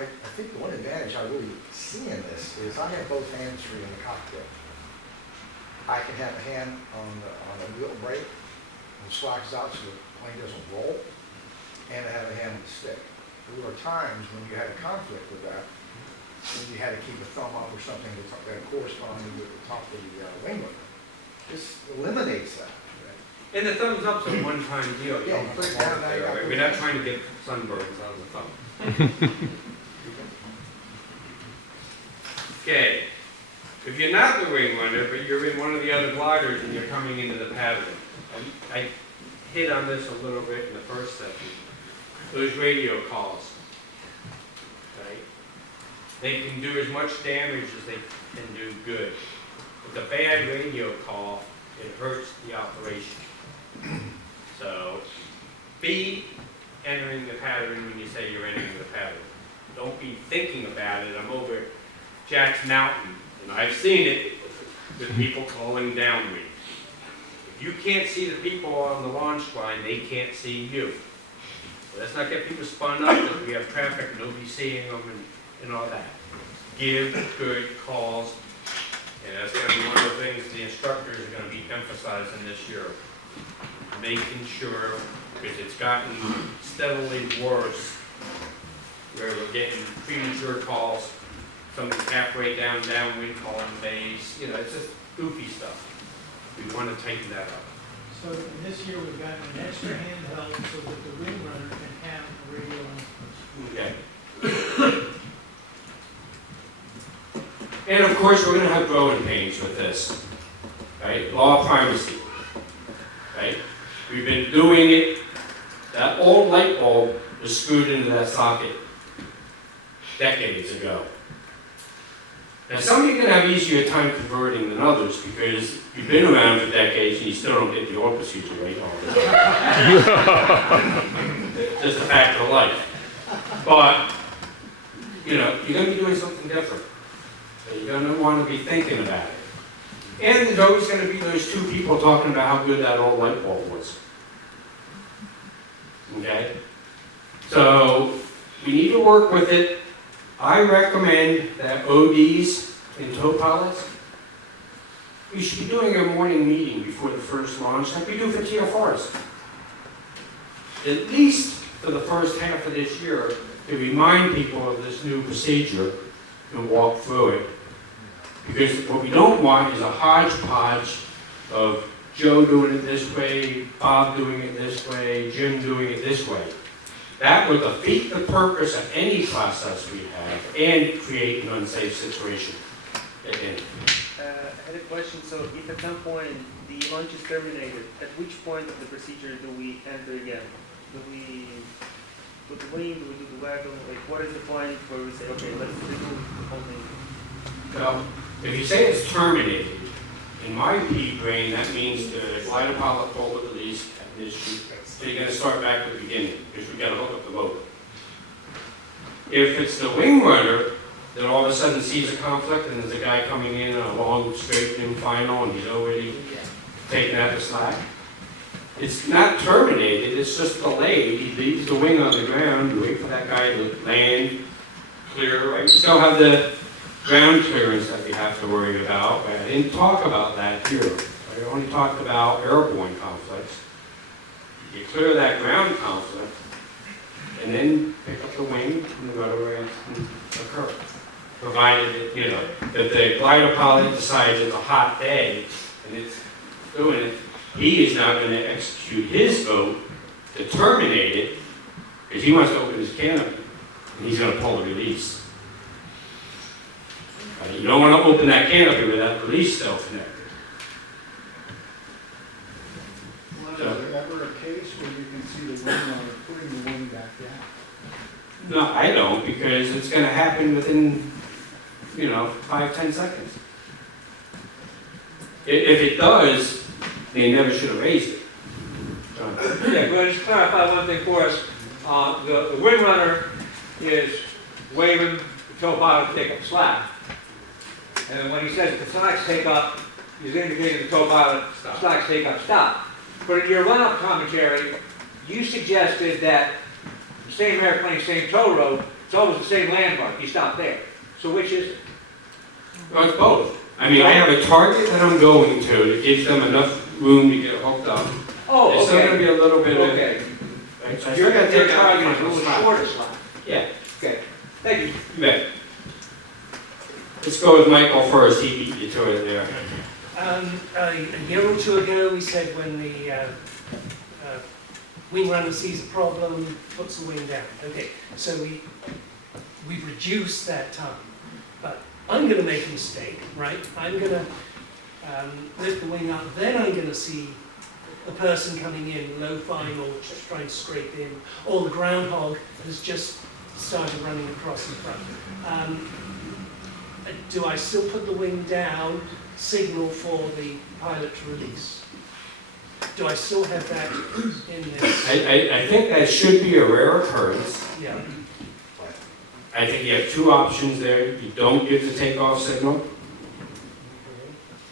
I think the one advantage I really see in this is I have both hands free in the cockpit. I can have a hand on the wheel brake, and the slack is out so the plane doesn't roll, and I have a hand on the stick. There were times when you had a conflict with that, when you had to keep a thumb up or something that corresponded with the top of the wing limit. This eliminates that. And the thumbs up's a one-time deal. You Yeah, don't you put it perform down, now you there, got right? to We're put not it trying to get sunburns on the thumb. Okay. If you're not the wing runner, but you're in one of the other gliders and you're coming into the pattern, I hit on this a little bit in the first section. Those radio calls, right? They can do as much damage as they can do good. With a bad radio call, it hurts the operation. So, be entering the pattern when you say you're entering the pattern. Don't be thinking about it. I'm over Jack's Mountain, and I've seen it with people calling downwind. If you can't see the people on the launch line, they can't see you. So let's not get people spun up that we have traffic, nobody's seeing them, and all that. Give good calls, and that's going to be one of the things the instructors are going to be emphasizing this year. making sure, because it's gotten steadily worse, where we're getting premature calls, somebody's halfway downwind calling bays, you know, it's just goofy stuff. We want to tighten that up. So this year we've gotten an extra handheld so that the wing runner can have a radio on. Okay. And of course, we're going to have growing pains with this, right? Law of primacy, right? We've been doing it. That old light bulb was screwed into that socket decades ago. Now, some of you are going to have easier time converting than others because you've been around for decades and you still don't get the old procedure right all the time. Just a fact of life. But, you know, you're going to be doing something different. So you're going to want to be thinking about it. And there's always going to be those two people talking about how good that old light bulb was. Okay? So, we need to work with it. I recommend that ODs and tow pilots, we should be doing a morning meeting before the first launch, like we do for TFRs. At least for the first half of this year, to remind people of this new procedure and walk through it. Because what we don't want is a hodgepodge of Joe doing it this way, Bob doing it this way, Jim doing it this way. That would defeat the purpose of any process we have and create an unsafe situation. Again. I had a question. So if at some point the launch is terminated, at which point of the procedure do we enter again? Do we put the wing, do we do the wagon? Like, what is the point where we say, okay, let's do the whole thing? Well, if you say it's terminated, in my pea brain, that means the glider pilot pulled the release and this shoot. So you're going to start back at the beginning, because we've got to hook up the boat. If it's the wing runner that all of a sudden sees a conflict and there's a guy coming in on a long straight new final and he's already taken out the slack, it's not terminated, it's just delayed. He leaves the wing on the ground, you wait for that guy to land, clear, right? You still have the ground clearance that we have to worry about. I didn't talk about that here. I only talked about airborne conflicts. You clear that ground conflict, and then pick up the wing and go to where it can occur. Provided that, you know, that the glider pilot decides it's a hot day and it's doing it, he is now going to execute his vote to terminate it because he wants to open his canopy and he's going to pull the release. You don't want to open that canopy with that release still connected. Is there ever a case where you can see the wing runner putting the wing back down? No, I don't, because it's going to happen within, 5-10 seconds. If it does, they never should have raised it. Yeah, but just clarify one thing for us. The wing runner is waving the tow pilot to take up slack. And when he says the slacks take up, he's indicating the tow pilot, slacks take up, stop. But in your run-up commentary, you suggested that the same airplane, same tow road, it's always the same landmark, you stop there. So which is it? Well, it's both. I mean, I have a target that I'm going to that gives them enough room to get hooked up. Oh, There's still going to be a little bit of... Okay. Right? So Your I take out target the is a little slack. shorter slack. Yeah. Okay. Thank you. You bet. Let's go with Michael first. He beat you to it there. A year or two ago, we said when the wing runner sees a problem, puts the wing down. Okay, so we've reduced that time. But I'm going to make a mistake, right? I'm going to lift the wing up, then I'm going to see the person coming in, low final, just trying to scrape in, or the groundhog has just started running across in front. Do I still put the wing down, signal for the pilot to release? Do I still have that in this? I think that should be a rare occurrence. Yeah. I think you have two options there. You don't give the takeoff signal.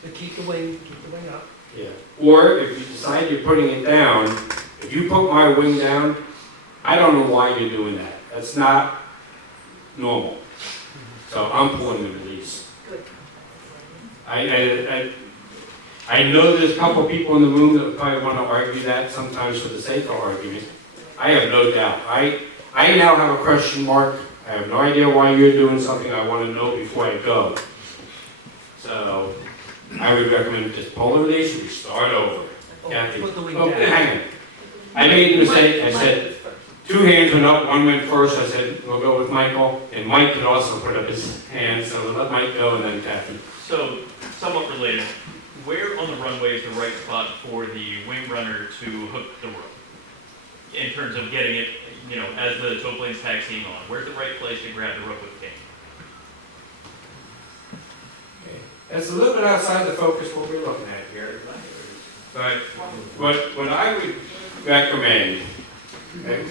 But keep the wing up. Yeah. Or if you decide you're putting it down, if you put my wing down, I don't know why you're doing that. That's not normal. So I'm pulling the release. I know there's a couple people in the room that would probably want to argue that sometimes for the sake of argument. I have no doubt. I now have a question mark. I have no idea why you're doing something. I want to know before I go. So I would recommend just pull the release, we start over. Kathy. Put the wing Oh, down. hang on. I made a mistake. I said, 2 hands went up, 1 went first. I said, we'll go with Michael. And Mike could also put up his hand, so we'll let Mike go and then Kathy. So, somewhat related, where on the runway is the right spot for the wing runner to hook the rope? In terms of getting it, you know, as the tow plane's taxiing on, where's the right place to grab the rope with the cane? That's a little bit outside the focus what we're looking at here. But what I would recommend, okay,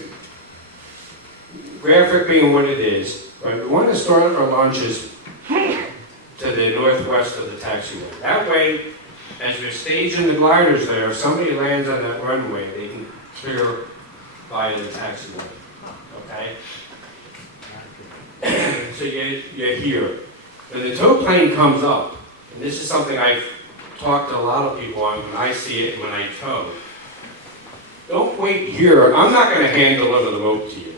graphic being what it is, right, we want to start our launches to the northwest of the taxiway. That way, as we're staging the gliders there, if somebody lands on that runway, they can clear by the taxiway, okay? So you're here. When the tow plane comes up, and this is something I've talked to a lot of people on when I see it when I tow, don't wait here. I'm not going to hand deliver the rope to you.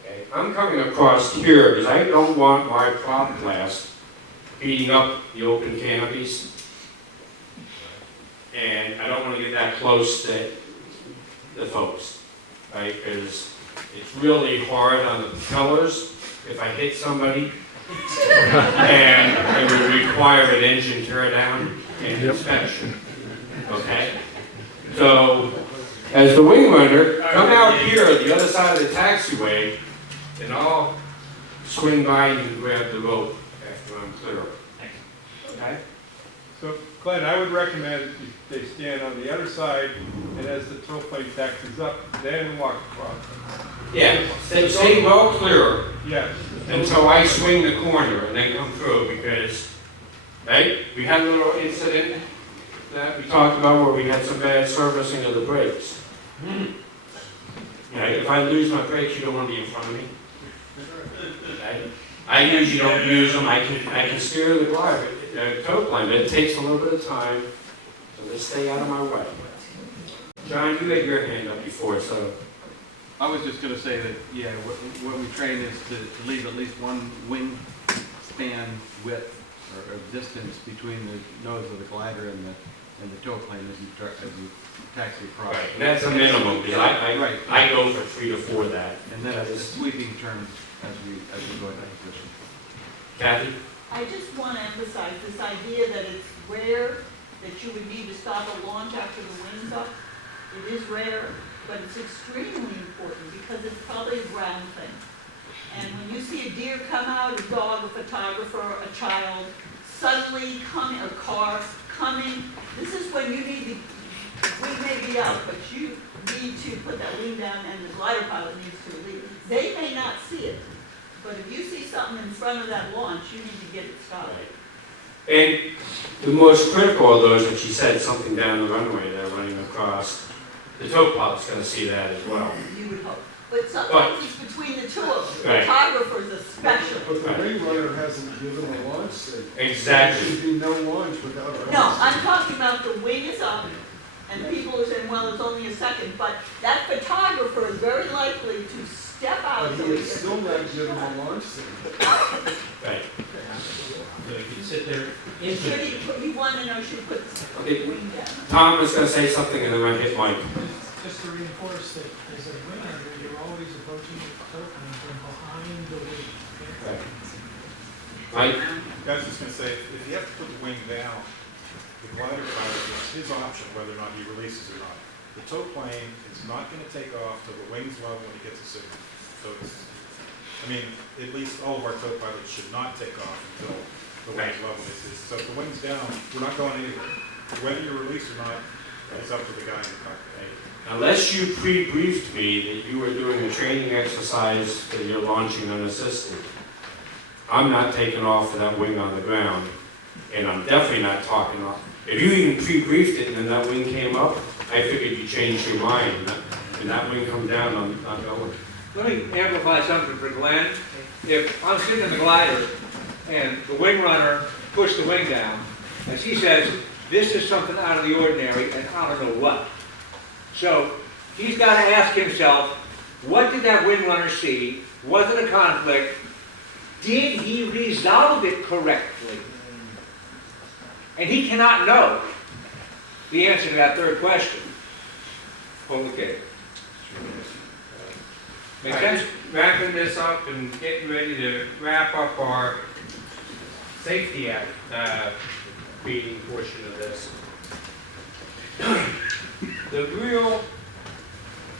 Okay? I'm coming across here because I don't want my prop blast beating up the open canopies. And I don't want to get that close to the folks, right? Because it's really hard on the propellers if I hit somebody. And it would require an engine teardown and inspection. Okay? So, as the wing runner, come out here at the other side of the taxiway, and I'll swing by and grab the rope after I'm clear. Okay? So, Glenn, I would recommend they stand on the other side, and as the tow plane taxis up, then walk across. Yeah, stay well clear. Yes. Until I swing the corner and then come through, because, right, we had a little incident that we talked about where we had some bad servicing of the brakes. Right? If I lose my brakes, you don't want to be in front of me. Okay? I usually don't use them. I can steer the glider, tow plane, but it takes a little bit of time, so they stay out of my way. John, you had your hand up before, so. I was just going to say that, yeah, what we train is to leave at least one wing span width or distance between the nose of the glider and the tow plane as you taxi across. Right, and that's a minimum, because I go for 3 to 4 that. And then it's a sweeping turn as we go into position. Kathy? I just want to emphasize this idea that it's rare that you would need to stop a launch after the wing's up. It is rare, but it's extremely important because it's probably a ground thing. And when you see a deer come out, a dog, a photographer, a child, suddenly coming, a car coming, this is when you need the wing may be up, but you need to put that wing down and the glider pilot needs to leave. They may not see it, but if you see something in front of that launch, you need to get it stopped. And the most critical of those, when she said something down the runway they're running across, the tow pilot's going to see that as well. You would hope. But sometimes it's between the two of them. Right. Photographers especially. But the wing runner hasn't given a launch signal. Exactly. There should be no launch without a launch. No, I'm talking about the wing is up, and people are saying, well, it's only a second, but that photographer is very likely to step out. But he is still not given a launch signal. Right. So you can sit there. Should he, you want to know, should he put the wing down? Tom was going to say something and then I hit Mike. Just to reinforce that as a wing runner, you're always approaching the tow plane from behind the wing. Right. Mike? I was just going to say, if you have to put the wing down, the glider pilot, it's his option whether or not he releases or not. The tow plane is not going to take off till the wing's level when he gets a signal. So it's, I mean, at least all of our tow pilots should not take off until the wing's level. So if the wing's down, we're not going anywhere. Whether you release or not, it's up to the guy in the cockpit. Unless you pre-briefed me that you were doing a training exercise that you're launching unassisted, I'm not taking off with that wing on the ground, and I'm definitely not talking off. If you even pre-briefed it and then that wing came up, I figured you changed your mind, and that wing comes down, I'm not going. Let me amplify something for Glenn. If I'm sitting in the glider and the wing runner pushed the wing down, as he says, this is something out of the ordinary and I don't know what. So he's got to ask himself, what did that wing runner see? Was it a conflict? Did he resolve it correctly? And he cannot know the answer to that third question. Okay. Make sense? Wrapping this up and getting ready to wrap up our safety act, meeting portion of this. The real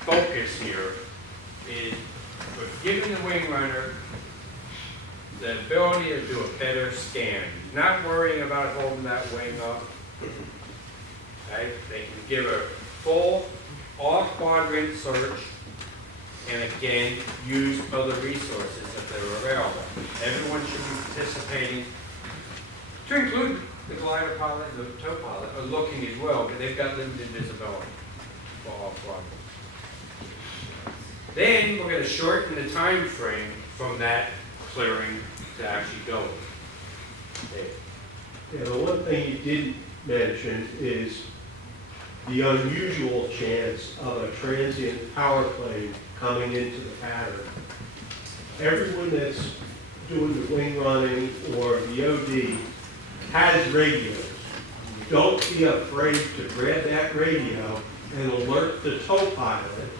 focus here is we're giving the wing runner the ability to do a better scan. Not worrying about holding that wing up. Okay? They can give a full all-quadrant search and again, use other resources if they're available. Everyone should be participating, to include the glider pilot, the tow pilot, are looking as well, but they've got limited visibility for all quadrants. Then we're going to shorten the time frame from that clearing to actually going. Yeah, the one thing you didn't mention is the unusual chance of a transient power plane coming into the pattern. Everyone that's doing the wing running or the OD has radios. Don't be afraid to grab that radio and alert the tow pilot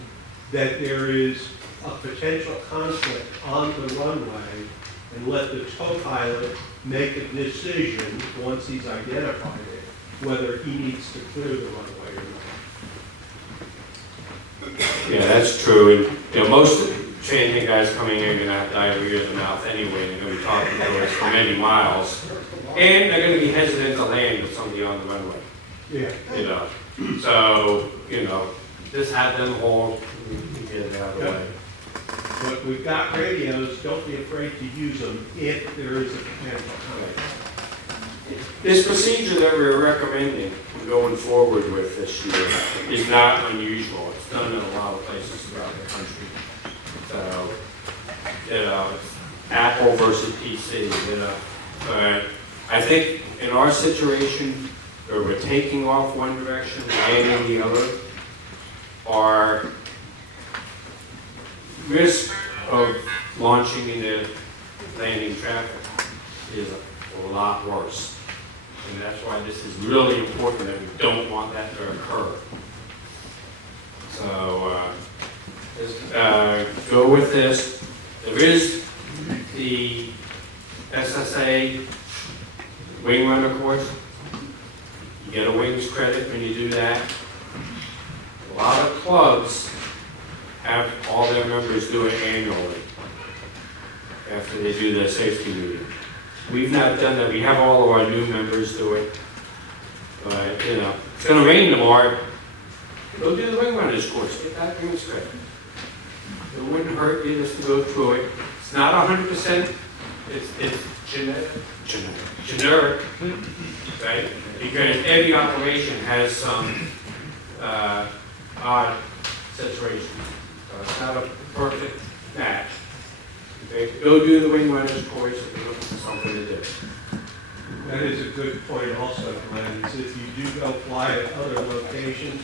that there is a potential conflict on the runway and let the tow pilot make a decision once he's identified it, whether he needs to clear the runway or not. Yeah, that's true. And, you know, most transient guys coming in are going to have diarrhea in the mouth anyway. They're going to be talking to us for many miles. And they're going to be hesitant to land with somebody on the runway. Yeah. You know, so, you know, just have them hold and get it out of the way. But we've got radios, don't be afraid to use them if there is a potential conflict. This procedure that we're recommending going forward with this year is not unusual. It's done in a lot of places throughout the country. So, you know, it's Apple versus PC, you know. But I think in our situation, where we're taking off one direction, landing the other, our risk of launching into landing traffic is a lot worse. And that's why this is really important that we don't want that to occur. So go with this. There is the SSA wing runner course. You get a wings credit when you do that. A lot of clubs have all their members do it annually after they do their safety meeting. We've not done that. We have all of our new members do it. But, you know, it's going to rain tomorrow. Go do the wing runners course. Get that wings credit. It wouldn't hurt you just to go through it. It's not 100%. It's generic, right? Because every operation has some odd situations. So it's not a perfect match. Okay? Go do the wing runners course if you're looking for something to do. That is a good point also, Glenn, is if you do go fly at other locations,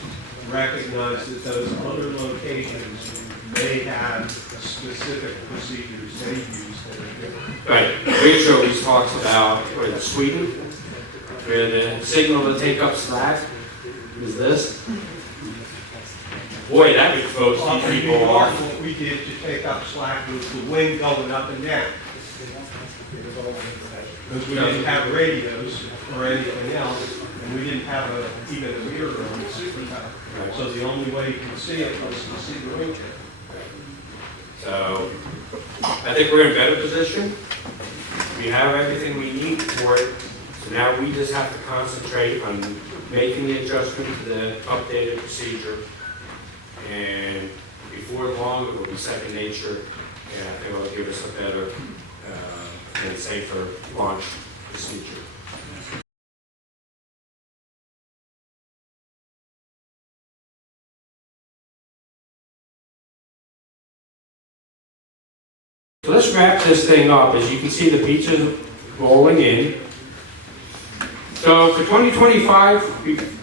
recognize that those other locations may have specific procedures they use that are different. Right. Rich always talks about where Sweden, where the signal to take up slack is this. Boy, that would throw some people off. What we did to take up slack was the wing going up and down. Because we didn't have radios or anything else, and we didn't have even a mirror on the super tower. So the only way you could see it was to see the wing. So I think we're in a better position. We have everything we need for it. So now we just have to concentrate on making the adjustment to the updated procedure. And before long, it will be second nature. And I think it'll give us a better and safer launch procedure. So let's wrap this thing up. As you can see, the pizza's rolling in. So for 2025, we've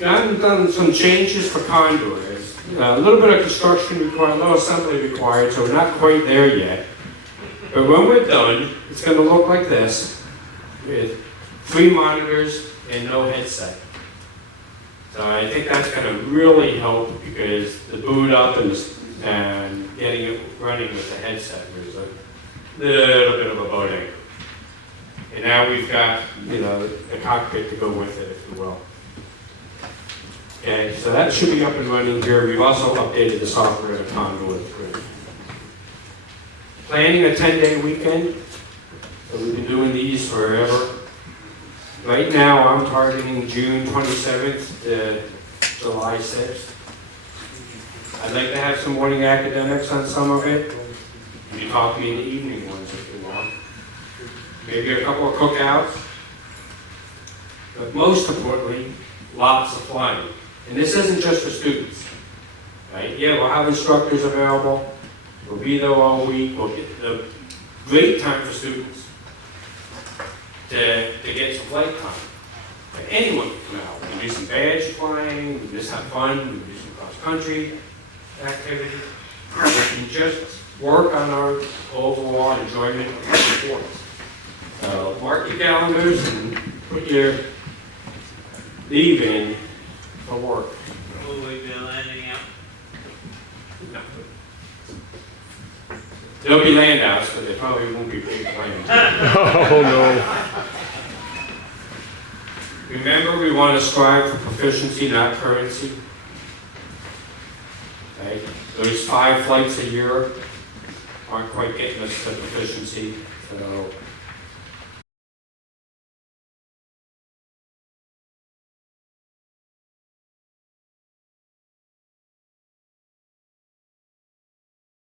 done some changes for conduit. There's a little bit of construction required, a little assembly required, so we're not quite there yet. But when we're done, it's going to look like this, with 3 monitors and no headset. So I think that's going to really help, because the boot up and getting it running with the headset was a little bit of a boat anchor. And now we've got, the cockpit to go with it, if you will. Okay, so that should be up and running here. We've also updated the software to Conduit 3. Planning a 10-day weekend. So we've been doing these forever. Right now, I'm targeting June 27th to July 6th. I'd like to have some morning academics on some of it. You can talk to me in the evening ones if you want. Maybe a couple of cookouts. But most importantly, lots of flying. And this isn't just for students, right? Yeah, we'll have instructors available. We'll be there all week. We'll get a great time for students to get some flight time. But anyone can come out. We can do some badge flying, we can just have fun, we can do some cross-country activities. We can just work on our overall enjoyment of the sports. So mark your calendars and put your leave in for work. Will we be landing out? No. There'll be landouts, but there probably won't be big planes. Oh, no. Remember, we want to strive for proficiency, not currency. Okay? Those 5 flights a year aren't quite getting us to proficiency. So